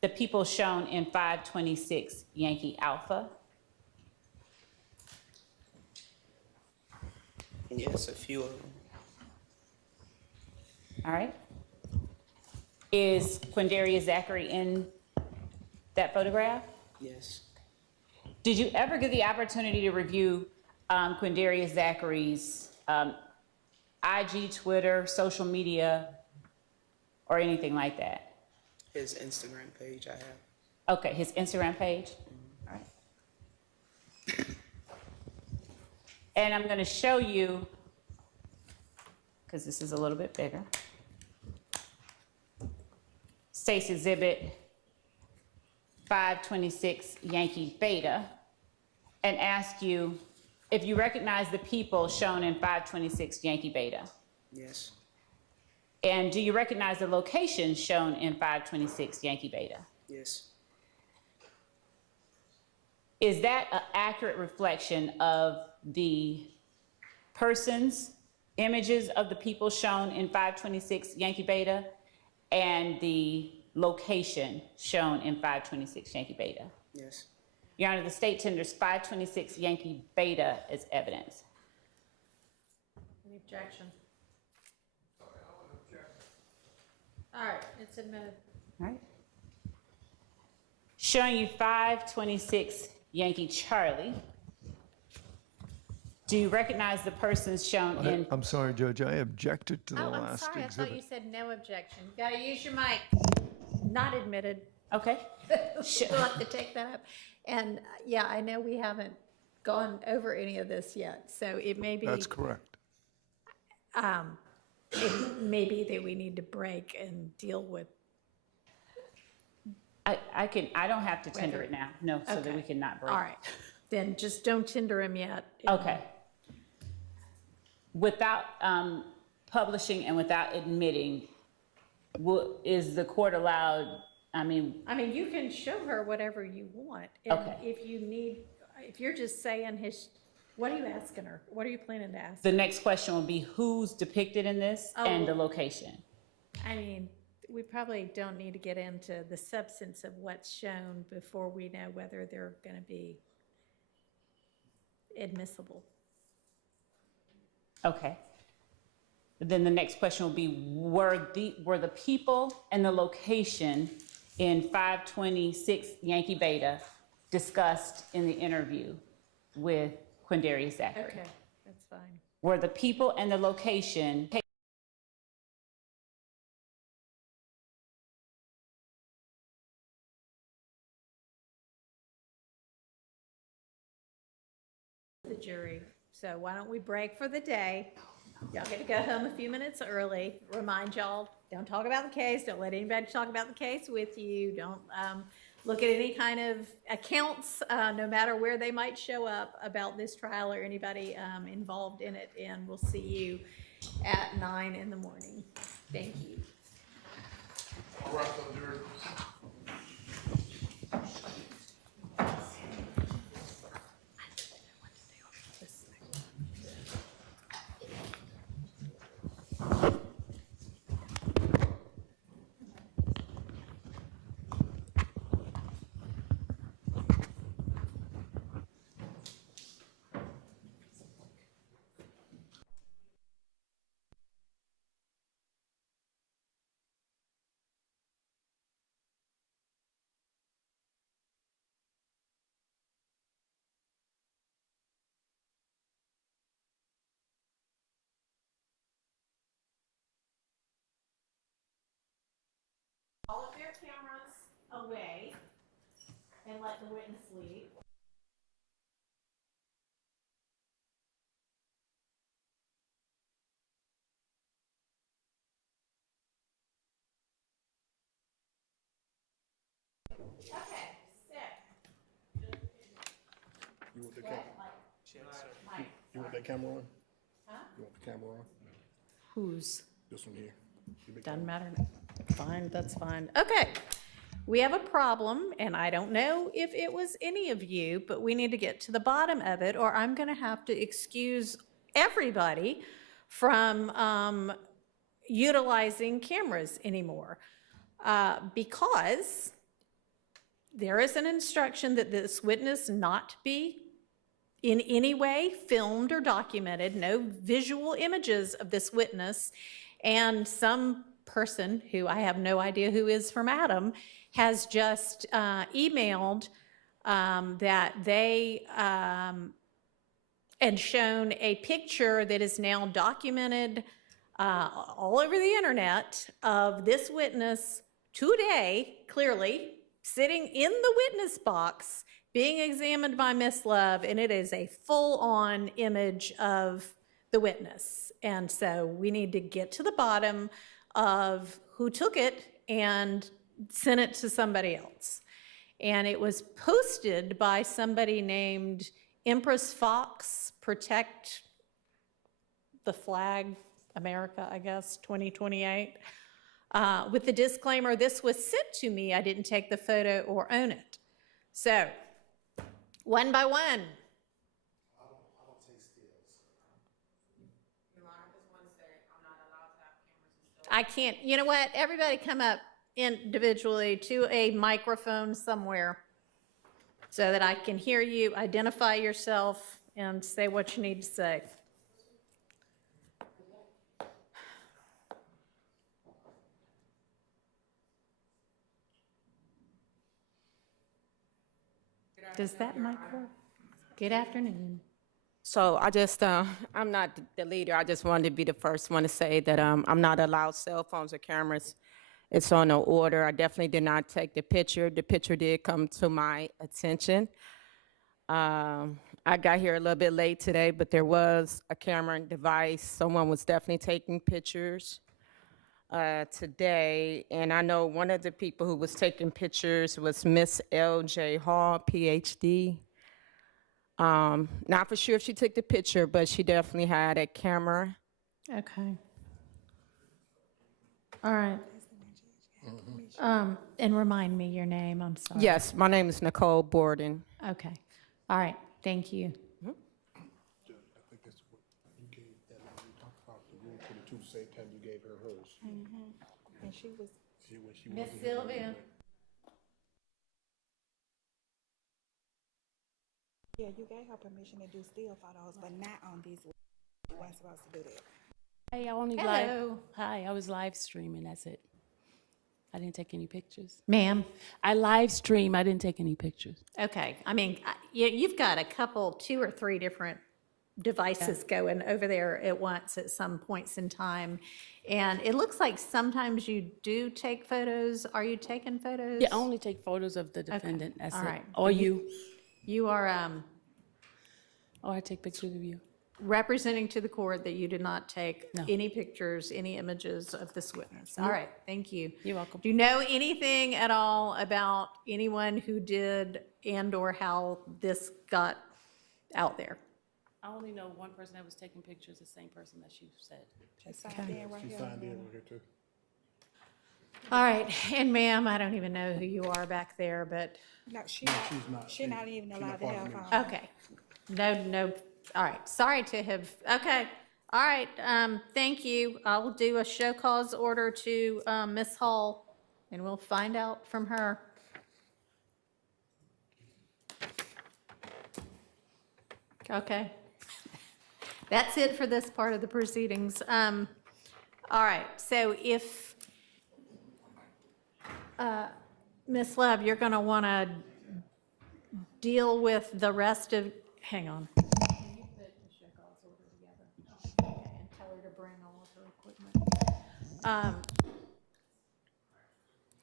the people shown in 526 Yankee Alpha? Yes, a few of them. All right. Is Quindarius Zachary in that photograph? Yes. Did you ever get the opportunity to review Quindarius Zachary's IG, Twitter, social media, or anything like that? His Instagram page I have. Okay, his Instagram page? All right. And I'm going to show you, because this is a little bit bigger, State's Exhibit 526 Yankee Beta. and ask you if you recognize the people shown in 526 Yankee Beta. Yes. And do you recognize the location shown in 526 Yankee Beta? Yes. Is that an accurate reflection of the persons, images of the people shown in 526 Yankee Beta and the location shown in 526 Yankee Beta? Yes. Your Honor, the state tenders 526 Yankee Beta as evidence. Any objection? All right, it's admitted. All right. Showing you 526 Yankee Charlie. Do you recognize the persons shown in? I'm sorry, Judge, I objected to the Oh, I'm last sorry, I thought you exhibit. said no objection. You gotta use your mic. Not admitted. Okay. We'll have to take that up. And yeah, I know we haven't gone over any of this yet, so it may be. That's correct. It may be that we need to break and deal with. I don't have to tender it now, no, so that Okay. we cannot break. All right, then just don't tender him yet. Okay. Without publishing and without admitting, is the court allowed, I mean, You can show her whatever you want. And Okay. if you're just saying what are you asking her? What are you planning to ask? the next question will be who's depicted in this and the location. We probably don't need to get into the substance of what's shown before we know whether they're gonna be admissible. Okay. Then the next question will be, were the people and the location in 526 Yankee Beta discussed in the interview with Quindarius Zachary? Okay, that's fine. Were the people and the location The jury. So why don't we break for the day? Y'all get to go home a few minutes early. Remind y'all, don't talk about the case. Don't let anybody talk about the case with you. Don't look at any kind of accounts, no matter where they might show up about this trial or anybody involved in it. And we'll see you at 9 in the morning. Thank you. All right, so jury. All of your cameras away and let the witness leave. Okay, sit. You want the Go ahead, Mike. You want that camera on? Huh? You want the camera on? Whose? This one here. Doesn't matter. Fine, that's fine. Okay. We have a problem, and I don't know if it was any of you, but we need to get to the bottom of it, or I'm going to have to excuse everybody from utilizing cameras anymore. Because there is an instruction that this witness not be in any way filmed or documented, no visual images of this witness, and some person who I have no idea who is from Adam has just emailed that they and shown a picture that is now documented all over the internet of this witness today, clearly, sitting in the witness box, being examined by Miss Love, and it is a full-on image of the witness. And so we need to get to the bottom of who took it and sent it to somebody else. And it was posted by somebody named Empress Fox, Protect the Flag, America, I guess, 2028. With the disclaimer, this was sent to me, I didn't take the photo or own it. So, one by one. I can't, you know what, everybody come up individually to a microphone somewhere so that I can hear you, identify yourself, and say what you need to say. Does that mic work? Good afternoon. So I just, I'm not the leader. I just wanted to be the first one to say that I'm not allowed cell phones or cameras. It's on no order. I definitely did not take the picture. The picture did come to my attention. I got here a little bit late today, but there was a camera and device. Someone was definitely taking pictures today. And I know one of the people who was taking pictures was Miss L.J. Hall, PhD. Not for sure if she took the picture, but she definitely had a camera. Okay. All right. And remind me your name, I'm sorry. Yes, my name is Nicole Borden. Okay. All right, thank you. I think that's what you gave that when you talked about the Rule 22, same time you gave her hers. And she was. When she Miss wasn't here. Sylvia. Yeah, you gave her permission to do still photos, but not on these. You weren't supposed to do that. Hey, I only Hello. Hi, I was live streaming, that's it. I didn't take any pictures. Ma'am? I live stream, I didn't take any pictures. Okay, I mean, you've got a couple, 2 or 3 different devices going over there at once at some points in time. And it looks like sometimes you do take photos. Are you taking photos? Yeah, I only take photos of the defendant, that's all it. right. Or you. You are Oh, I take pictures of you. representing to the court that you did not take No. any pictures, any images of this witness. All right, thank you. You're welcome. Do you know anything at all about anyone who did and/or how this got out there? I only know one person that was taking pictures, the same person that she said. She signed in right She here. signed in right here too. All right, and ma'am, I don't even know who you are back there, but, No, she's not. She's not even She's allowed not to part have of me. phone. okay. No, all right, sorry to have, okay. All right, thank you. I will do a show cause order to Ms. Hall, and we'll find out from her. Okay. That's it for this part of the proceedings. All right, so if, Ms. Love, you're going to want to deal with the rest of, hang on. Can you put the show cause order together? Okay, and tell her to bring all of her equipment.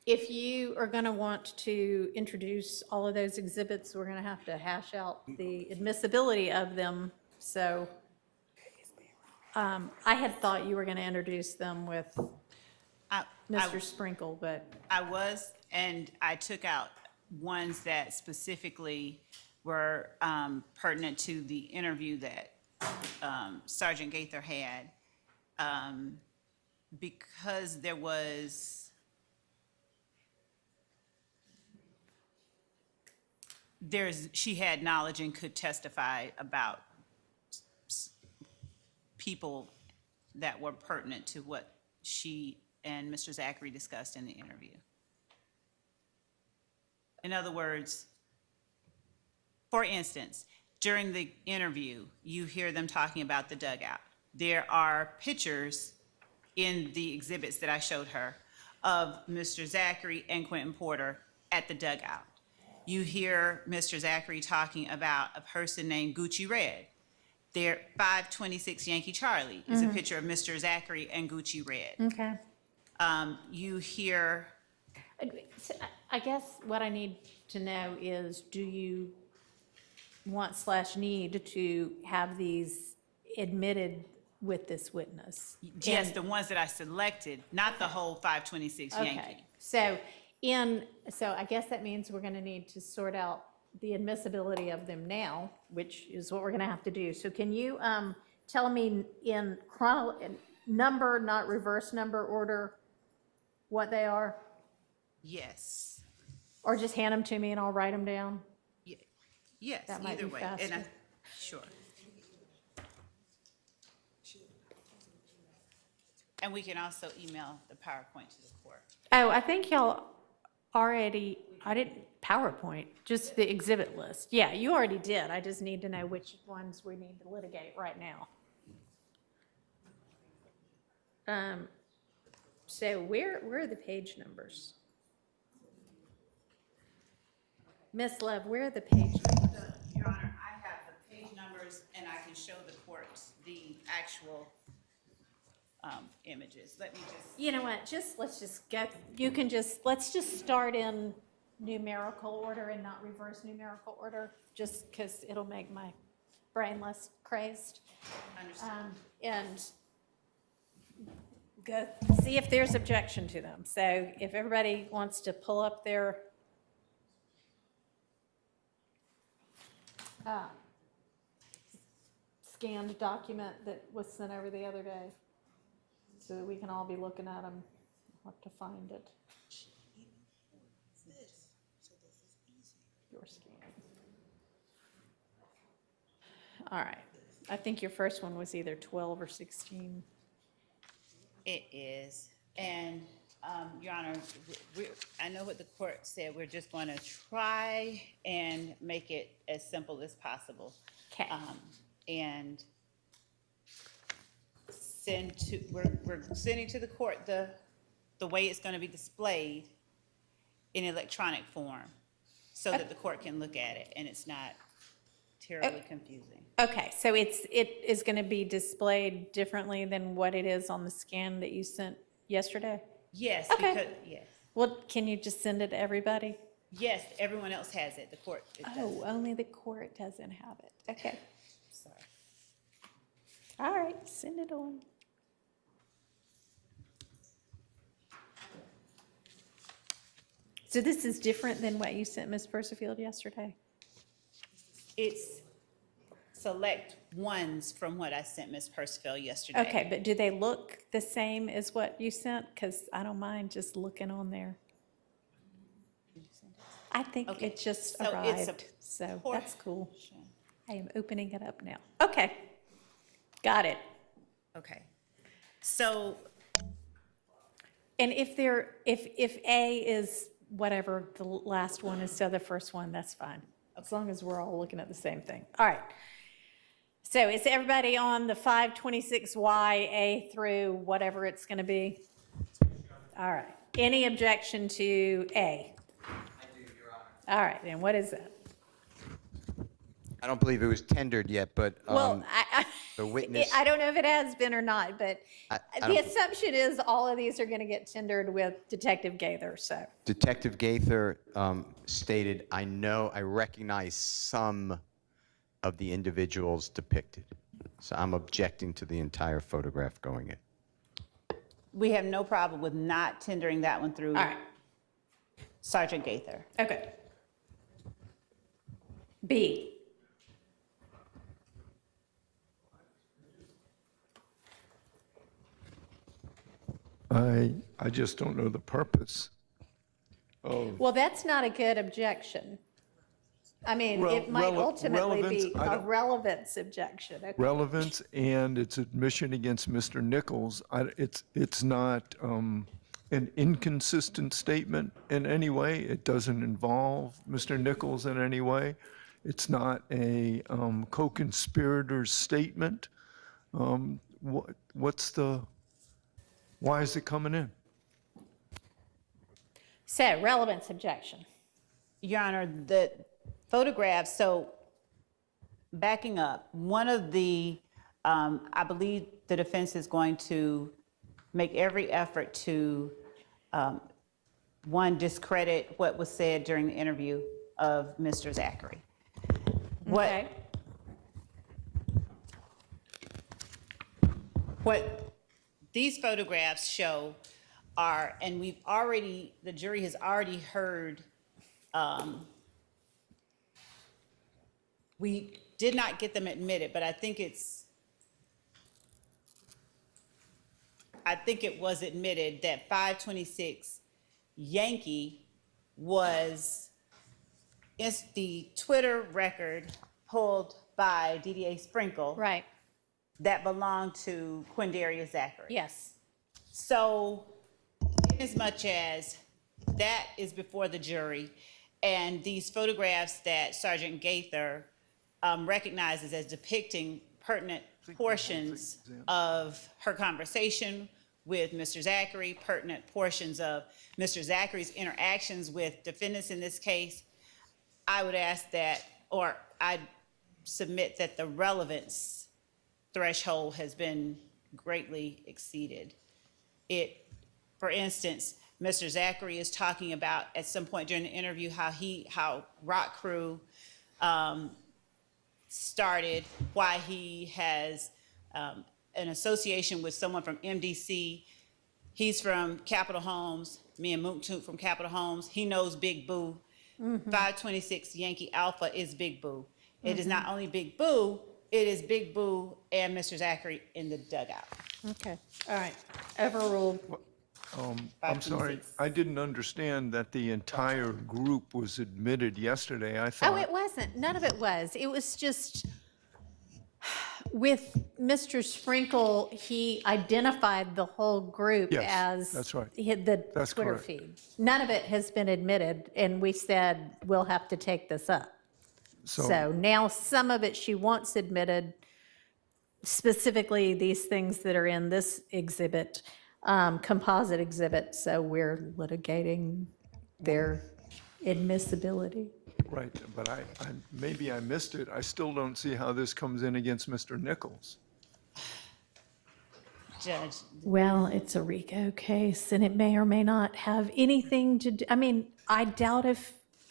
If you are going to want to introduce all of those exhibits, we're going to have to hash out the admissibility of them. So I had thought you were going to introduce them with Mr. Sprinkle, but. I was, and I took out ones that specifically were pertinent to the interview that Sergeant Gaither had, because she had knowledge and could testify about people that were pertinent to what she and Mr. Zachary discussed in the interview. In other words, for instance, during the interview, you hear them talking about the dugout. There are pictures in the exhibits that I showed her of Mr. Zachary and Quentin Porter at the dugout. You hear Mr. Zachary talking about a person named Gucci Red. There, 526 Yankee Charlie is a picture of Mr. Zachary and Gucci Red. Okay. You hear, I guess what I need to know is, do you want/need to have these admitted with this witness? yes, the ones that I selected, not the whole 526 Yankee. Okay, so I guess that means we're gonna need to sort out the admissibility of them now. which is what we're gonna have to do. So can you, tell me in number, not reverse number order, what they are? Yes. Or just hand them to me and I'll write them down? Yes, That might either be way. faster. Sure. And we can also email the PowerPoint to the court. Oh, I think y'all already, I didn't, PowerPoint, just the exhibit list. Yeah, you already did. I just need to know which ones we need to litigate right now. So where are the page numbers? Miss Love, where are the page numbers? Your Honor, I have the page numbers and I can show the court the actual images. Let me just. You know what, let's just go, let's just start in numerical order and not reverse numerical order, just because it'll make my brain less crazed. Understood. And go see if there's objection to them. So if everybody wants to pull up their scanned document that was sent over the other day, so that we can all be looking at them. I'll have to find it. Your scan. All right. I think your first one was either 12 or 16. It is. And, Your Honor, I know what the court said. We're just going to try and make it as simple as possible. Okay. And we're sending to the court the way it's going to be displayed in electronic form so that the court can look at it and it's not terribly confusing. Okay, so it is going to be displayed differently than what it is on the scan that you sent yesterday? Yes, Okay. because, yes. Well, can you just send it to everybody? Yes, everyone else has it. The court. Oh, only the court doesn't have it. Okay. Sorry. All right, send it on. So this is different than what you sent Ms. Persifield yesterday? It's select ones from what I sent Ms. Percival yesterday. Okay, but do they look the same as what you sent? Because I don't mind just looking on there. I think Okay, it just so it's a arrived, so that's cool. I am opening it up now. Okay, got it. Okay. So, And if A is whatever the last one is to the first one, that's fine. As long as we're all looking at the same thing. All right. So is everybody on the 526Y, A through whatever it's going to be? All right. Any objection to A? I do, Your Honor. All right, and what is that? I don't believe it was tendered yet, but Well, the witness. I don't know if it has been or not, but I the don't- assumption is all of these are going to get tendered with Detective Gaither, so. Detective Gaither stated, I recognize some of the individuals depicted. So I'm objecting to the entire photograph going in. we have no problem with not tendering that one through All right. Sergeant Gaither. Okay. B. I just don't know the purpose of. Well, that's not a good objection. I mean, it might ultimately be a relevance objection. Okay. Relevance and its admission against Mr. Nichols, it's not an inconsistent statement in any way. It doesn't involve Mr. Nichols in any way. It's not a co-conspirator's statement. Why is it coming in? So, relevance objection. Your Honor, the photographs, so backing up, one of the, I believe the defense is going to make every effort to, one, discredit what was said during the interview of Mr. Zachary. Okay. What these photographs show are, and the jury has already heard, did not get them admitted, but I think it was admitted that 526 Yankee was, it's the Twitter record pulled by DDA Sprinkle. Right, That belonged to Quindarius Zachary. yes. So, as much as that is before the jury, and these photographs that Sergeant Gaither recognizes as depicting pertinent portions of her conversation with Mr. Zachary, pertinent portions of Mr. Zachary's interactions with defendants in this case, I would ask that, or I'd submit that the relevance threshold has been greatly exceeded. For instance, Mr. Zachary is talking about at some point during the interview how Rock Crew started, why he has an association with someone from MDC. He's from Capitol Homes, me and Moot Toot from Capitol Homes. He knows Big Boo. 526 Yankee Alpha is Big Boo. It is not only Big Boo, it is Big Boo and Mr. Zachary in the dugout. Okay, all right. Overruled. I'm sorry, I didn't understand that the entire group was admitted yesterday. I thought. Oh, it wasn't. None of it was. It was just with Mr. Sprinkle, he identified the whole group Yes, as that's right. The That's Twitter correct. feed. None of it has been admitted, and we said we'll have to take this up. So now some of it she wants admitted, specifically these things that are in this exhibit, composite exhibit. So we're litigating their admissibility. Right, but maybe I missed it. I still don't see how this comes in against Mr. Nichols. Judge, Well, it's a RICO case, and it may or may not have anything to do, I mean, I doubt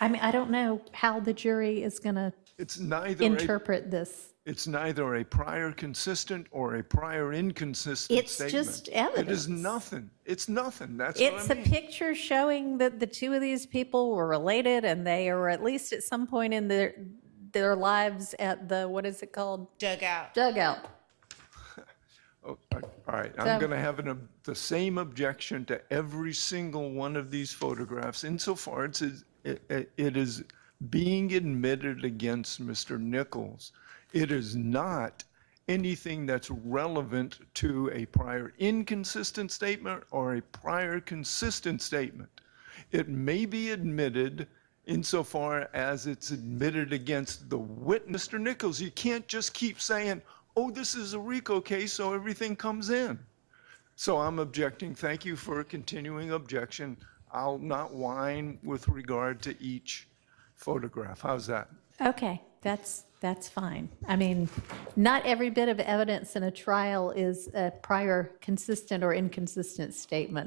I don't know how the jury is going to It's neither interpret this. It's neither a prior consistent or a prior inconsistent It's statement. just evidence. It is nothing. It's nothing. That's what It's I a mean. picture showing that the two of these people were related, and they are at least at some point in their lives at the, what is it called? dugout. Dugout. Oh, all right, So- I'm going to have the same objection to every single one of these photographs insofar as it is being admitted against Mr. Nichols. It is not anything that's relevant to a prior inconsistent statement or a prior consistent statement. It may be admitted insofar as it's admitted against the witness. Mr. Nichols, you can't just keep saying, oh, this is a RICO case, so everything comes in. So I'm objecting. Thank you for a continuing objection. I'll not whine with regard to each photograph. How's that? Okay, that's fine. I mean, not every bit of evidence in a trial is a prior consistent or inconsistent statement.